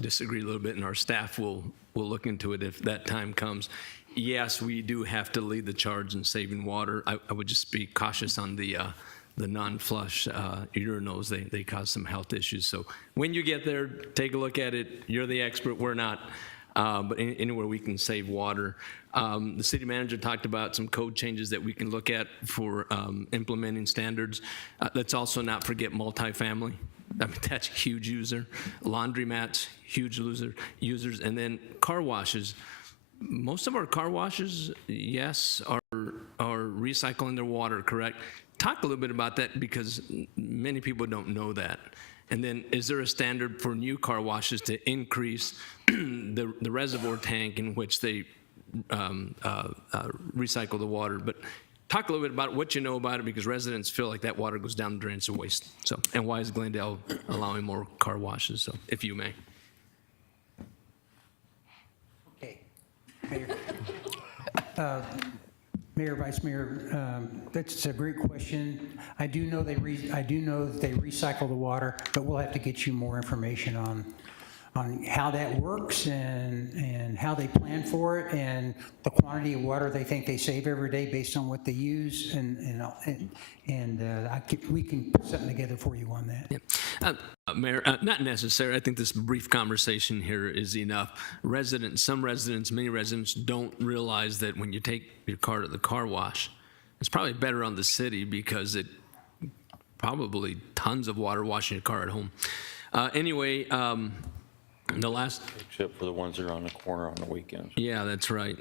disagree a little bit, and our staff will look into it if that time comes. Yes, we do have to lead the charge in saving water. I would just be cautious on the non-flush urinals. They cause some health issues. So when you get there, take a look at it. You're the expert, we're not. But anywhere we can save water. The city manager talked about some code changes that we can look at for implementing standards. Let's also not forget multifamily. I mean, that's a huge user. Laundromats, huge users. And then car washes. Most of our car washes, yes, are recycling their water, correct? Talk a little bit about that, because many people don't know that. And then, is there a standard for new car washes to increase the reservoir tank in which they recycle the water? But talk a little bit about what you know about it, because residents feel like that water goes down the drain as a waste. So, and why is Glendale allowing more car washes? So, if you may. Okay. Mayor, Vice Mayor, that's a great question. I do know that they recycle the water, but we'll have to get you more information on how that works and how they plan for it, and the quantity of water they think they save every day based on what they use, we can put something together for you on that. Yeah. Mayor, not necessary. I think this brief conversation here is enough. Many residents don't realize that when you take your car to the car wash, it's probably better on the city, because it probably tons of water washing your car at home. Anyway, the last... Except for the ones that are on the corner on the weekends. Yeah, that's right.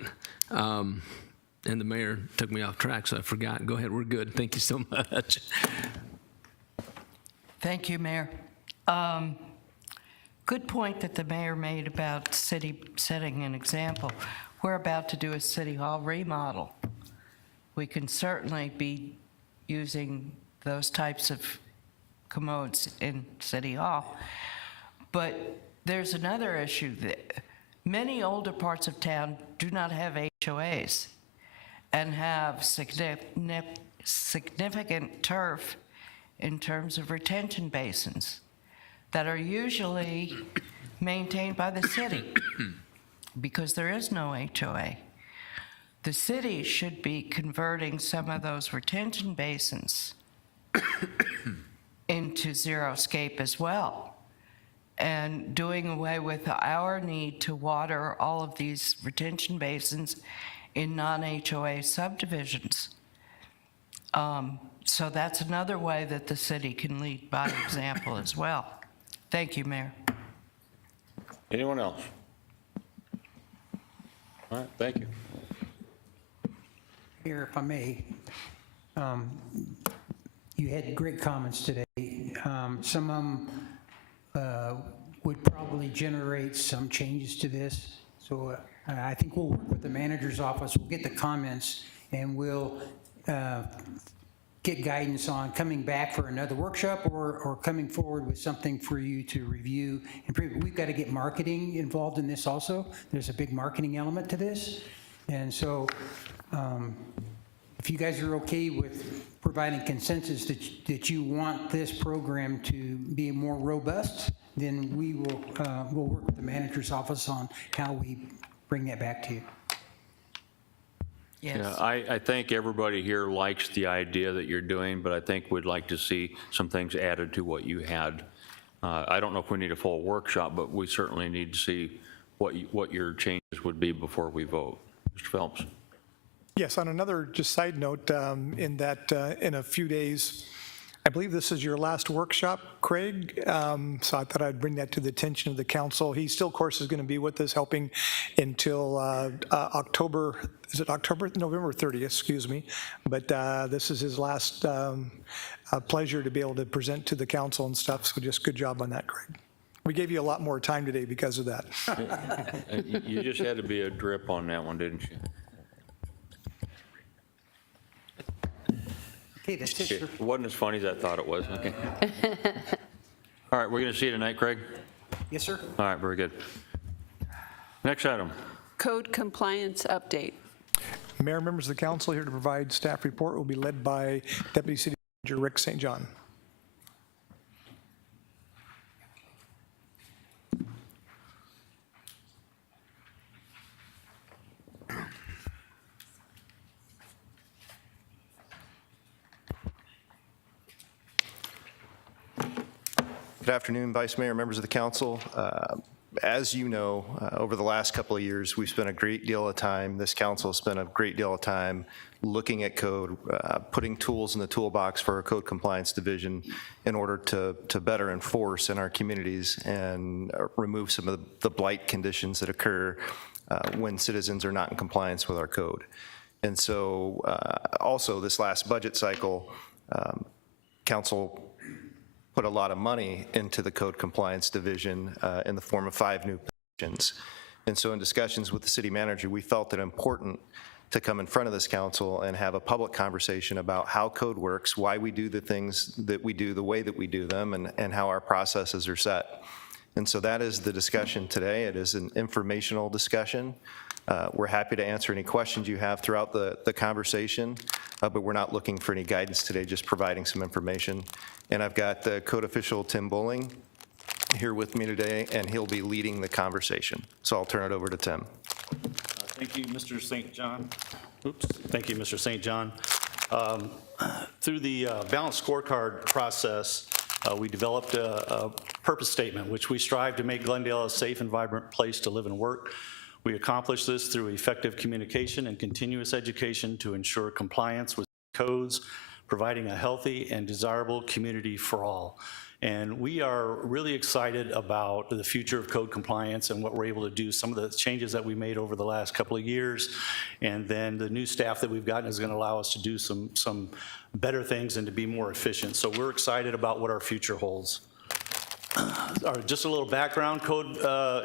And the mayor took me off track, so I forgot. Go ahead, we're good. Thank you so much. Thank you, Mayor. Good point that the mayor made about city setting an example. We're about to do a city hall remodel. We can certainly be using those types of commodes in city hall. But there's another issue that many older parts of town do not have HOAs. and have significant turf in terms of retention basins that are usually maintained by the city because there is no HOA. The city should be converting some of those retention basins into xeriscape as well, and doing away with our need to water all of these retention basins in non-HOA subdivisions. So that's another way that the city can lead by example as well. Thank you, Mayor. Anyone else? All right, thank you. Mayor, if I may, you had great comments today. Some of them would probably generate some changes to this. So I think we'll work with the manager's office. We'll get the comments and we'll get guidance on coming back for another workshop or coming forward with something for you to review. And we've got to get marketing involved in this also. There's a big marketing element to this. And so if you guys are okay with providing consensus that you want this program to be more robust, then we will we'll work with the manager's office on how we bring that back to you. Yes. Yeah, I think everybody here likes the idea that you're doing, but I think we'd like to see some things added to what you had. I don't know if we need a full workshop, but we certainly need to see what your changes would be before we vote. Mr. Phelps. Yes, on another just side note, in that in a few days, I believe this is your last workshop, Craig, so I thought I'd bring that to the attention of the council. He still, of course, is going to be with us helping until October, is it October? November 30th, excuse me. But this is his last pleasure to be able to present to the council and stuff, so just good job on that, Craig. We gave you a lot more time today because of that. You just had to be a drip on that one, didn't you? Okay, that's it, sir. It wasn't as funny as I thought it was. Okay. All right, we're going to see you tonight, Craig? Yes, sir. All right, very good. Next item. Code compliance update. Mayor, members of the council, here to provide staff report will be led by Deputy City Manager Rick St. John. Good afternoon, Vice Mayor, members of the council. As you know, over the last couple of years, we've spent a great deal of time, this council has spent a great deal of time looking at code, putting tools in the toolbox for our code compliance division in order to better enforce in our communities and remove some of the blight conditions that occur when citizens are not in compliance with our code. And so also this last budget cycle, council put a lot of money into the code compliance division in the form of 5 new positions. And so in discussions with the city manager, we felt it important to come in front of this council and have a public conversation about how code works, why we do the things that we do the way that we do them, and how our processes are set. And so that is the discussion today. It is an informational discussion. We're happy to answer any questions you have throughout the conversation, but we're not looking for any guidance today, just providing some information. And I've got the code official, Tim Bowling, here with me today, and he'll be leading the conversation. So I'll turn it over to Tim. Thank you, Mr. St. John. Oops. Thank you, Mr. St. John. Through the balanced scorecard process, we developed a purpose statement, which we strive to make Glendale a safe and vibrant place to live and work. We accomplish this through effective communication and continuous education to ensure compliance with codes, providing a healthy and desirable community for all. And we are really excited about the future of code compliance and what we're able to do, some of the changes that we made over the last couple of years, and then the new staff that we've gotten is going to allow us to do some better things and to be more efficient. So we're excited about what our future holds. Just a little background, code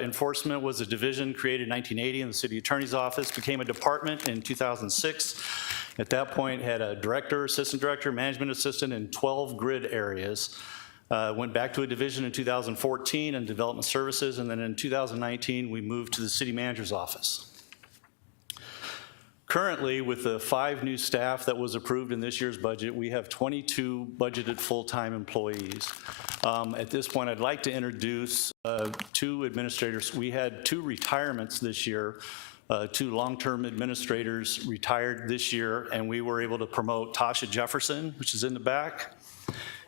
enforcement was a division created in 1980 in the city attorney's office, became a department in 2006. At that point, had a director, assistant director, management assistant in 12 grid areas. Went back to a division in 2014 in development services, and then in 2019, we moved to the city manager's office. Currently, with the 5 new staff that was approved in this year's budget, we have 22 budgeted full-time employees. At this point, I'd like to introduce 2 administrators. We had 2 retirements this year. 2 long-term administrators retired this year, and we were able to promote Tasha Jefferson, which is in the back,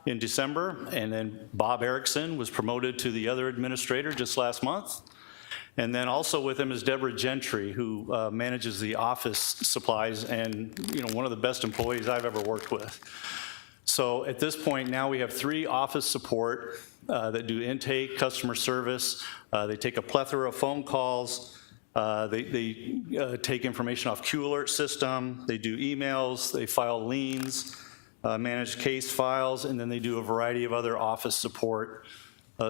in December, and then Bob Erickson was promoted to the other administrator just last month. And then also with him is Deborah Gentry, who manages the office supplies and, you know, one of the best employees I've ever worked with. So at this point now we have 3 office support that do intake, customer service. They take a plethora of phone calls. They take information off Q Alert system. They do emails. They file liens, manage case files, and then they do a variety of other office support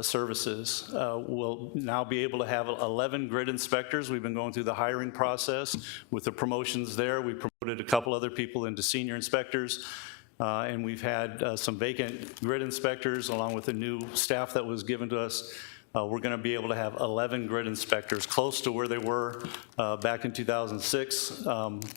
services. We'll now be able to have 11 grid inspectors. We've been going through the hiring process. With the promotions there, we promoted a couple other people into senior inspectors, and we've had some vacant grid inspectors along with the new staff that was given to us. We're going to be able to have 11 grid inspectors, close to where they were back in 2006,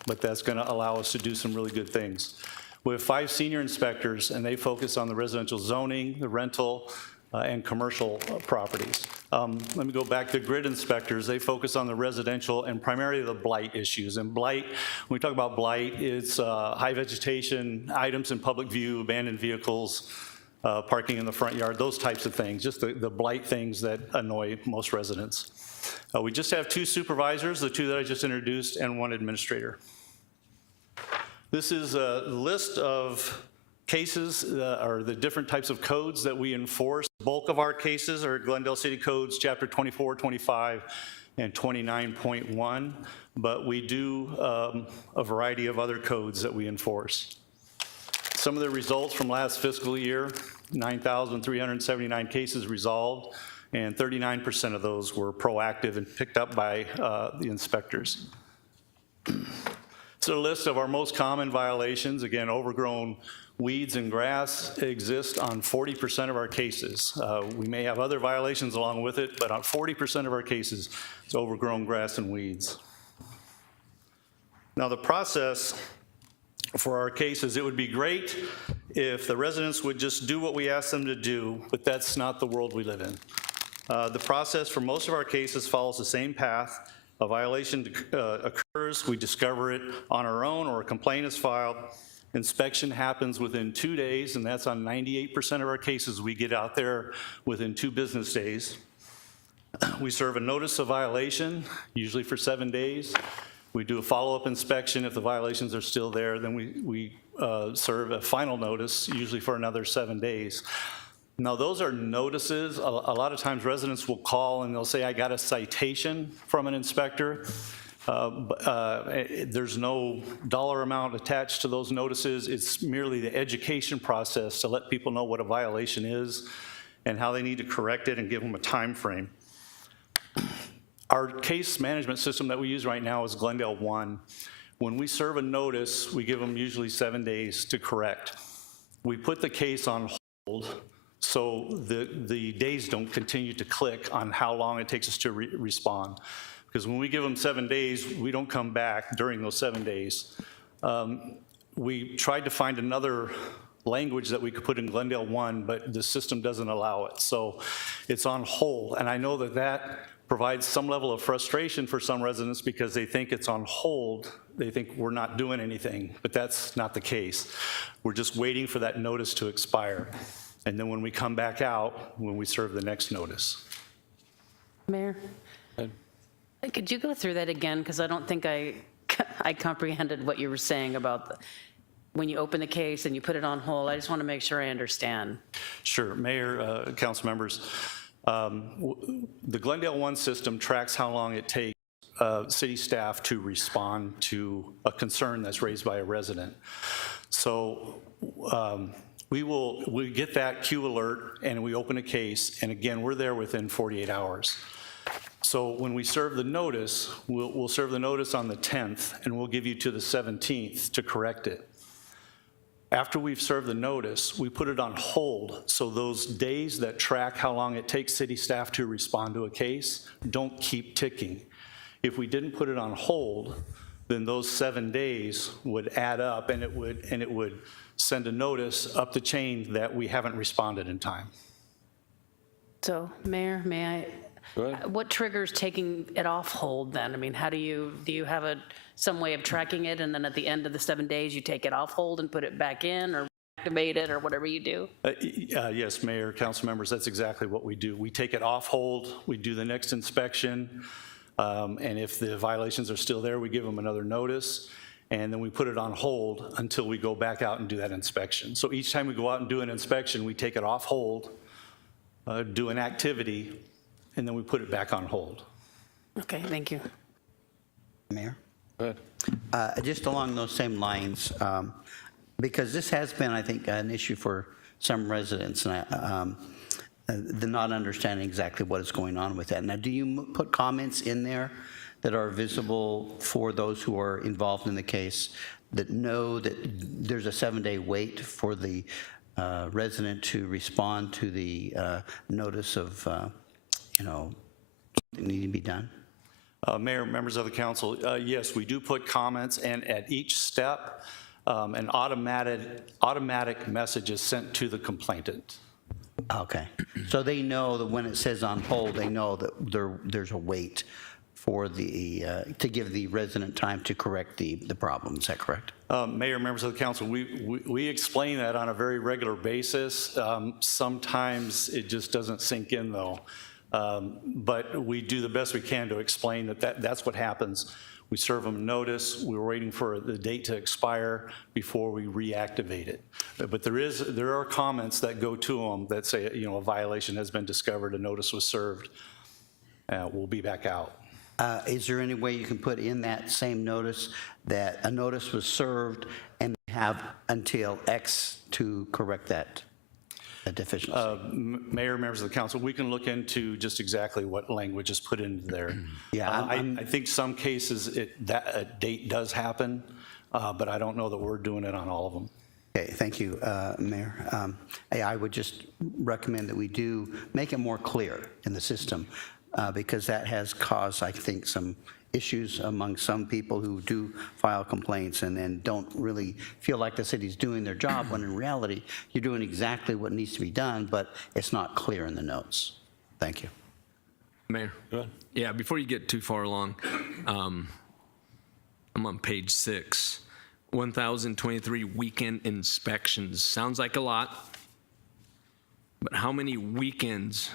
but that's going to allow us to do some really good things. We have 5 senior inspectors, and they focus on the residential zoning, the rental, and commercial properties. Let me go back to grid inspectors. They focus on the residential and primarily the blight issues. And blight, when we talk about blight, it's high vegetation, items in public view, abandoned vehicles, parking in the front yard, those types of things, just the blight things that annoy most residents. We just have 2 supervisors, the 2 that I just introduced, and 1 administrator. This is a list of cases or the different types of codes that we enforce. The bulk of our cases are Glendale City Codes, Chapter 24, 25, and 29.1, but we do a variety of other codes that we enforce. Some of the results from last fiscal year, 9,379 cases resolved, and 39% of those were proactive and picked up by the inspectors. So a list of our most common violations, again, overgrown weeds and grass exist on 40% of our cases. We may have other violations along with it, but on 40% of our cases, it's overgrown grass and weeds. Now the process for our cases, it would be great if the residents would just do what we ask them to do, but that's not the world we live in. The process for most of our cases follows the same path. A violation occurs, we discover it on our own, or a complaint is filed. Inspection happens within 2 days, and that's on 98% of our cases. We get out there within 2 business days. We serve a notice of violation, usually for 7 days. We do a follow-up inspection. If the violations are still there, then we serve a final notice, usually for another 7 days. Now, those are notices. A lot of times residents will call and they'll say, I got a citation from an inspector. There's no dollar amount attached to those notices. It's merely the education process to let people know what a violation is and how they need to correct it and give them a time frame. Our case management system that we use right now is Glendale 1. When we serve a notice, we give them usually 7 days to correct. We put the case on hold so the days don't continue to click on how long it takes us to respond. Because when we give them 7 days, we don't come back during those 7 days. We tried to find another language that we could put in Glendale 1, but the system doesn't allow it. So it's on hold. And I know that that provides some level of frustration for some residents because they think it's on hold. They think we're not doing anything, but that's not the case. We're just waiting for that notice to expire. And then when we come back out, when we serve the next notice. Mayor? Could you go through that again? Because I don't think I comprehended what you were saying about when you open the case and you put it on hold. I just want to make sure I understand. Sure. Mayor, council members, the Glendale 1 system tracks how long it takes city staff to respond to a concern that's raised by a resident. So we get that Q alert and we open a case, and again, we're there within 48 hours. So when we serve the notice, we'll serve the notice on the 10th, and we'll give you to the 17th to correct it. After we've served the notice, we put it on hold, so those days that track how long it takes city staff to respond to a case don't keep ticking. If we didn't put it on hold, then those 7 days would add up, and it would send a notice up the chain that we haven't responded in time. So, Mayor, may I? Go ahead. What triggers taking it off hold then? I mean, how do you have some way of tracking it, and then at the end of the 7 days, you take it off hold and put it back in, or activate it, or whatever you do? Yes, Mayor, council members, that's exactly what we do. We take it off hold, we do the next inspection, and if the violations are still there, we give them another notice, and then we put it on hold until we go back out and do that inspection. So each time we go out and do an inspection, we take it off hold, do an activity, and then we put it back on hold. Okay, thank you. Mayor? Go ahead. Just along those same lines, because this has been, I think, an issue for some residents, and the not understanding exactly what is going on with that. Now, do you put comments in there that are visible for those who are involved in the case, that know that there's a 7-day wait for the resident to respond to the notice of, something needing to be done? Mayor, members of the council, yes, we do put comments, and at each step, an automatic message is sent to the complainant. Okay, so they know that when it says on hold, they know that there's a wait for the, to give the resident time to correct the problem, is that correct? Mayor, members of the council, we explain that on a very regular basis. Sometimes it just doesn't sink in though. But we do the best we can to explain that's what happens. We serve them notice, we're waiting for the date to expire before we reactivate it. But there are comments that go to them that say, a violation has been discovered, a notice was served, we'll be back out. Is there any way you can put in that same notice that a notice was served and have until X to correct that deficiency? Mayor, members of the council, we can look into just exactly what language is put into there. Yeah, I think some cases that a date does happen, but I don't know that we're doing it on all of them. Okay, thank you, Mayor. I would just recommend that we do make it more clear in the system, because that has caused, I think, some issues among some people who do file complaints and then don't really feel like the city's doing their job, when in reality, you're doing exactly what needs to be done, but it's not clear in the notes. Thank you. Mayor? Go ahead. Yeah, before you get too far along, I'm on page 6. 1,023 weekend inspections. Sounds like a lot, but how many weekends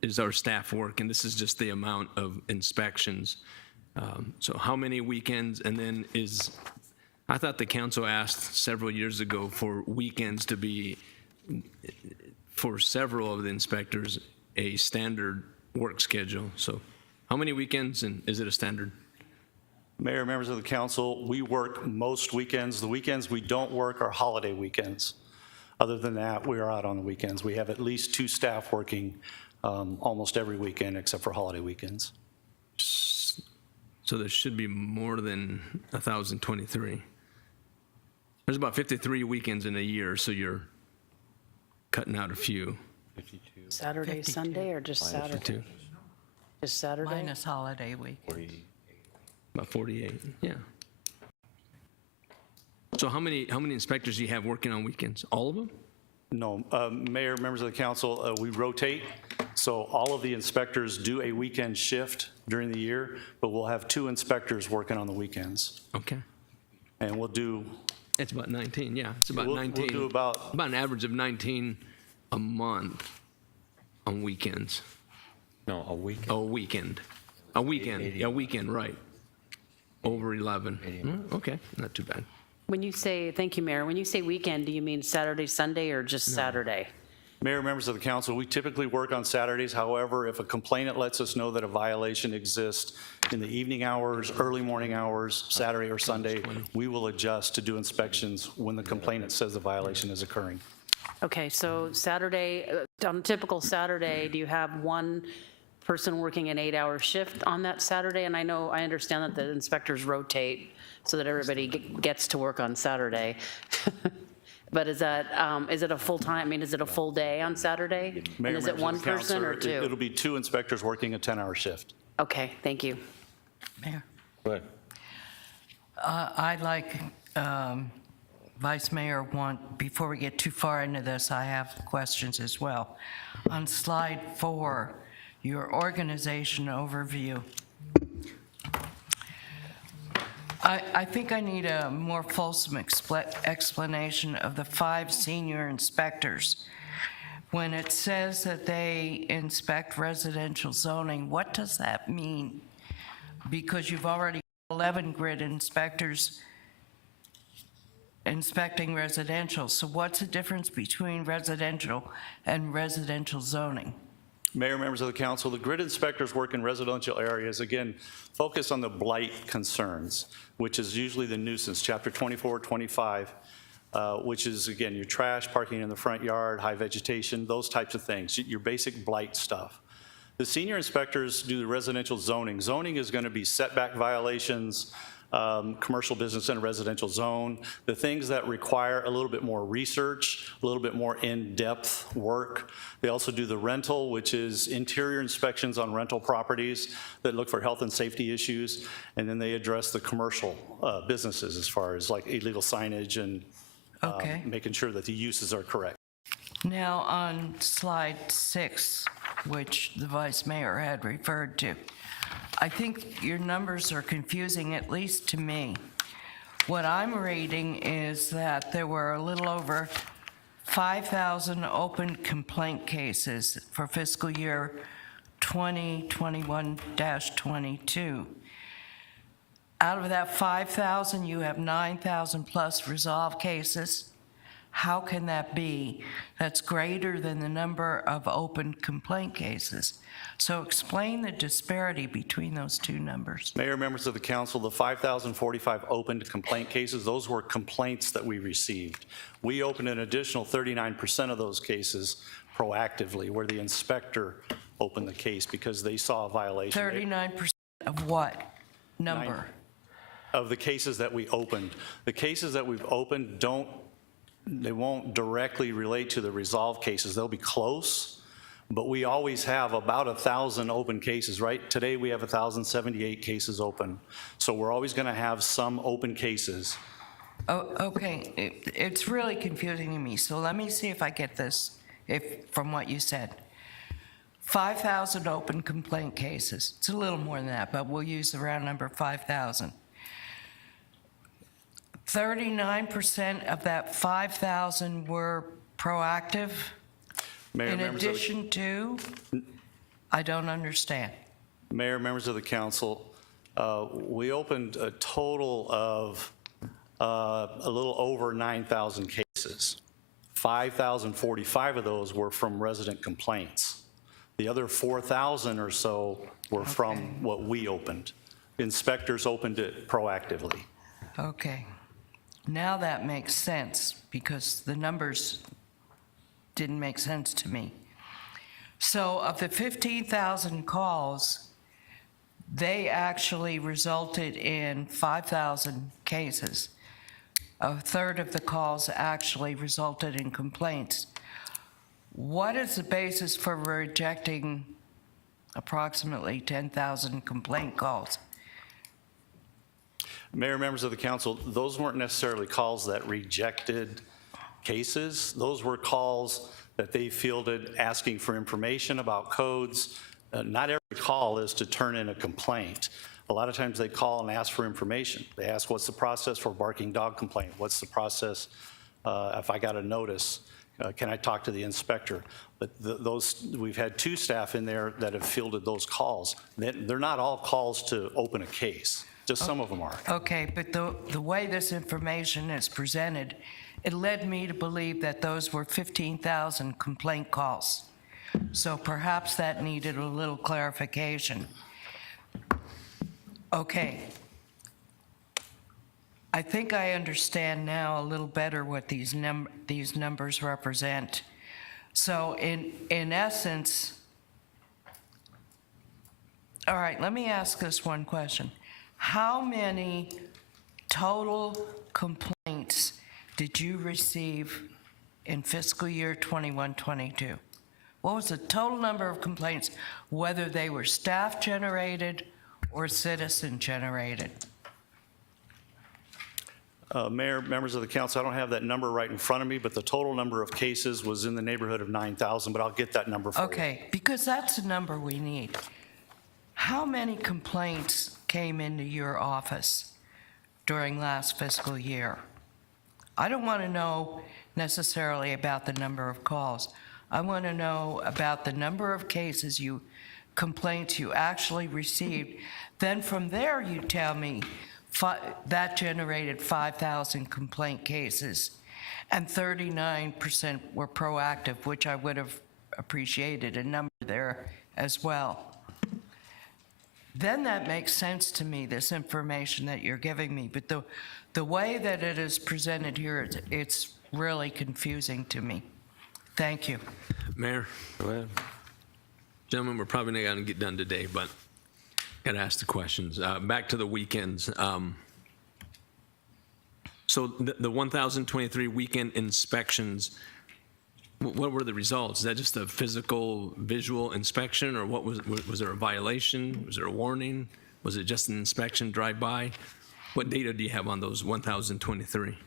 is our staff working? This is just the amount of inspections. So how many weekends? And then I thought the council asked several years ago for weekends to be, for several of the inspectors, a standard work schedule. So how many weekends, and is it a standard? Mayor, members of the council, we work most weekends. The weekends we don't work are holiday weekends. Other than that, we are out on the weekends. We have at least 2 staff working almost every weekend except for holiday weekends. So there should be more than 1,023. There's about 53 weekends in a year, so you're cutting out a few. 52. Saturday, 52. Sunday, or just Saturday? 52. Just Saturday? Minus holiday week. About 48, yeah. So how many inspectors do you have working on weekends? All of them? No, Mayor, members of the council, we rotate. So all of the inspectors do a weekend shift during the year, but we'll have 2 inspectors working on the weekends. Okay. And we'll do... It's about 19, yeah. It's about 19. We'll do about an average of 19 a month on weekends. No, a weekend. Oh, weekend. A weekend, yeah, weekend, right. Over 11. Okay, not too bad. When you say, thank you, Mayor, when you say weekend, do you mean Saturday, Sunday, or just Saturday? Mayor, members of the council, we typically work on Saturdays. However, if a complainant lets us know that a violation exists in the evening hours, early morning hours, Saturday or Sunday, we will adjust to do inspections when the complainant says the violation is occurring. Okay, so Saturday, on a typical Saturday, do you have one person working an 8-hour shift on that Saturday? And I understand that the inspectors rotate so that everybody gets to work on Saturday. But is it a full time? I mean, is it a full day on Saturday? Mayor, and is it one person or 2? It'll be 2 inspectors working a 10-hour shift. Okay, thank you. Mayor. Go ahead. I'd like Vice Mayor before we get too far into this, I have questions as well. On slide 4, your organization overview. I think I need a more fulsome explanation of the 5 senior inspectors. When it says that they inspect residential zoning, what does that mean? Because you've already 11 grid inspectors inspecting residential. So what's the difference between residential and residential zoning? Mayor, members of the council, the grid inspectors work in residential areas, again, focus on the blight concerns, which is usually the nuisance, chapter 24, 25, which is, again, your trash, parking in the front yard, high vegetation, those types of things, your basic blight stuff. The senior inspectors do the residential zoning. Zoning is going to be setback violations, commercial business in a residential zone, the things that require a little bit more research, a little bit more in-depth work. They also do the rental, which is interior inspections on rental properties that look for health and safety issues, and then they address the commercial businesses as far as like illegal signage and making sure that the uses are correct. Now on slide 6, which the Vice Mayor had referred to, I think your numbers are confusing, at least to me. What I'm reading is that there were a little over 5,000 open complaint cases for fiscal year 2021-22. Out of that 5,000, you have 9,000 plus resolved cases. How can that be? That's greater than the number of open complaint cases. So explain the disparity between those two numbers. Mayor, members of the council, the 5,045 opened complaint cases, those were complaints that we received. We opened an additional 39% of those cases proactively, where the inspector opened the case because they saw a violation. 39% of what number? Of the cases that we opened. The cases that we've opened they won't directly relate to the resolved cases. They'll be close, but we always have about 1,000 open cases, right? Today we have 1,078 cases open. So we're always going to have some open cases. Oh, okay, it's really confusing to me. So let me see if I get this from what you said. 5,000 open complaint cases. It's a little more than that, but we'll use the round number 5,000. 39% of that 5,000 were proactive? Mayor, in addition to? I don't understand. Mayor, members of the council, we opened a total of a little over 9,000 cases. 5,045 of those were from resident complaints. The other 4,000 or so were from what we opened. Inspectors opened it proactively. Okay. Now that makes sense because the numbers didn't make sense to me. So of the 15,000 calls, they actually resulted in 5,000 cases. A third of the calls actually resulted in complaints. What is the basis for rejecting approximately 10,000 complaint calls? Mayor, members of the council, those weren't necessarily calls that rejected cases. Those were calls that they fielded asking for information about codes. Not every call is to turn in a complaint. A lot of times they call and ask for information. They ask, what's the process for a barking dog complaint? What's the process if I got a notice? Can I talk to the inspector? But we've had 2 staff in there that have fielded those calls. They're not all calls to open a case. Just some of them are. Okay, but the way this information is presented, it led me to believe that those were 15,000 complaint calls. So perhaps that needed a little clarification. Okay. I think I understand now a little better what these numbers represent. So in essence, all right, let me ask this one question. How many total complaints did you receive in fiscal year 21-22? What was the total number of complaints, whether they were staff generated or citizen generated? Mayor, members of the council, I don't have that number right in front of me, but the total number of cases was in the neighborhood of 9,000, but I'll get that number for you. Okay, because that's the number we need. How many complaints came into your office during last fiscal year? I don't want to know necessarily about the number of calls. I want to know about the number of cases complaints you actually received. Then from there, you tell me that generated 5,000 complaint cases, and 39% were proactive, which I would have appreciated a number there as well. Then that makes sense to me, this information that you're giving me, but the way that it is presented here, it's really confusing to me. Thank you. Mayor, go ahead. Gentlemen, we're probably not going to get done today, but got to ask the questions. Back to the weekends. So the 1,023 weekend inspections, what were the results? Is that just a physical, visual inspection, or what was there a violation? Was there a warning? Was it just an inspection drive-by? What data do you have on those 1,023?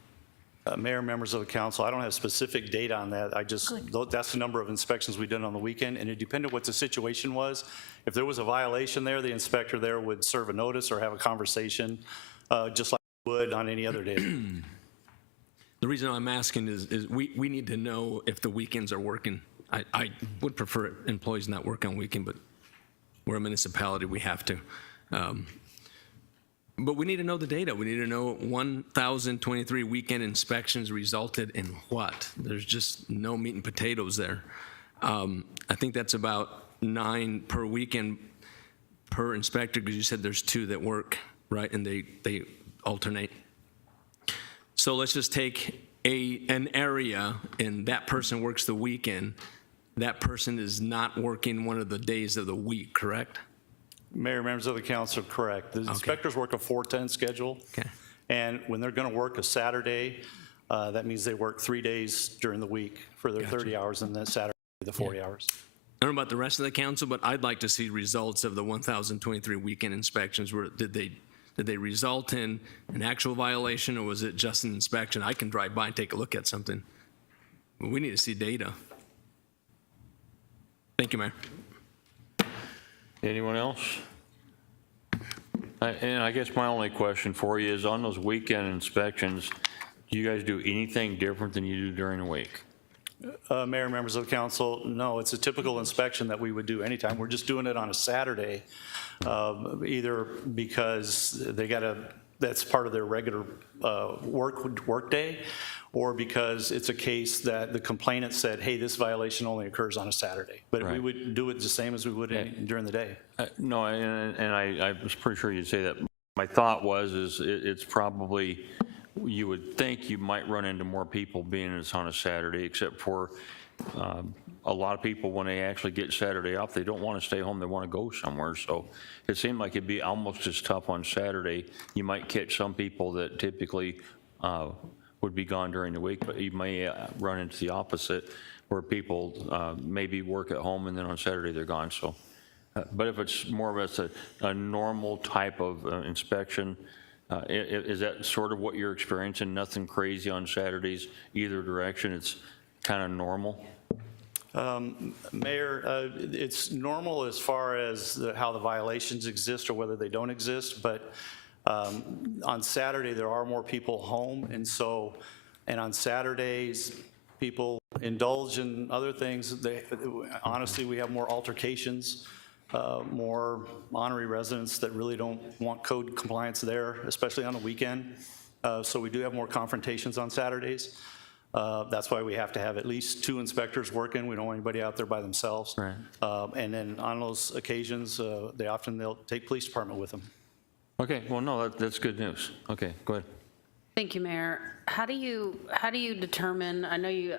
Mayor, members of the council, I don't have specific data on that. That's the number of inspections we did on the weekend, and it depended what the situation was. If there was a violation there, the inspector there would serve a notice or have a conversation, just like we would on any other day. The reason I'm asking is we need to know if the weekends are working. I would prefer employees not work on weekend, but we're a municipality, we have to. But we need to know the data. We need to know 1,023 weekend inspections resulted in what? There's just no meat and potatoes there. I think that's about 9 per weekend per inspector, because you said there's 2 that work, right? And they alternate. So let's just take an area and that person works the weekend. That person is not working one of the days of the week, correct? Mayor, members of the council, correct. The inspectors work a 4-10 schedule. Okay. And when they're going to work a Saturday, that means they work 3 days during the week for their 30 hours, and then Saturday, the 40 hours. I don't know about the rest of the council, but I'd like to see results of the 1,023 weekend inspections. Did they result in an actual violation, or was it just an inspection? I can drive by and take a look at something. But we need to see data. Thank you, Mayor. Anyone else? And I guess my only question for you is, on those weekend inspections, do you guys do anything different than you do during the week? Mayor, members of the council, no, it's a typical inspection that we would do anytime. We're just doing it on a Saturday, either because that's part of their regular work day, or because it's a case that the complainant said, hey, this violation only occurs on a Saturday. But we would do it the same as we would during the day. No, and I was pretty sure you'd say that. My thought was, it's probably, you would think you might run into more people being it's on a Saturday, except for a lot of people, when they actually get Saturday off, they don't want to stay home, they want to go somewhere. So it seemed like it'd be almost as tough on Saturday. You might catch some people that typically would be gone during the week, but you may run into the opposite, where people maybe work at home and then on Saturday they're gone. So, but if it's more of a normal type of inspection, is that sort of what you're experiencing? Nothing crazy on Saturdays, either direction? It's kind of normal? Mayor, it's normal as far as how the violations exist or whether they don't exist, but on Saturday there are more people home, and on Saturdays people indulge in other things. Honestly, we have more altercations, more honorary residents that really don't want code compliance there, especially on a weekend. So we do have more confrontations on Saturdays. That's why we have to have at least 2 inspectors working. We don't want anybody out there by themselves. Right. And then on those occasions, they'll take police department with them. Okay, well, no, that's good news. Okay, go ahead. Thank you, Mayor. How do you determine, I know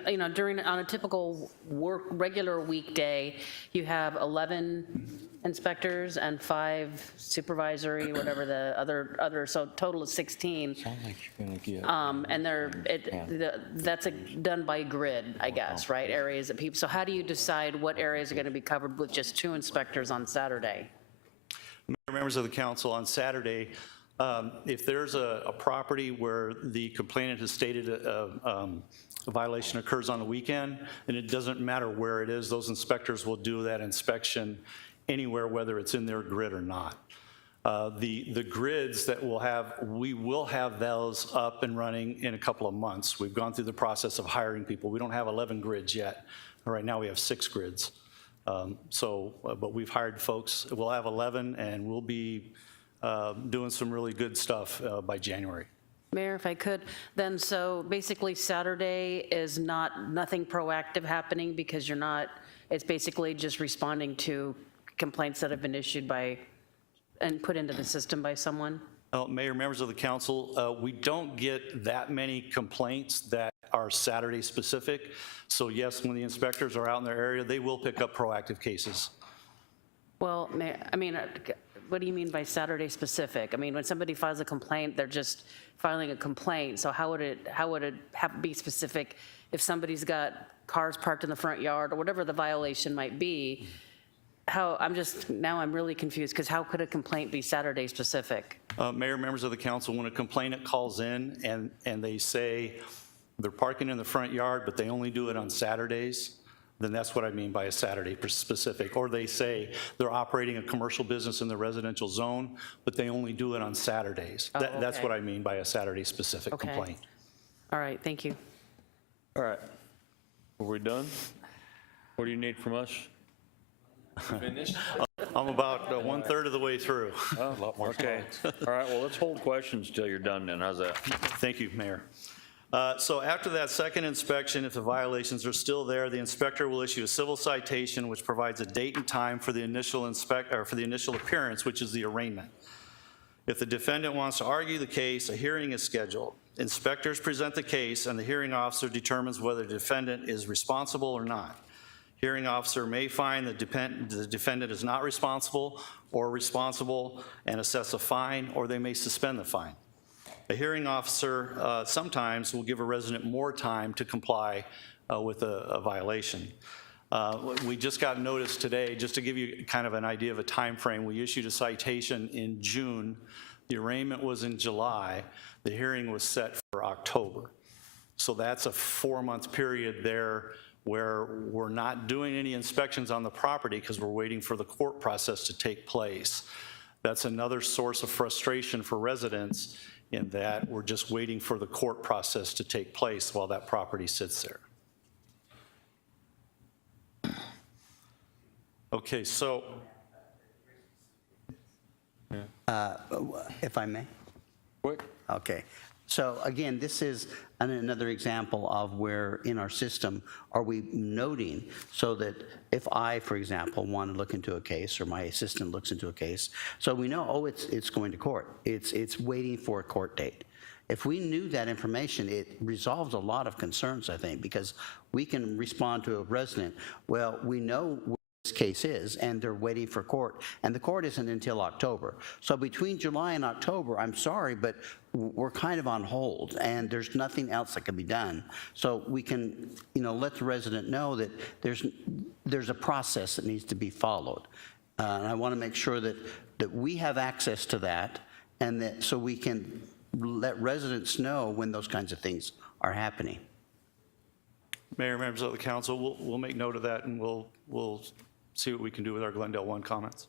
on a typical regular weekday, you have 11 inspectors and 5 supervisory, whatever the other, so total of 16. Sounds like you're gonna get. And that's done by grid, I guess, right? Areas that people, so how do you decide what areas are gonna be covered with just 2 inspectors on Saturday? Members of the council, on Saturday, If there's a property where the complainant has stated a violation occurs on the weekend, and it doesn't matter where it is, those inspectors will do that inspection anywhere, whether it's in their grid or not. The grids that we'll have, we will have those up and running in a couple of months. We've gone through the process of hiring people. We don't have 11 grids yet. Right now we have 6 grids. But we've hired folks. We'll have 11, and we'll be doing some really good stuff by January. Mayor, if I could, then so basically Saturday is nothing proactive happening because you're not, it's basically just responding to complaints that have been issued by and put into the system by someone? Mayor, members of the council, we don't get that many complaints that are Saturday specific. So yes, when the inspectors are out in their area, they will pick up proactive cases. Well, I mean, what do you mean by Saturday specific? I mean, when somebody files a complaint, they're just filing a complaint. So how would it have to be specific if somebody's got cars parked in the front yard or whatever the violation might be? Now I'm really confused because how could a complaint be Saturday specific? Mayor, members of the council, when a complainant calls in and they say they're parking in the front yard, but they only do it on Saturdays, then that's what I mean by a Saturday specific. Or they say they're operating a commercial business in the residential zone, but they only do it on Saturdays. Oh, okay. That's what I mean by a Saturday specific complaint. All right, thank you. All right. Are we done? What do you need from us? Finished? I'm about 1/3 of the way through. Oh, a lot more. Okay. All right, well, let's hold questions till you're done then. How's that? Thank you, Mayor. So after that second inspection, if the violations are still there, the inspector will issue a civil citation which provides a date and time for the initial appearance, which is the arraignment. If the defendant wants to argue the case, a hearing is scheduled. Inspectors present the case and the hearing officer determines whether the defendant is responsible or not. Hearing officer may find the defendant is not responsible or responsible and assess a fine, or they may suspend the fine. A hearing officer sometimes will give a resident more time to comply with a violation. We just got notice today, just to give you kind of an idea of a time frame, we issued a citation in June. The arraignment was in July. The hearing was set for October. So that's a 4-month period there where we're not doing any inspections on the property because we're waiting for the court process to take place. That's another source of frustration for residents in that we're just waiting for the court process to take place while that property sits there. Okay, so. If I may? What? Okay. So again, this is another example of where in our system are we noting so that if I, for example, want to look into a case or my assistant looks into a case, so we know, oh, it's going to court. It's waiting for a court date. If we knew that information, it resolves a lot of concerns, I think, because we can respond to a resident, well, we know this case is, and they're waiting for court, and the court isn't until October. So between July and October, I'm sorry, but we're kind of on hold, and there's nothing else that can be done. So we can, let the resident know that there's a process that needs to be followed. And I want to make sure that we have access to that, and that so we can let residents know when those kinds of things are happening. Mayor, members of the council, we'll make note of that, and we'll see what we can do with our Glendale 1 comments.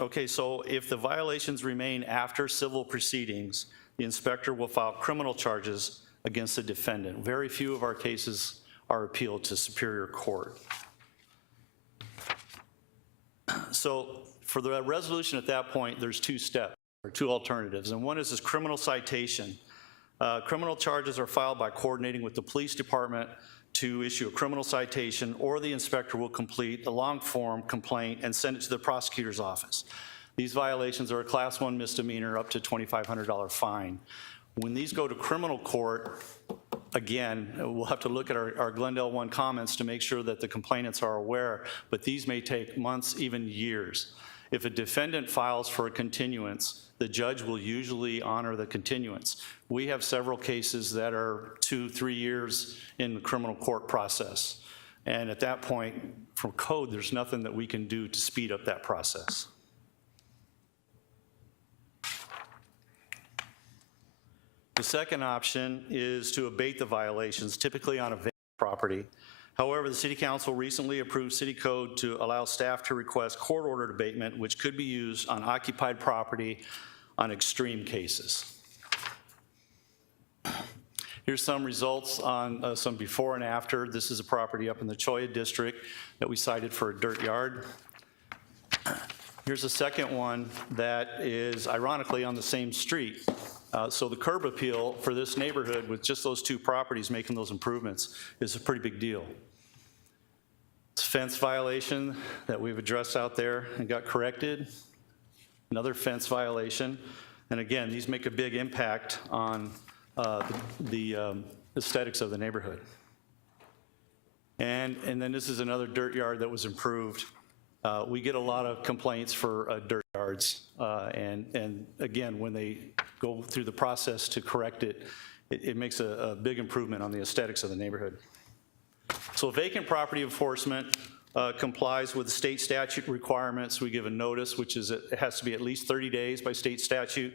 Okay, so if the violations remain after civil proceedings, the inspector will file criminal charges against the defendant. Very few of our cases are appealed to Superior Court. So for the resolution at that point, there's 2 steps, or 2 alternatives, and one is this criminal citation. Criminal charges are filed by coordinating with the police department to issue a criminal citation, or the inspector will complete a long form complaint and send it to the prosecutor's office. These violations are a Class 1 misdemeanor up to $2,500 fine. When these go to criminal court, again, we'll have to look at our Glendale 1 comments to make sure that the complainants are aware, but these may take months, even years. If a defendant files for a continuance, the judge will usually honor the continuance. We have several cases that are 2-3 years in the criminal court process. And at that point, from code, there's nothing that we can do to speed up that process. The second option is to abate the violations, typically on a vacant property. However, the City Council recently approved City Code to allow staff to request court-ordered abatement, which could be used on occupied property on extreme cases. Here's some results on some before and after. This is a property up in the Cholla district that we cited for a dirt yard. Here's a second one that is ironically on the same street. So the curb appeal for this neighborhood with just those two properties making those improvements is a pretty big deal. It's a fence violation that we've addressed out there and got corrected. Another fence violation. And again, these make a big impact on the aesthetics of the neighborhood. And then this is another dirt yard that was improved. We get a lot of complaints for dirt yards. And again, when they go through the process to correct it, it makes a big improvement on the aesthetics of the neighborhood. So vacant property enforcement complies with the state statute requirements. We give a notice, which is it has to be at least 30 days by state statute.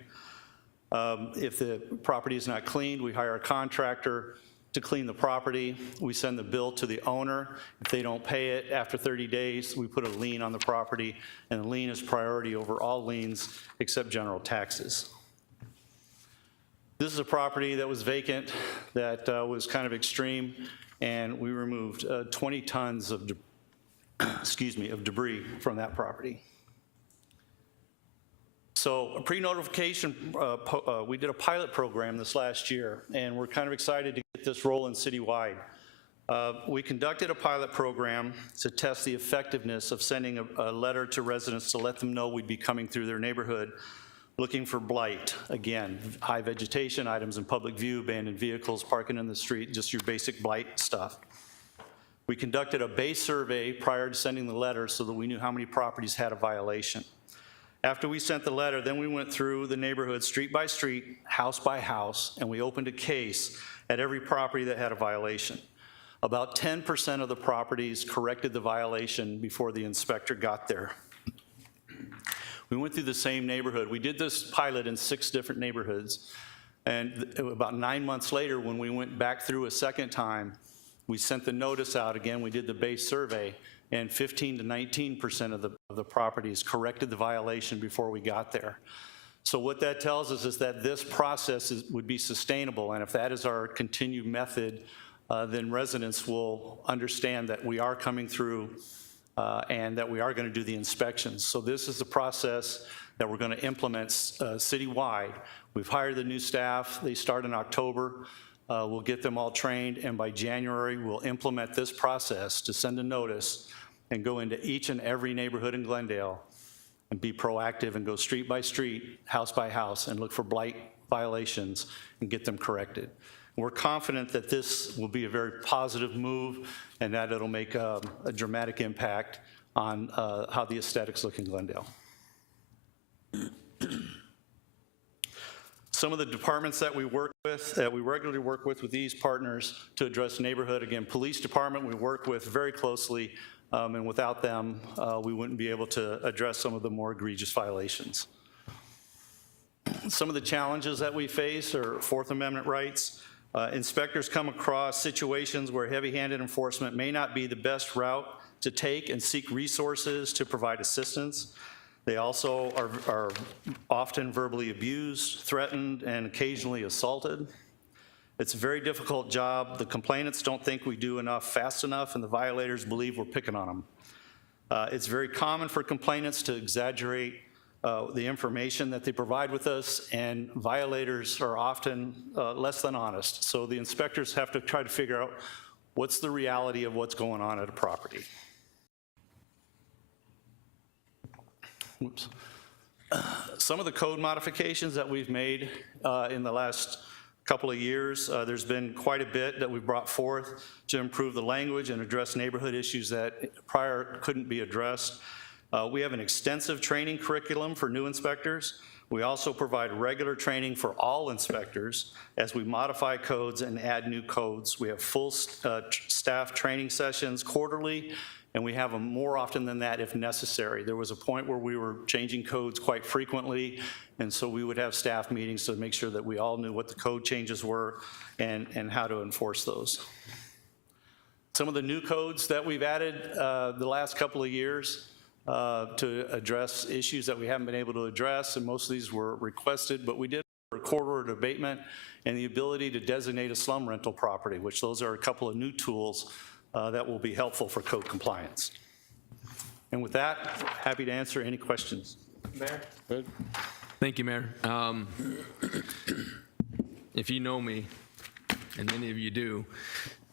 If the property is not cleaned, we hire a contractor to clean the property. We send the bill to the owner. If they don't pay it after 30 days, we put a lien on the property, and the lien is priority over all liens except general taxes. This is a property that was vacant, that was kind of extreme, and we removed 20 tons of debris from that property. So a pre-notification, we did a pilot program this last year, and we're kind of excited to get this rolling citywide. We conducted a pilot program to test the effectiveness of sending a letter to residents to let them know we'd be coming through their neighborhood looking for blight. Again, high vegetation, items in public view, abandoned vehicles, parking in the street, just your basic blight stuff. We conducted a base survey prior to sending the letter so that we knew how many properties had a violation. After we sent the letter, then we went through the neighborhood street by street, house by house, and we opened a case at every property that had a violation. About 10% of the properties corrected the violation before the inspector got there. We went through the same neighborhood. We did this pilot in 6 different neighborhoods, and about 9 months later, when we went back through a second time, we sent the notice out again. We did the base survey, and 15 to 19% of the properties corrected the violation before we got there. So what that tells us is that this process would be sustainable, and if that is our continued method, then residents will understand that we are coming through and that we are going to do the inspections. So this is the process that we're going to implement citywide. We've hired the new staff. They start in October. We'll get them all trained, and by January, we'll implement this process to send a notice and go into each and every neighborhood in Glendale and be proactive and go street by street, house by house, and look for blight violations and get them corrected. We're confident that this will be a very positive move and that it'll make a dramatic impact on how the aesthetics look in Glendale. Some of the departments that we work with, that we regularly work with these partners to address neighborhood, again, police department we work with very closely, and without them, we wouldn't be able to address some of the more egregious violations. Some of the challenges that we face are Fourth Amendment rights. Inspectors come across situations where heavy-handed enforcement may not be the best route to take and seek resources to provide assistance. They also are often verbally abused, threatened, and occasionally assaulted. It's a very difficult job. The complainants don't think we do enough fast enough, and the violators believe we're picking on them. It's very common for complainants to exaggerate the information that they provide with us, and violators are often less than honest. So the inspectors have to try to figure out what's the reality of what's going on at a property. Oops. Some of the code modifications that we've made in the last couple of years, there's been quite a bit that we've brought forth to improve the language and address neighborhood issues that prior couldn't be addressed. We have an extensive training curriculum for new inspectors. We also provide regular training for all inspectors as we modify codes and add new codes. We have full staff training sessions quarterly, and we have them more often than that if necessary. There was a point where we were changing codes quite frequently, and so we would have staff meetings to make sure that we all knew what the code changes were and how to enforce those. Some of the new codes that we've added the last couple of years to address issues that we haven't been able to address, and most of these were requested, but we did a court-ordered abatement and the ability to designate a slum rental property, which those are a couple of new tools that will be helpful for code compliance. And with that, happy to answer any questions. Mayor? Good. Thank you, Mayor. If you know me, and many of you do,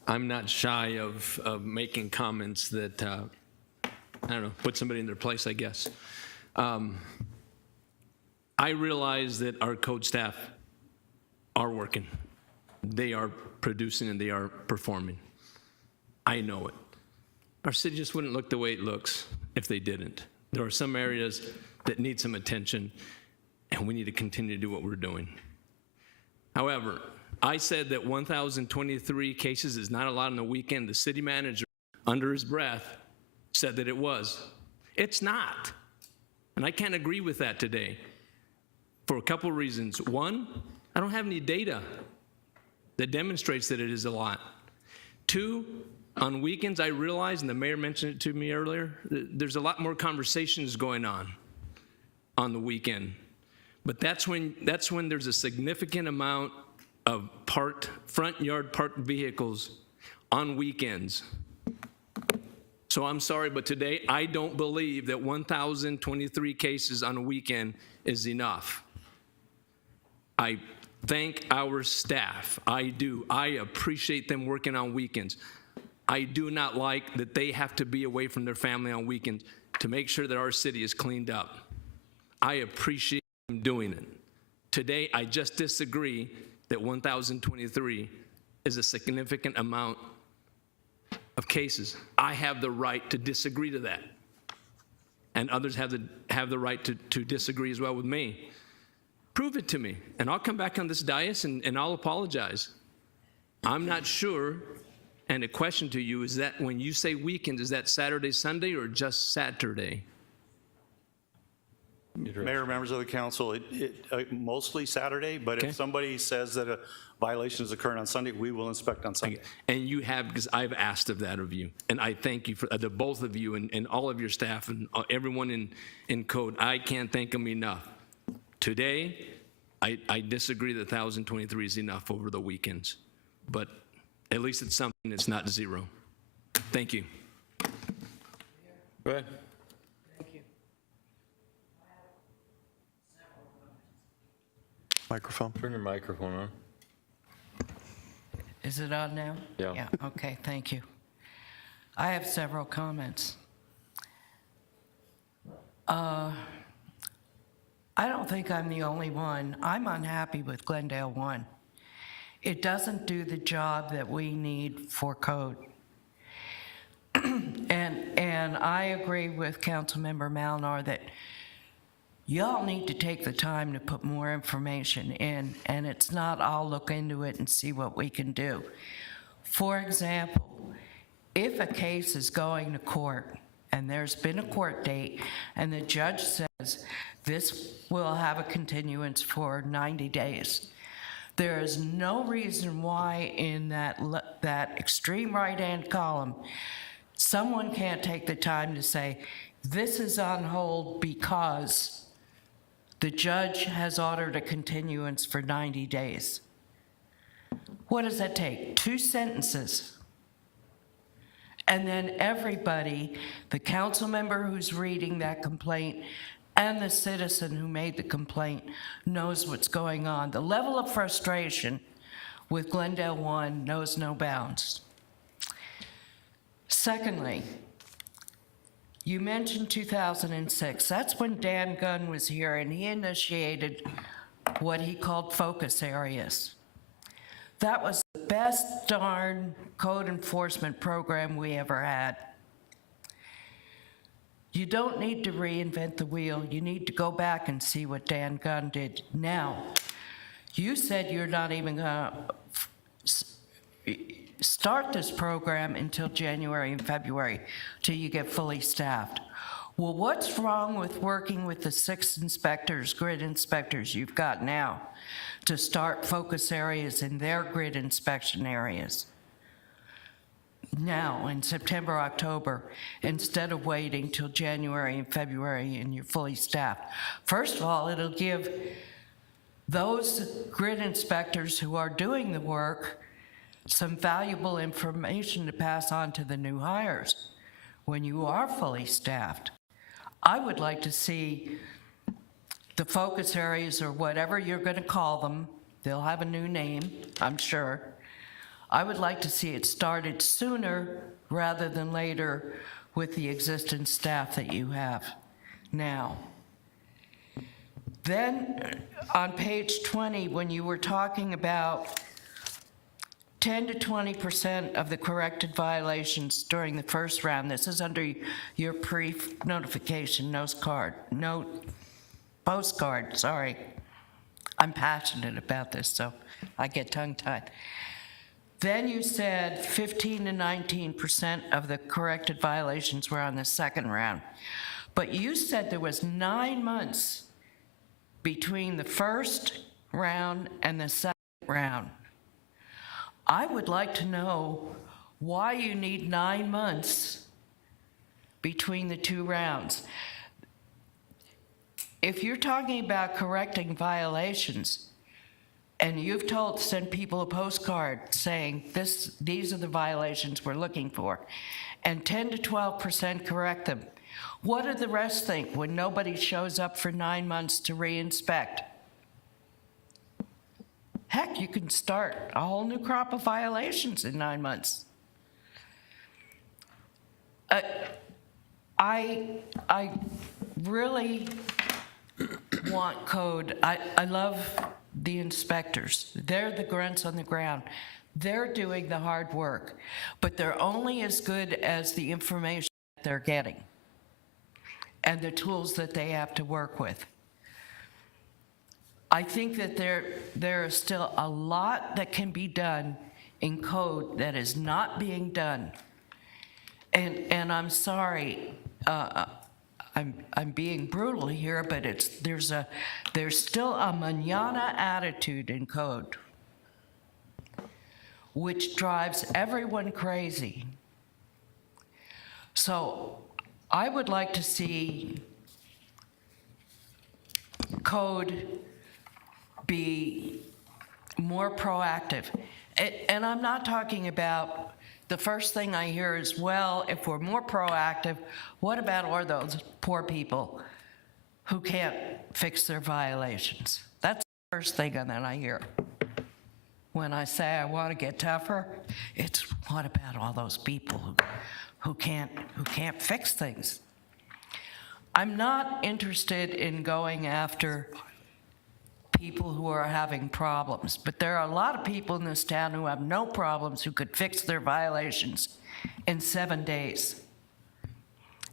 I'm not shy of making comments that, I don't know, put somebody in their place, I guess. I realize that our code staff are working. They are producing and they are performing. I know it. Our city just wouldn't look the way it looks if they didn't. There are some areas that need some attention, and we need to continue to do what we're doing. However, I said that 1,023 cases is not a lot on the weekend. The city manager, under his breath, said that it was. It's not. And I can't agree with that today for a couple of reasons. One, I don't have any data that demonstrates that it is a lot. Two, on weekends, I realize, and the mayor mentioned it to me earlier, there's a lot more conversations going on the weekend. But that's when there's a significant amount of front yard parked vehicles on weekends. So I'm sorry, but today I don't believe that 1,023 cases on a weekend is enough. I thank our staff. I do. I appreciate them working on weekends. I do not like that they have to be away from their family on weekends to make sure that our city is cleaned up. I appreciate them doing it. Today, I just disagree that 1,023 is a significant amount of cases. I have the right to disagree to that. And others have the right to disagree as well with me. Prove it to me, and I'll come back on this dais and I'll apologize. I'm not sure, and a question to you is that when you say weekend, is that Saturday, Sunday, or just Saturday? Mayor, members of the council, mostly Saturday, but if somebody says that a violation is occurring on Sunday, we will inspect on Sunday. And you have, because I've asked of that of you, and I thank you for the both of you and all of your staff and everyone in code. I can't thank them enough. Today, I disagree that 1,023 is enough over the weekends, but at least it's something that's not zero. Thank you. Go ahead. Microphone. Turn your microphone on. Is it on now? Yeah. Yeah, okay, thank you. I have several comments. I don't think I'm the only one. I'm unhappy with Glendale 1. It doesn't do the job that we need for code. And I agree with Councilmember Malnar that y'all need to take the time to put more information in, and it's not, I'll look into it and see what we can do. For example, if a case is going to court and there's been a court date and the judge says this will have a continuance for 90 days, there is no reason why in that extreme right-hand column, someone can't take the time to say, this is on hold because the judge has ordered a continuance for 90 days. What does that take? 2 sentences. And then everybody, the council member who's reading that complaint and the citizen who made the complaint, knows what's going on. The level of frustration with Glendale 1 knows no bounds. Secondly, you mentioned 2006. That's when Dan Gunn was here and he initiated what he called focus areas. That was the best darn code enforcement program we ever had. You don't need to reinvent the wheel. You need to go back and see what Dan Gunn did. Now, you said you're not even gonna start this program until January and February, till you get fully staffed. Well, what's wrong with working with the 6 inspectors, grid inspectors you've got now, to start focus areas in their grid inspection areas now in September, October, instead of waiting till January and February and you're fully staffed? First of all, it'll give those grid inspectors who are doing the work some valuable information to pass on to the new hires when you are fully staffed. I would like to see the focus areas, or whatever you're going to call them, they'll have a new name, I'm sure. I would like to see it started sooner rather than later with the existing staff that you have now. Then on page 20, when you were talking about 10 to 20% of the corrected violations during the first round, this is under your pre-notification postcard, sorry. I'm passionate about this, so I get tongue-tied. Then you said 15 to 19% of the corrected violations were on the second round. But you said there was 9 months between the first round and the second round. I would like to know why you need 9 months between the 2 rounds. If you're talking about correcting violations, and you've sent people a postcard saying these are the violations we're looking for, and 10 to 12% correct them, what do the rest think when nobody shows up for 9 months to re-inspect? Heck, you can start a whole new crop of violations in 9 months. I really want code. I love the inspectors. They're the grunts on the ground. They're doing the hard work, but they're only as good as the information that they're getting and the tools that they have to work with. I think that there is still a lot that can be done in code that is not being done. And I'm sorry, I'm being brutal here, but there's still a mañana attitude in code, which drives everyone crazy. So I would like to see code be more proactive. And I'm not talking about, the first thing I hear is, well, if we're more proactive, what about all those poor people who can't fix their violations? That's the first thing that I hear. When I say I want to get tougher, it's what about all those people who can't fix things? I'm not interested in going after people who are having problems, but there are a lot of people in this town who have no problems who could fix their violations in 7 days.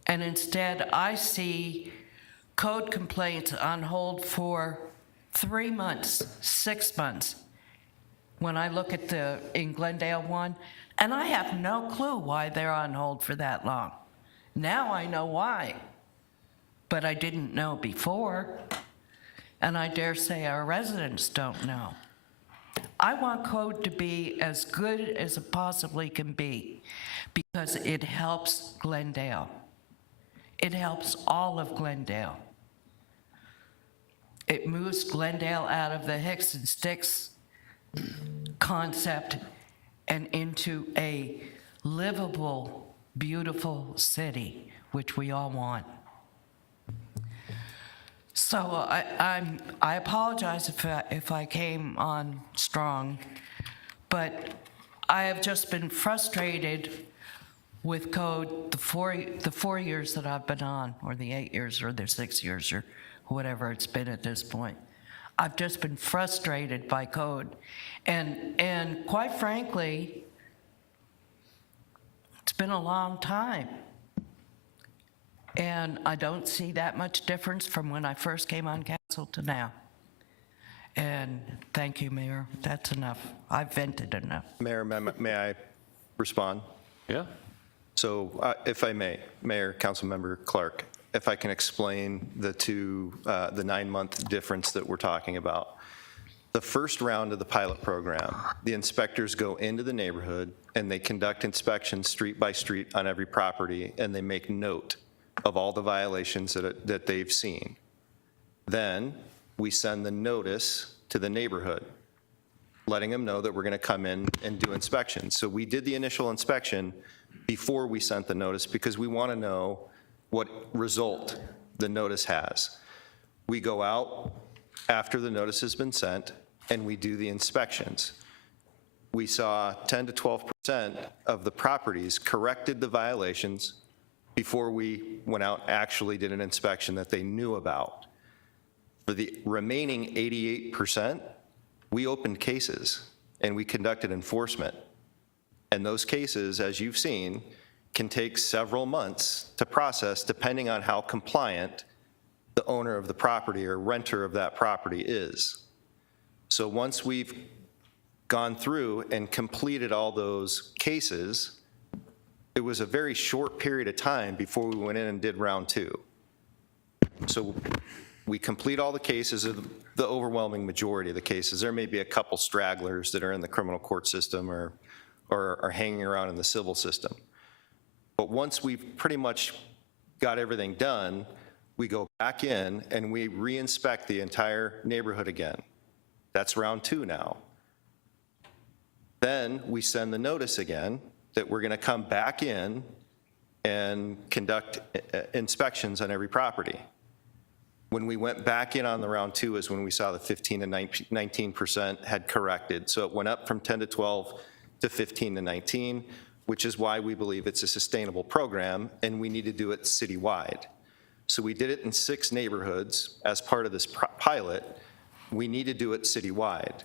And instead, I see code complaints on hold for 3 months, 6 months. When I look at in Glendale one, and I have no clue why they're on hold for that long. Now I know why, but I didn't know before. And I dare say our residents don't know. I want code to be as good as it possibly can be because it helps Glendale. It helps all of Glendale. It moves Glendale out of the Hicks and Sticks concept and into a livable, beautiful city, which we all want. So I apologize if I came on strong, but I have just been frustrated with code the four years that I've been on, or the 8 years, or the 6 years, or whatever it's been at this point. I've just been frustrated by code, and quite frankly, it's been a long time. And I don't see that much difference from when I first came on council to now. And thank you, Mayor. That's enough. I've vented enough. Mayor, may I respond? Yeah. So if I may, Mayor, Councilmember Clark, if I can explain the 9-month difference that we're talking about. The first round of the pilot program, the inspectors go into the neighborhood and they conduct inspections street by street on every property, and they make note of all the violations that they've seen. Then we send the notice to the neighborhood, letting them know that we're going to come in and do inspections. So we did the initial inspection before we sent the notice because we want to know what result the notice has. We go out after the notice has been sent and we do the inspections. We saw 10 to 12% of the properties corrected the violations before we went out and actually did an inspection that they knew about. For the remaining 88%, we opened cases and we conducted enforcement. And those cases, as you've seen, can take several months to process depending on how compliant the owner of the property or renter of that property is. So once we've gone through and completed all those cases, it was a very short period of time before we went in and did round 2. So we complete all the cases, the overwhelming majority of the cases. There may be a couple stragglers that are in the criminal court system or are hanging around in the civil system. But once we've pretty much got everything done, we go back in and we re-inspect the entire neighborhood again. That's round 2 now. Then we send the notice again that we're going to come back in and conduct inspections on every property. When we went back in on the round 2 is when we saw the 15 and 19% had corrected. So it went up from 10 to 12 to 15 to 19, which is why we believe it's a sustainable program and we need to do it citywide. So we did it in 6 neighborhoods as part of this pilot. We need to do it citywide.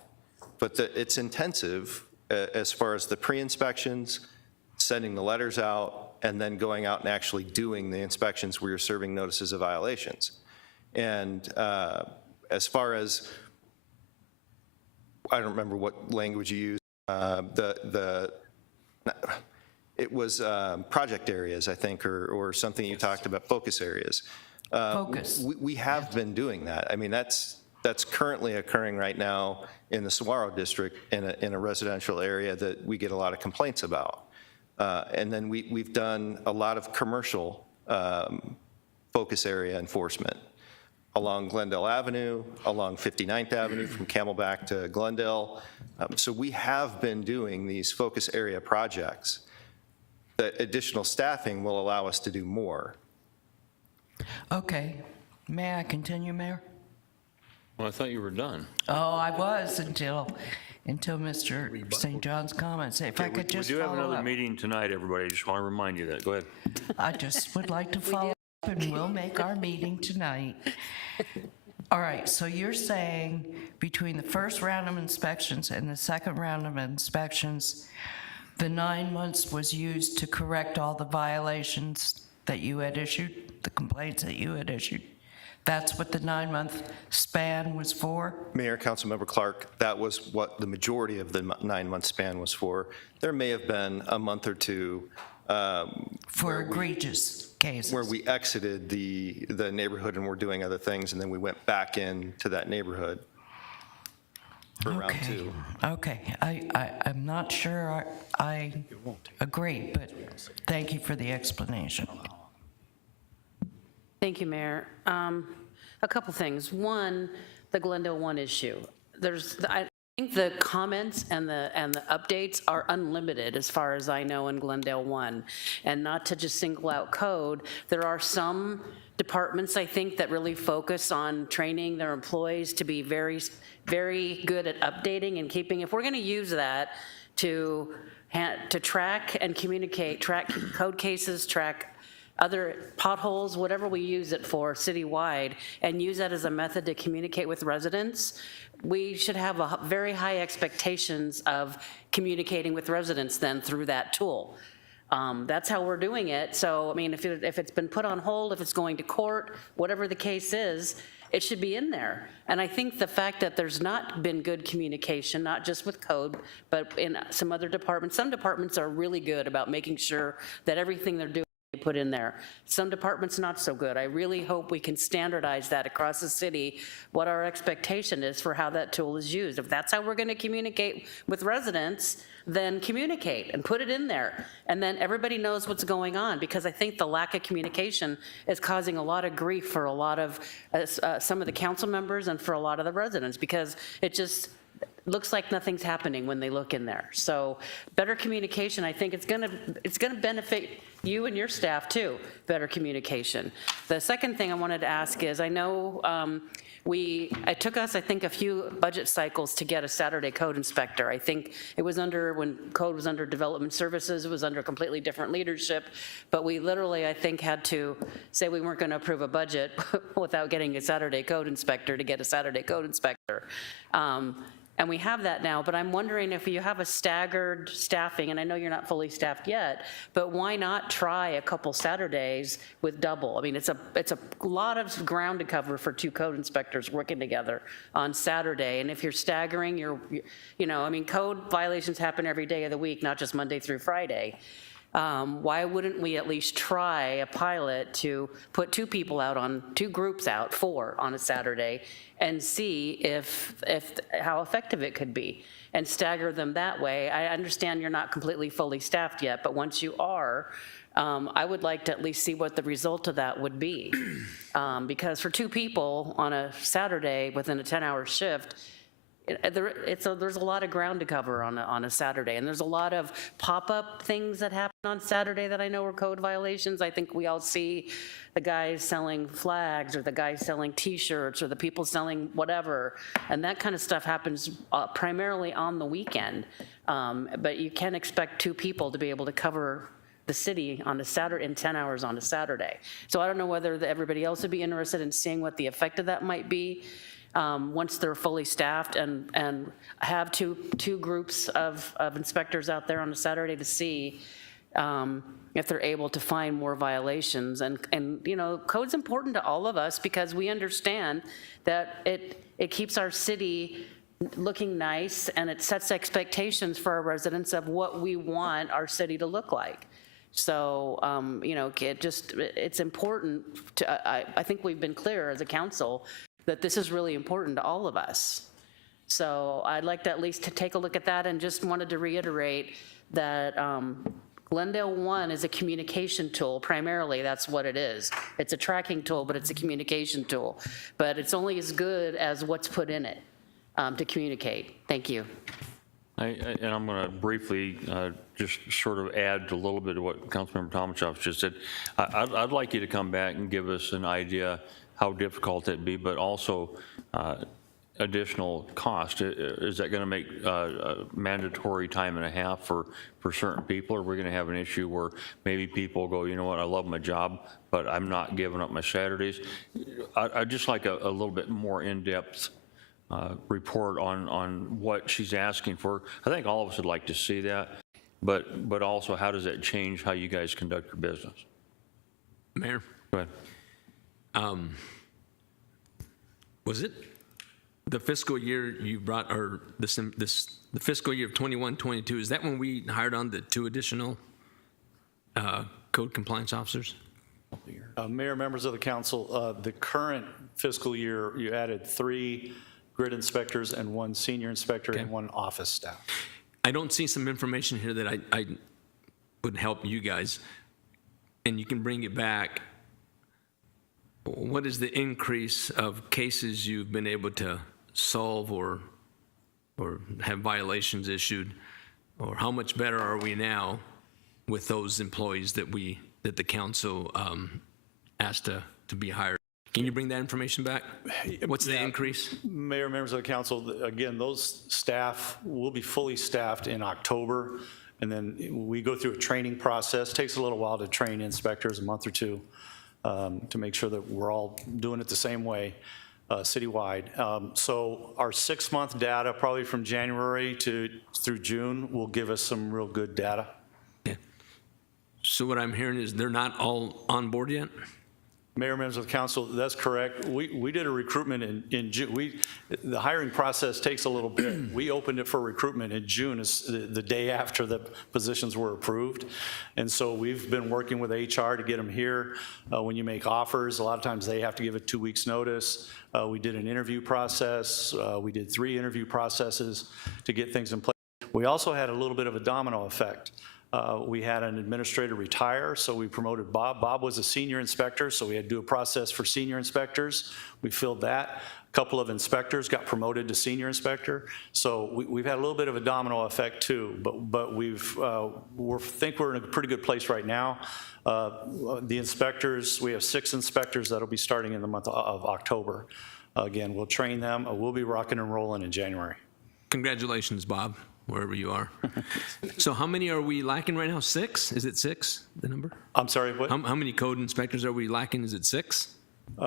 But it's intensive as far as the pre-inspections, sending the letters out, and then going out and actually doing the inspections where you're serving notices of violations. And as far as, I don't remember what language you used, it was project areas, I think, or something you talked about, focus areas. Focus. We have been doing that. I mean, that's currently occurring right now in the Saguaro district in a residential area that we get a lot of complaints about. And then we've done a lot of commercial focus area enforcement along Glendale Avenue, along 59th Avenue from Camelback to Glendale. So we have been doing these focus area projects. The additional staffing will allow us to do more. Okay. May I continue, Mayor? Well, I thought you were done. Oh, I was until Mr. St. John's comments. If I could just We do have follow another up. meeting tonight, everybody. I just want to remind you that. Go ahead. I just would like to follow up, and we'll make our meeting tonight. All right, so you're saying between the first round of inspections and the second round of inspections, the 9 months was used to correct all the violations that you had issued, the complaints that you had issued? That's what the 9-month span was for? Mayor, Councilmember Clark, that was what the majority of the 9-month span was for. There may have been a month or two for egregious cases where we exited the neighborhood and were doing other things, and then we went back into that neighborhood for round 2. Okay, I'm not sure I agree, but thank you for the explanation. Thank you, Mayor. A couple things. One, the Glendale 1 issue. I think the comments and the updates are unlimited as far as I know in Glendale 1. And not to just single out code, there are some departments, I think, that really focus on training their employees to be very, very good at updating and keeping. If we're going to use that to track and communicate, track code cases, track other potholes, whatever we use it for citywide, and use that as a method to communicate with residents, we should have very high expectations of communicating with residents then through that tool. That's how we're doing it. So, I mean, if it's been put on hold, if it's going to court, whatever the case is, It should be in there. And I think the fact that there's not been good communication, not just with code, but in some other departments, some departments are really good about making sure that everything they're doing they put in there. Some departments not so good. I really hope we can standardize that across the city, what our expectation is for how that tool is used. If that's how we're going to communicate with residents, then communicate and put it in there. And then everybody knows what's going on, because I think the lack of communication is causing a lot of grief for a lot of, some of the council members and for a lot of the residents, because it just looks like nothing's happening when they look in there. So better communication, I think it's gonna benefit you and your staff too, better communication. The second thing I wanted to ask is, I know it took us, I think, a few budget cycles to get a Saturday code inspector. I think it was when code was under development services, it was under completely different leadership, but we literally, I think, had to say we weren't gonna approve a budget without getting a Saturday code inspector to get a Saturday code inspector. And we have that now, but I'm wondering if you have a staggered staffing, and I know you're not fully staffed yet, but why not try a couple Saturdays with double? I mean, it's a lot of ground to cover for 2 code inspectors working together on Saturday, and if you're staggering, I mean, code violations happen every day of the week, not just Monday through Friday. Why wouldn't we at least try a pilot to put 2 people out on 2 groups out, 4 on a Saturday, and see how effective it could be, and stagger them that way? I understand you're not completely fully staffed yet, but once you are, I would like to at least see what the result of that would be. Because for 2 people on a Saturday within a 10-hour shift, there's a lot of ground to cover on a Saturday, and there's a lot of pop-up things that happen on Saturday that I know are code violations. I think we all see the guys selling flags, or the guys selling T-shirts, or the people selling whatever, and that kind of stuff happens primarily on the weekend. But you can't expect 2 people to be able to cover the city on a Saturday in 10 hours on a Saturday. So I don't know whether everybody else would be interested in seeing what the effect of that might be. Once they're fully staffed, and have two groups of inspectors out there on a Saturday to see if they're able to find more violations. And code's important to all of us, because we understand that it keeps our city looking nice, and it sets expectations for our residents of what we want our city to look like. So, it's important I think we've been clear as a council that this is really important to all of us. So I'd like to at least take a look at that, and just wanted to reiterate that Glendale 1 is a communication tool, primarily. That's what it is. It's a tracking tool, but it's a communication tool. But it's only as good as what's put in it to communicate. Thank you. And I'm going to briefly just sort of add a little bit of what Councilmember Tomachoff just said. I'd like you to come back and give us an idea how difficult it'd be, but also additional cost. Is that going to make mandatory time and a half for certain people? Or are we going to have an issue where maybe people go, you know what, I love my job, but I'm not giving up my Saturdays? I'd just like a little bit more in-depth report on what she's asking for. I think all of us would like to see that, but also how does that change how you guys conduct your business? Mayor? Go ahead. Was it the fiscal year you brought, or the fiscal year of 21-22? Is that when we hired on the 2 additional code compliance officers? Mayor, members of the council, the current fiscal year, you added 3 grid inspectors and 1 senior inspector and 1 office staff. I don't see some information here that I would help you guys, and you can bring it back. What is the increase of cases you've been able to solve or have violations issued? Or how much better are we now with those employees that the council asked to be hired? Can you bring that information back? What's the increase? Mayor, members of the council, again, those staff will be fully staffed in October, and then we go through a training process. It takes a little while to train inspectors, a month or 2. To make sure that we're all doing it the same way citywide. So our 6-month data, probably from January through June, will give us some real good data. Yeah. So what I'm hearing is they're not all on board yet? Mayor, members of the council, that's correct. We did a recruitment in June. The hiring process takes a little bit. We opened it for recruitment in June, is the day after the positions were approved. And so we've been working with HR to get them here. When you make offers, a lot of times they have to give a 2 weeks notice. We did an interview process. We did 3 interview processes to get things in place. We also had a little bit of a domino effect. We had an administrator retire, so we promoted Bob. Bob was a senior inspector, so we had to do a process for senior inspectors. We filled that. A couple of inspectors got promoted to senior inspector. So we've had a little bit of a domino effect too, but we think we're in a pretty good place right now. The inspectors, we have 6 inspectors that'll be starting in the month of October. Again, we'll train them. We'll be rocking and rolling in January. Congratulations, Bob, wherever you are. So how many are we lacking right now? 6? Is it 6, the number? I'm sorry, what? How many code inspectors are we lacking? Is it 6?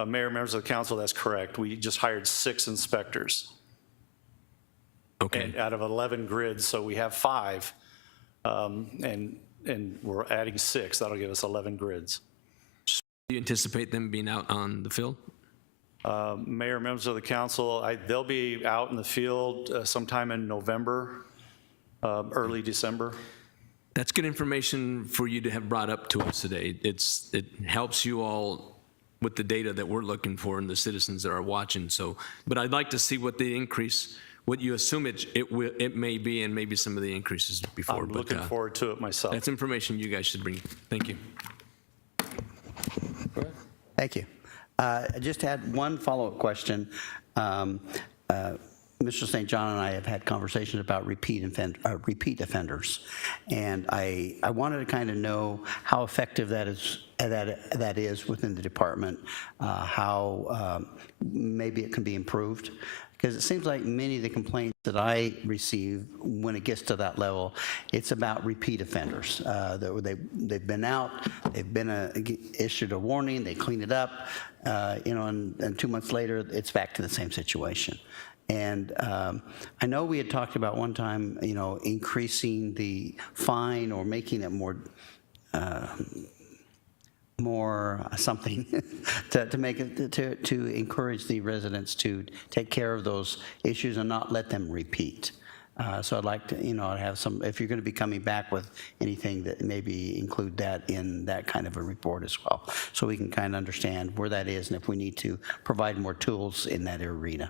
Mayor, members of the council, that's correct. We just hired 6 inspectors. Okay. And out of 11 grids, so we have 5, and we're adding 6. That'll give us 11 grids. Do you anticipate them being out on the field? Mayor, members of the council, they'll be out in the field sometime in November, early December. That's good information for you to have brought up to us today. It helps you all with the data that we're looking for and the citizens that are watching. So, but I'd like to see what the increase, what you assume it may be, and maybe some of the increases before. I'm looking forward to it myself. That's information you guys should bring. Thank you. Thank you. I just had one follow-up question. Mr. St. John and I have had conversations about repeat offenders, and I wanted to kind of know how effective that is within the department, how maybe it can be improved, because it seems like many of the complaints that I receive when it gets to that level, it's about repeat offenders. They've been out, they've been issued a warning, they clean it up, and 2 months later, it's back to the same situation. And I know we had talked about one time, increasing the fine or making it more something to make it to encourage the residents to take care of those issues and not let them repeat. So I'd like to, have some, if you're going to be coming back with anything, that maybe include that in that kind of a report as well, so we can kind of understand where that is and if we need to provide more tools in that arena.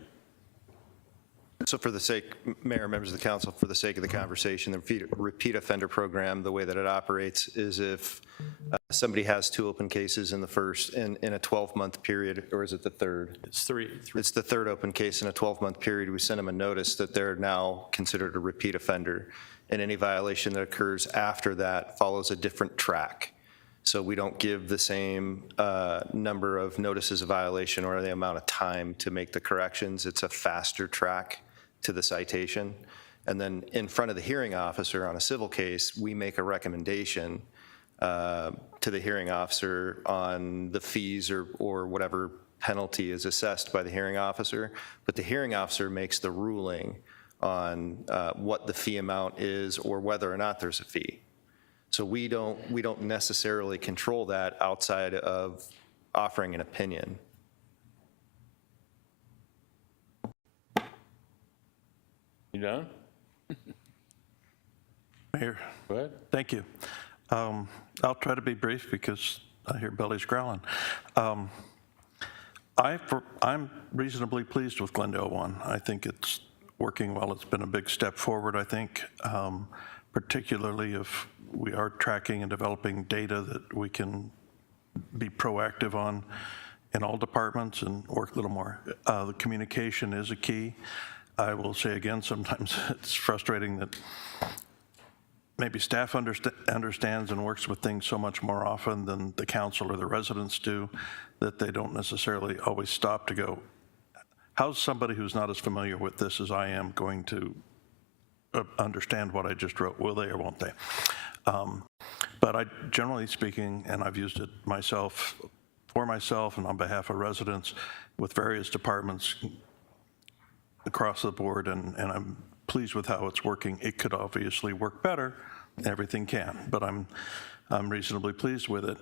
So for the sake, Mayor, members of the council, for the sake of the conversation, the repeat offender program, the way that it operates is if somebody has 2 open cases in a 12-month period, or is it the third? It's 3. It's the 3rd open case in a 12-month period. We send them a notice that they're now considered a repeat offender, and any violation that occurs after that follows a different track. So we don't give the same number of notices of violation or the amount of time to make the corrections. It's a faster track to the citation. And then in front of the hearing officer on a civil case, we make a recommendation to the hearing officer on the fees or whatever penalty is assessed by the hearing officer. But the hearing officer makes the ruling on what the fee amount is or whether or not there's a fee. So we don't necessarily control that outside of offering an opinion. You done? Mayor. Go ahead. Thank you. I'll try to be brief because I hear bellies growling. I'm reasonably pleased with Glendale 1. I think it's working well. It's been a big step forward, I think, particularly if we are tracking and developing data that we can be proactive on in all departments and work a little more. The communication is a key. I will say again, sometimes it's frustrating that maybe staff understands and works with things so much more often than the council or the residents do, that they don't necessarily always stop to go, how's somebody who's not as familiar with this as I am going to understand what I just wrote? Will they or won't they? But I, generally speaking, and I've used it myself, for myself and on behalf of residents with various departments across the board, and I'm pleased with how it's working. It could obviously work better. Everything can, but I'm I'm reasonably pleased with it.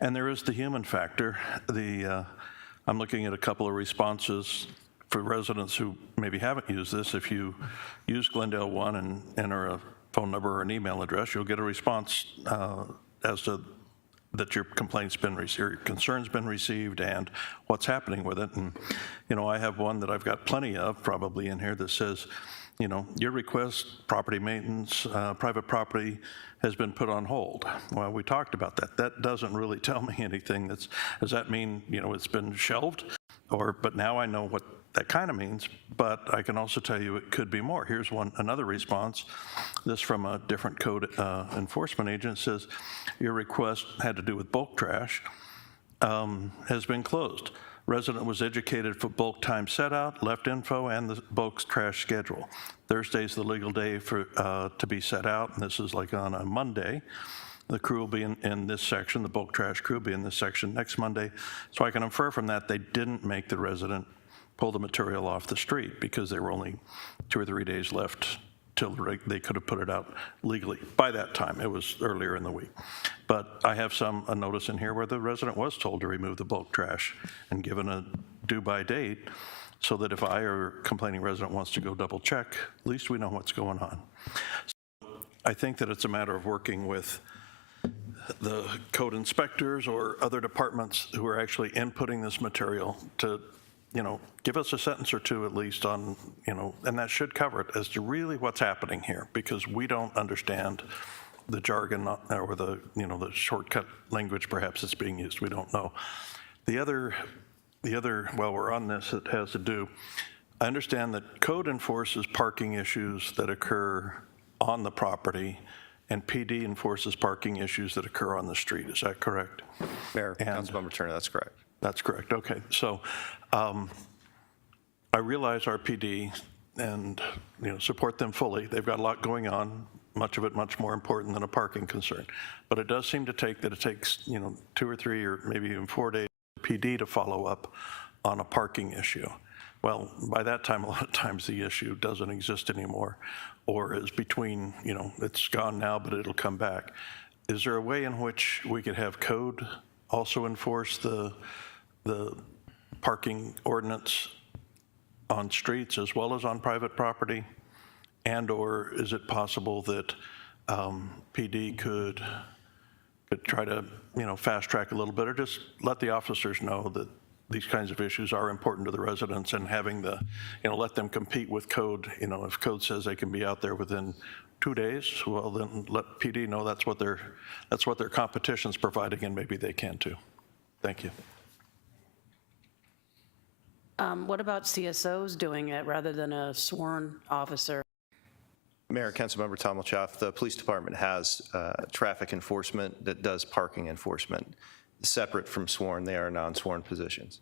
And there is the human factor. I'm looking at a couple of responses for residents who maybe haven't used this. If you use Glendale 1 and enter a phone number or an email address, you'll get a response as to that your complaint's been received, your concern's been received, and what's happening with it. And, you know, I have one that I've got plenty of probably in here that says, you know, your request, property maintenance, private property has been put on hold. Well, we talked about that. That doesn't really tell me anything. Does that mean, you know, it's been shelved? But now I know what that kind of means, but I can also tell you it could be more. Here's another response. This from a different code enforcement agent says, your request had to do with bulk trash, has been closed. Resident was educated for bulk time set out, left info, and the bulk trash schedule. Thursday's the legal day for to be set out, and this is like on a Monday. The crew will be in this section, the bulk trash crew will be in this section next Monday. So I can infer from that they didn't make the resident pull the material off the street because there were only 2 or 3 days left till they could have put it out legally. By that time, it was earlier in the week. But I have a notice in here where the resident was told to remove the bulk trash and given a due by date so that if I or complaining resident wants to go double check, at least we know what's going on. So I think that it's a matter of working with the code inspectors or other departments who are actually inputting this material to, you know, give us a sentence or two at least on, you know, and that should cover it as to really what's happening here, because we don't understand the jargon or the, you know, the shortcut language perhaps that's being used. We don't know. The other, while we're on this, it has to do, I understand that code enforces parking issues that occur on the property, and PD enforces parking issues that occur on the street. Is that correct? Mayor, Councilmember Turner, that's correct. That's correct. Okay. So I realize our PD and, you know, support them fully. They've got a lot going on, much of it much more important than a parking concern. But it does seem to take that it takes, you know, 2 or 3 or maybe even 4 days for PD to follow up on a parking issue. Well, by that time, a lot of times the issue doesn't exist anymore, or is between, you know, it's gone now, but it'll come back. Is there a way in which we could have code also enforce the parking ordinance on streets as well as on private property? And or is it possible that PD could try to, you know, fast track a little bit, or just let the officers know that these kinds of issues are important to the residents, and having the, you know, let them compete with code. You know, if code says they can be out there within 2 days, well, then let PD know that's what their competition's providing, and maybe they can too. Thank you. What about CSOs doing it rather than a sworn officer? Mayor, Councilmember Tommelchoff, the police department has traffic enforcement that does parking enforcement. Separate from sworn, they are non-sworn positions.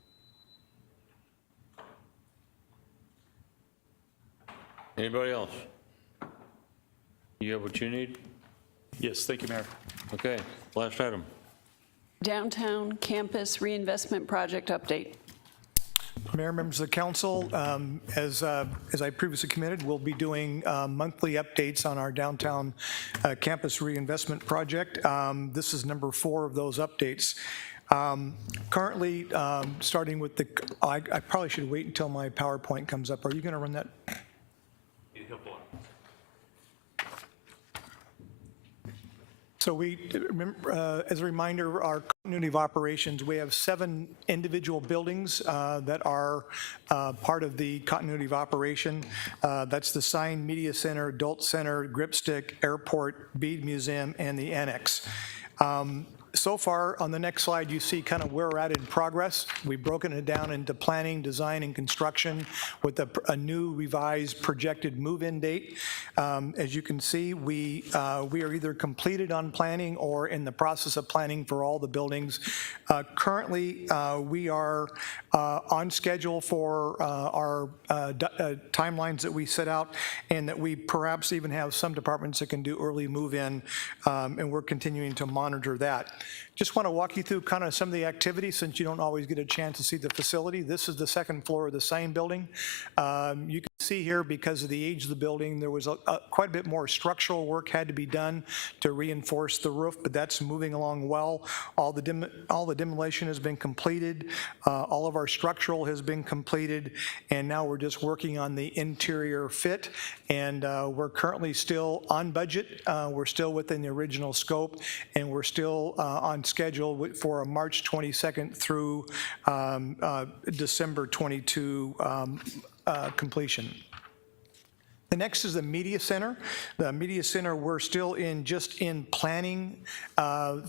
Anybody else? You have what you need? Yes, thank you, Mayor. Okay, last item. Downtown Campus Reinvestment Project update. Mayor, members of the council, as I previously committed, we'll be doing monthly updates on our downtown campus reinvestment project. This is number 4 of those updates. Currently, starting with I probably should wait until my PowerPoint comes up. Are you going to run that? So as a reminder, our continuity of operations, we have 7 individual buildings that are part of the continuity of operation. That's the Sign Media Center, Adult Center, Gripstick, Airport, Bead Museum, and the Annex. So far, on the next slide, you see kind of where we're at in progress. We've broken it down into planning, design, and construction with a new revised projected move-in date. As you can see, we are either completed on planning or in the process of planning for all the buildings. Currently, we are on schedule for our timelines that we set out, and that we perhaps even have some departments that can do early move-in, and we're continuing to monitor that. Just want to walk you through kind of some of the activities since you don't always get a chance to see the facility. This is the second floor of the same building. You can see here, because of the age of the building, there was quite a bit more structural work had to be done to reinforce the roof, but that's moving along well. All the demolition has been completed. All of our structural has been completed, and now we're just working on the interior fit, and we're currently still on budget. We're still within the original scope, and we're still on schedule for a March 22nd through December 22 completion. The next is the Media Center. The Media Center, we're still just in planning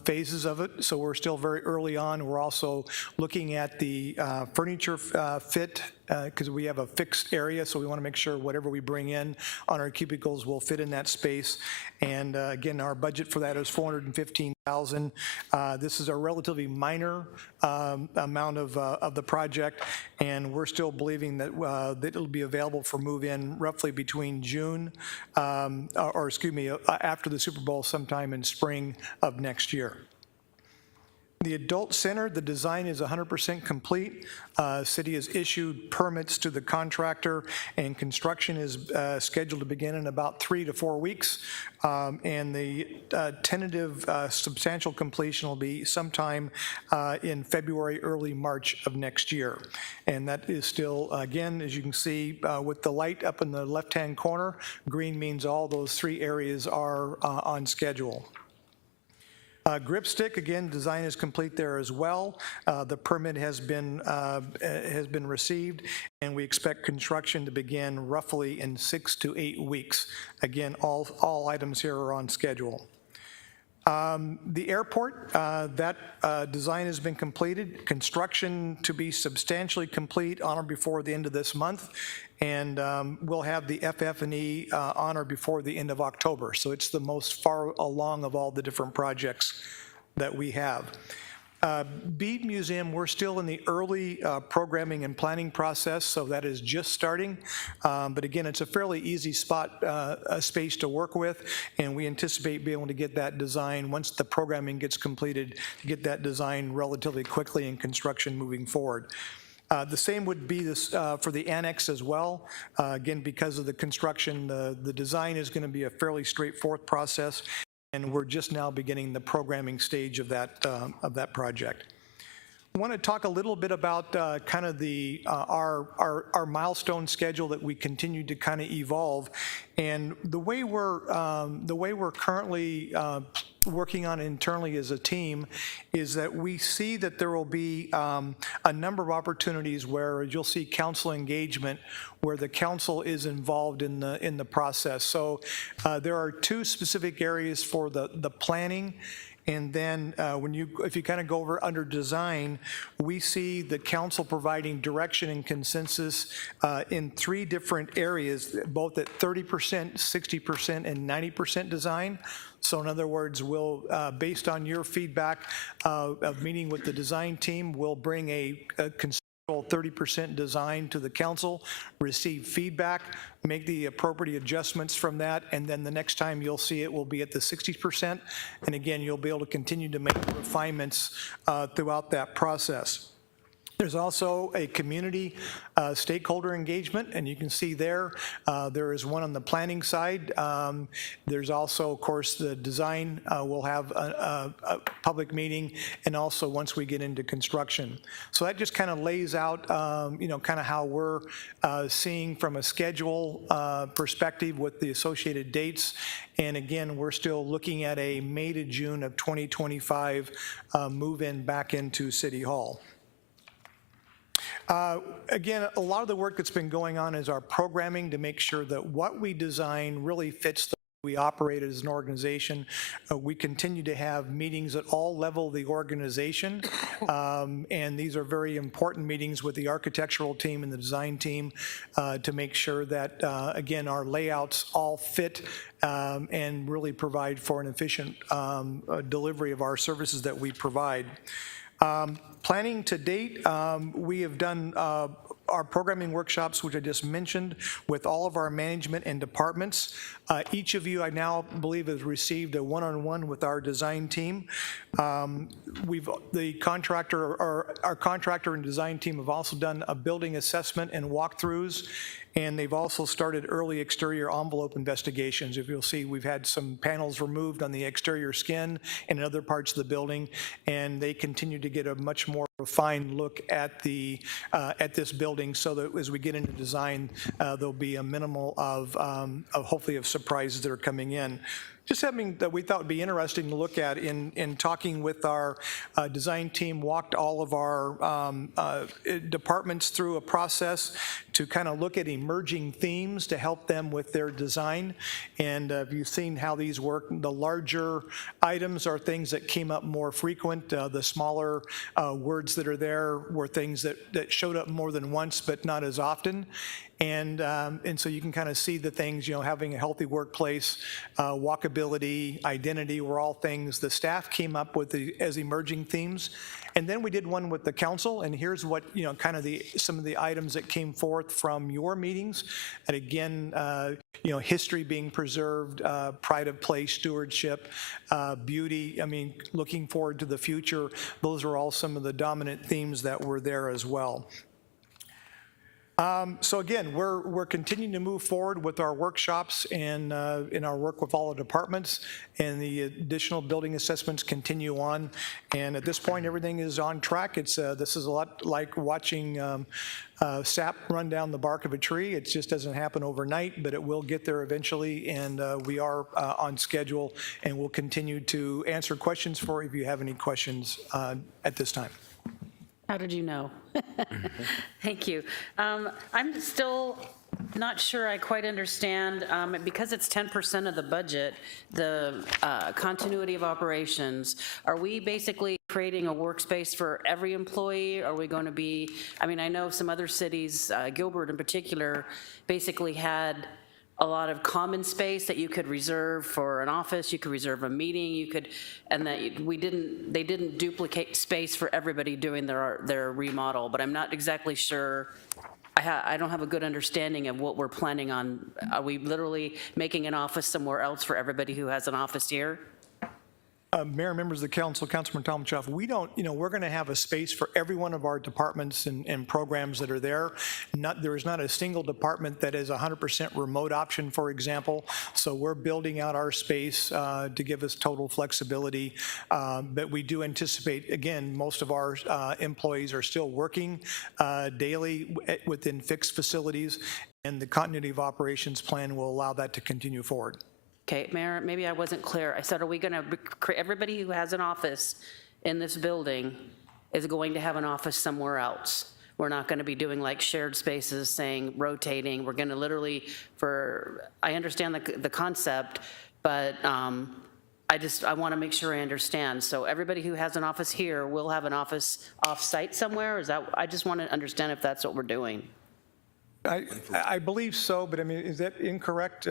phases of it, so we're still very early on. We're also looking at the furniture fit, because we have a fixed area, so we want to make sure whatever we bring in on our cubicles will fit in that space. And again, our budget for that is $415,000. This is a relatively minor amount of the project, and we're still believing that, that it'll be available for move-in roughly between June, after the Super Bowl sometime in spring of next year. The Adult Center, the design is 100% complete. City has issued permits to the contractor, and construction is scheduled to begin in about 3 to 4 weeks. And the tentative substantial completion will be sometime in February, early March of next year. And that is still, again, as you can see, with the light up in the left-hand corner, green means all those 3 areas are on schedule. Gripstick, again, design is complete there as well. The permit has been received, and we expect construction to begin roughly in 6 to 8 weeks. Again, all items here are on schedule. The airport, that design has been completed. Construction to be substantially complete on or before the end of this month, and we'll have the FF&E on or before the end of October. So it's the most far along of all the different projects that we have. Bead Museum, we're still in the early programming and planning process, so that is just starting. But again, it's a fairly easy space to work with, and we anticipate being able to get that design, once the programming gets completed, to get that design relatively quickly in construction moving forward. The same would be this for the annex as well. Again, because of the construction, the design is going to be a fairly straightforward process, and we're just now beginning the programming stage of that project. I want to talk a little bit about kind of our milestone schedule that we continue to kind of evolve, and the way we're currently working on internally as a team is that we see that there will be a number of opportunities where you'll see council engagement, where the council is involved in the process. So there are 2 specific areas for the planning. And then if you kind of go over under design, we see the council providing direction and consensus in 3 different areas, both at 30%, 60%, and 90% design. So in other words, we'll, based on your feedback of meeting with the design team, we'll bring a conceptual 30% design to the council, receive feedback, make the appropriate adjustments from that, and then the next time you'll see it will be at the 60%. And again, you'll be able to continue to make refinements throughout that process. There's also a community stakeholder engagement, and you can see there is one on the planning side. There's also, of course, the design. We'll have a public meeting, and also once we get into construction. So that just kind of lays out, kind of how we're seeing from a schedule perspective with the associated dates. And again, we're still looking at a May to June of 2025 move-in back into City Hall. Again, a lot of the work that's been going on is our programming to make sure that what we design really fits the way we operate as an organization. We continue to have meetings at all levels of the organization, and these are very important meetings with the architectural team and the design team to make sure that, again, our layouts all fit and really provide for an efficient delivery of our services that we provide. Planning to date, we have done our programming workshops, which I just mentioned, with all of our management and departments. Each of you, I now believe, has received a one-on-one with our design team. The contractor, or our contractor and design team have also done a building assessment and walkthroughs, and they've also started early exterior envelope investigations. If you'll see, we've had some panels removed on the exterior skin and in other parts of the building, and they continue to get a much more refined look at the at this building, so that as we get into design, there'll be a minimal of hopefully of surprises that are coming in. Just something that we thought would be interesting to look at in talking with our design team, walked all of our departments through a process to kind of look at emerging themes to help them with their design. And if you've seen how these work, the larger items are things that came up more frequent. The smaller words that are there were things that showed up more than once, but not as often. And so you can kind of see the things, having a healthy workplace, walkability, identity were all things the staff came up with as emerging themes. And then we did one with the council, and here's what, kind of some of the items that came forth from your meetings. And again, history being preserved, pride of place, stewardship, beauty, looking forward to the future. Those are all some of the dominant themes that were there as well. So again, we're continuing to move forward with our workshops and in our work with all the departments, and the additional building assessments continue on. And at this point, everything is on track. This is a lot like watching sap run down the bark of a tree. It just doesn't happen overnight, but it will get there eventually. And we are on schedule, and we'll continue to answer questions for you if you have any questions at this time. How did you know? Thank you. I'm still not sure I quite understand, because it's 10% of the budget, the continuity of operations. Are we basically creating a workspace for every employee? Are we going to be, I know some other cities, Gilbert in particular, basically had a lot of common space that you could reserve for an office, you could reserve a meeting, and that they didn't duplicate space for everybody doing their remodel, but I'm not exactly sure. I don't have a good understanding of what we're planning on. Are we literally making an office somewhere else for everybody who has an office here? Mayor, members of the council, Councilman Tomachoff, we don't, we're going to have a space for every one of our departments and programs that are there. There is not a single department that is 100% remote option, for example. So we're building out our space to give us total flexibility. But we do anticipate, again, most of our employees are still working daily within fixed facilities, and the continuity of operations plan will allow that to continue forward. Okay, Mayor, maybe I wasn't clear. I said, are we going to create, everybody who has an office in this building is going to have an office somewhere else? We're not going to be doing like shared spaces, saying rotating. We're going to literally, I understand the concept, but I want to make sure I understand. So everybody who has an office here will have an office off-site somewhere? I just want to understand if that's what we're doing. I believe so, but is that incorrect?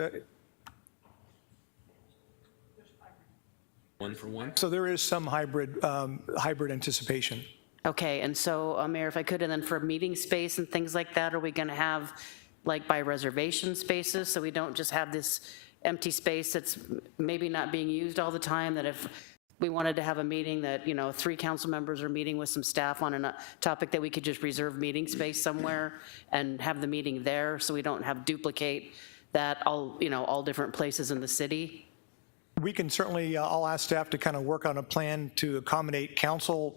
One for one? So there is some hybrid anticipation. Okay, and so, Mayor, if I could, and then for meeting space and things like that, are we going to have, like, by reservation spaces, so we don't just have this empty space that's maybe not being used all the time, that if we wanted to have a meeting that, 3 council members are meeting with some staff on a topic, that we could just reserve meeting space somewhere and have the meeting there, so we don't have duplicate that all different places in the city? We can certainly, I'll ask staff to kind of work on a plan to accommodate council,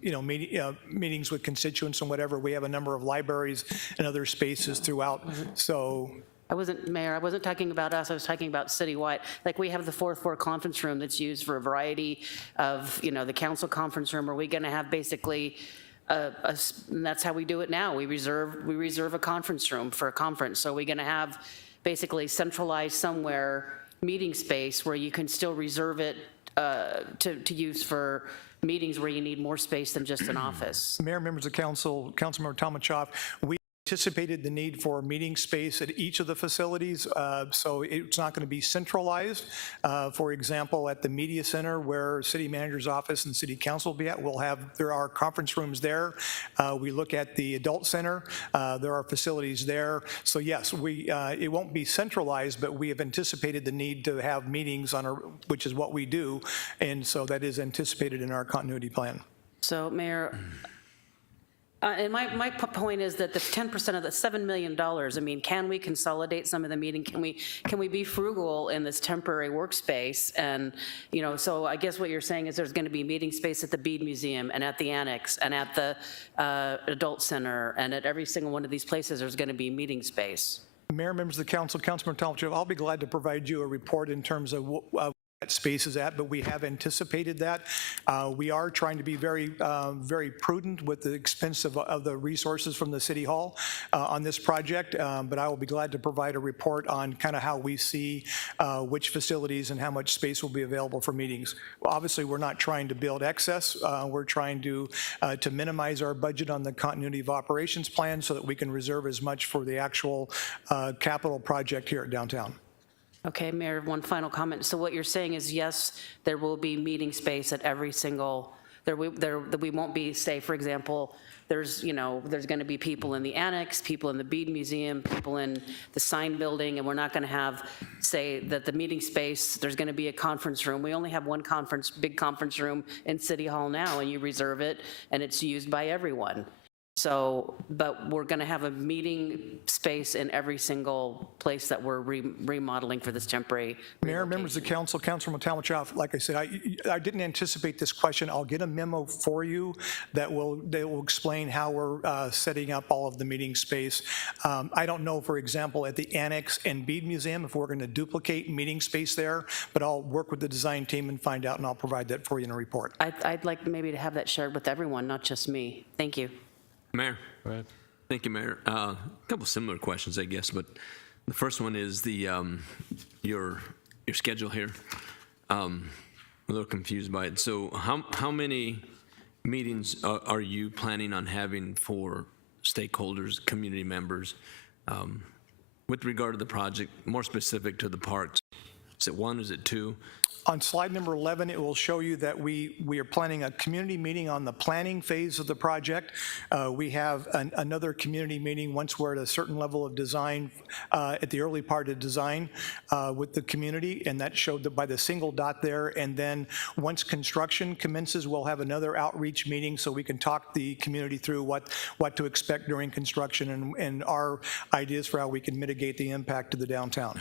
meetings with constituents and whatever. We have a number of libraries and other spaces throughout, so. Mayor, I wasn't talking about us, I was talking about citywide. Like, we have the 4th floor conference room that's used for a variety of, the council conference room. Are we gonna have basically, and that's how we do it now. We reserve a conference room for a conference. So we're gonna have basically centralized somewhere meeting space where you can still reserve it to use for meetings where you need more space than just an office. Mayor, members of council, Councilmember Tomachoff, we anticipated the need for meeting space at each of the facilities, so it's not going to be centralized. For example, at the media center where city manager's office and city council will be at, there are conference rooms there. We look at the adult center, there are facilities there. So yes, it won't be centralized, but we have anticipated the need to have meetings which is what we do, and so that is anticipated in our continuity plan. So Mayor, and my point is that the 10% of the $7 million, I mean, can we consolidate some of the meeting? Can we be frugal in this temporary workspace? And, you know, so I guess what you're saying is there's going to be meeting space at the Bead Museum and at the Annex and at the Adult Center, and at every single one of these places there's going to be meeting space. Mayor, members of the council, Councilman Talmadge, I'll be glad to provide you a report in terms of that space is at, but we have anticipated that. We are trying to be very prudent with the expense of the resources from the City Hall on this project, but I will be glad to provide a report on kind of how we see which facilities and how much space will be available for meetings. Well, obviously, we're not trying to build excess. We're trying to minimize our budget on the continuity of operations plan so that we can reserve as much for the actual capital project here at downtown. Okay, Mayor, one final comment. So what you're saying is, yes, there will be meeting space at every single, we won't be, say, for example, there's going to be people in the Annex, people in the Bead Museum, people in the sign building, and we're not going to have, say, that the meeting space, there's going to be a conference room. We only have one big conference room in City Hall now, and you reserve it, and it's used by everyone. So, but we're going to have a meeting space in every single place that we're remodeling for this temporary Mayor, members of the council, Councilman Talmadge, like I said, I didn't anticipate this question. I'll get a memo for you that will explain how we're setting up all of the meeting space. I don't know, for example, at the Annex and Bead Museum if we're going to duplicate meeting space there, but I'll work with the design team and find out, and I'll provide that for you in a report. I'd like maybe to have that shared with everyone, not just me. Thank you. Mayor. Go ahead. Thank you, Mayor. A couple similar questions, I guess, but the first one is your schedule here. I'm a little confused by it. So how many meetings are you planning on having for stakeholders, community members, with regard to the project, more specific to the parks? Is it one, is it two? On slide number 11, it will show you that we are planning a community meeting on the planning phase of the project. We have another community meeting once we're at a certain level of design, at the early part of design with the community, and that showed by the single dot there. And then once construction commences, we'll have another outreach meeting so we can talk the community through what to expect during construction and our ideas for how we can mitigate the impact to the downtown.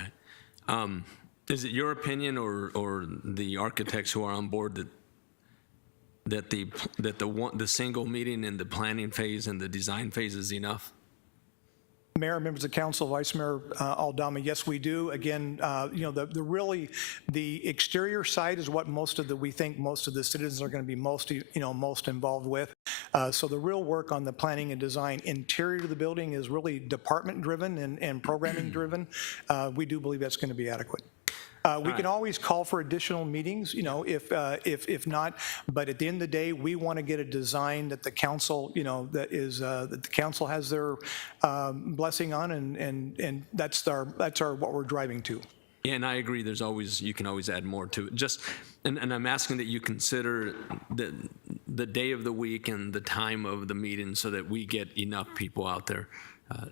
Is it your opinion or the architects who are on board that the single meeting in the planning phase and the design phase is enough? Mayor, members of council, Vice Mayor Aldama, yes, we do. Again, the exterior side is what we think most of the citizens are going to be most involved with. So the real work on the planning and design interior to the building is really department driven and programming driven. We do believe that's going to be adequate. We can always call for additional meetings, if not. But at the end of the day, we want to get a design that the council, that the council has their blessing on, and that's what we're driving to. Yeah, and I agree. You can always add more to it. And I'm asking that you consider the day of the week and the time of the meeting so that we get enough people out there,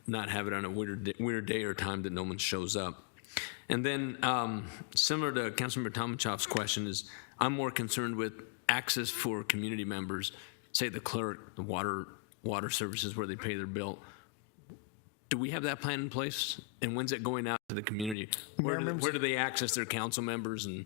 not have it on a weird day or time that no one shows up. And then, similar to Councilmember Talmadge's question, I'm more concerned with access for community members, say the clerk, the water services where they pay their bill. Do we have that plan in place? And when's it going out to the community? Where do they access their council members and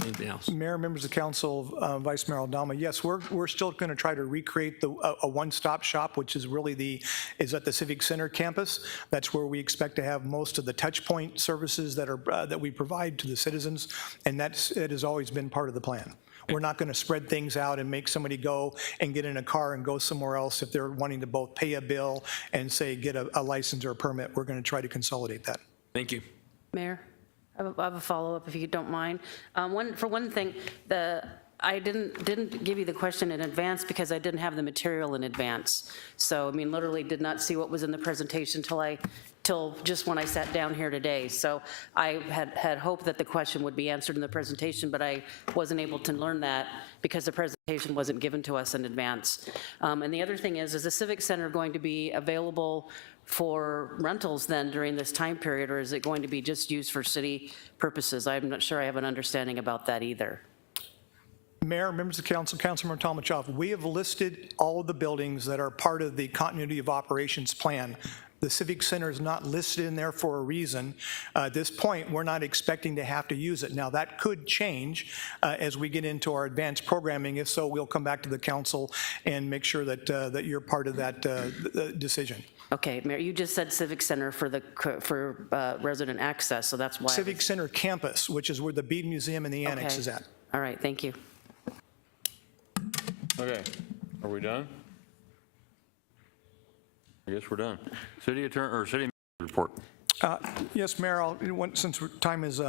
anything else? Mayor, members of council, Vice Mayor Aldama, yes, we're still going to try to recreate a one-stop shop, which is really is at the Civic Center campus. That's where we expect to have most of the touch point services that we provide to the citizens, and it has always been part of the plan. We're not going to spread things out and make somebody go and get in a car and go somewhere else if they're wanting to both pay a bill and say get a license or a permit. We're going to try to consolidate that. Thank Mayor, I have a follow-up if you don't mind. For one thing, I didn't give you the question in advance because I didn't have the material in advance. So, I mean, literally did not see what was in the presentation till just when I sat down here today. So I had hoped that the question would be answered in the presentation, but I wasn't able to learn that because the presentation wasn't given to us in advance. And the other thing is the Civic Center going to be available for rentals then during this time period, or is it going to be just used for city purposes? I'm not sure I have an understanding about that either. Mayor, members of council, Councilmember Tomachov, we have listed all of the buildings that are part of the continuity of operations plan. The Civic Center is not listed in there for a reason. At this point, we're not expecting to have to use it. Now, that could change as we get into our advanced programming. If so, we'll come back to the council and make sure that, that you're part of that decision. Okay, Mayor, you just said Civic Center for resident access, so that's why. Civic Center campus, which is where the Bead Museum and the Annex Okay. is at. All right, thank you. Okay, are we done? I guess we're done. City Attorney, or City Manager report. Yes, Mayor, since time is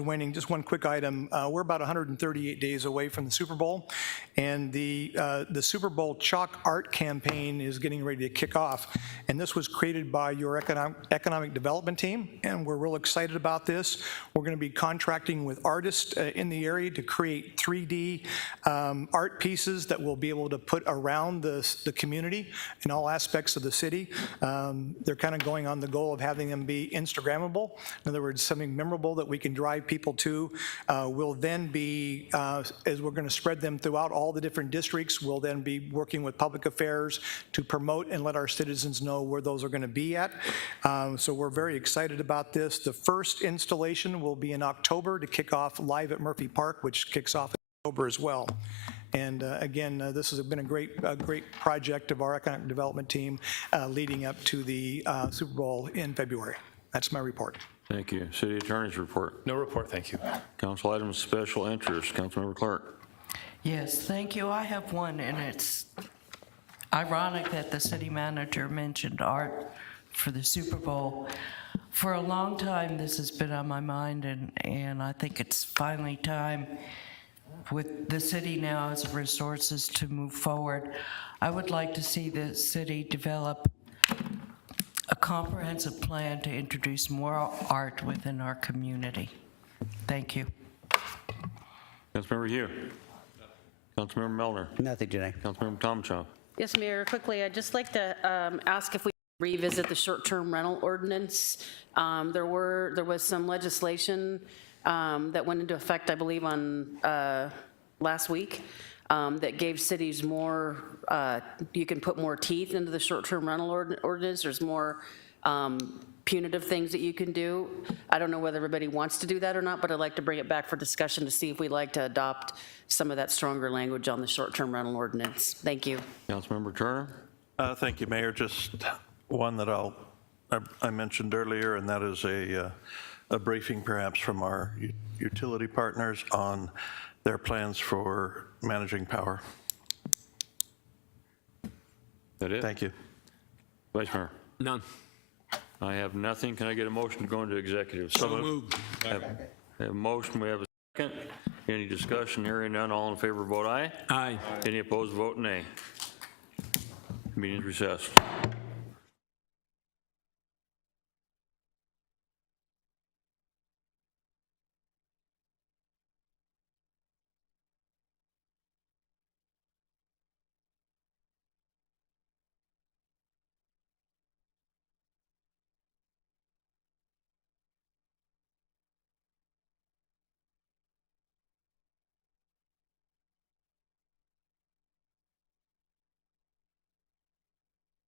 waning, just one quick item. We're about 138 days away from the Super Bowl, and the Super Bowl Chalk Art Campaign is getting ready to kick off. And this was created by your economic development team, and we're real excited about this. We're going to be contracting with artists in the area to create 3D art pieces that we'll be able to put around the community in all aspects of the city. They're kind of going on the goal of having them be Instagrammable. In other words, something memorable that we can drive people to. Will then be, as we're going to spread them throughout all the different districts, we'll then be working with public affairs to promote and let our citizens know where those are going to be at. So we're very excited about this. The first installation will be in October to kick off live at Murphy Park, which kicks off in October as well. And again, this has been a great project of our economic development team leading up to the Super Bowl in February. That's my report. Thank you. City Attorney's report. No report, thank you. Council items of special interest. Councilmember Clark. Yes, thank you. I have one, and it's ironic that the city manager mentioned art for the Super Bowl. For a long time, this has been on my mind, and I think it's finally time with the city now as resources to move forward. I would like to see the city develop a comprehensive plan to introduce more art within our community. Thank you. Councilmember Hugh. Councilmember Melner. Nothing today. Councilmember Tomachov. Yes, Mayor, quickly, I'd just like to ask if we revisit the short-term rental ordinance. There was some legislation that went into effect, I believe, on last week that gave cities more, you can put more teeth into the short-term rental ordinance. There's more punitive things that you can do. I don't know whether everybody wants to do that or not, but I'd like to bring it back for discussion to see if we'd like to adopt some of that stronger language on the short-term rental ordinance. Thank you. Councilmember Turner. Thank you, Mayor. Just one that I mentioned earlier, and that is a briefing perhaps from our utility partners on their plans for managing power. That it? Thank you. Vice Mayor. None. I have nothing. Can I get a motion to go into executive? So moved. Have a motion. We have a second. Any discussion? Hearing none. All in favor, vote aye. Aye. Any opposed, vote nay. Meeting is recessed.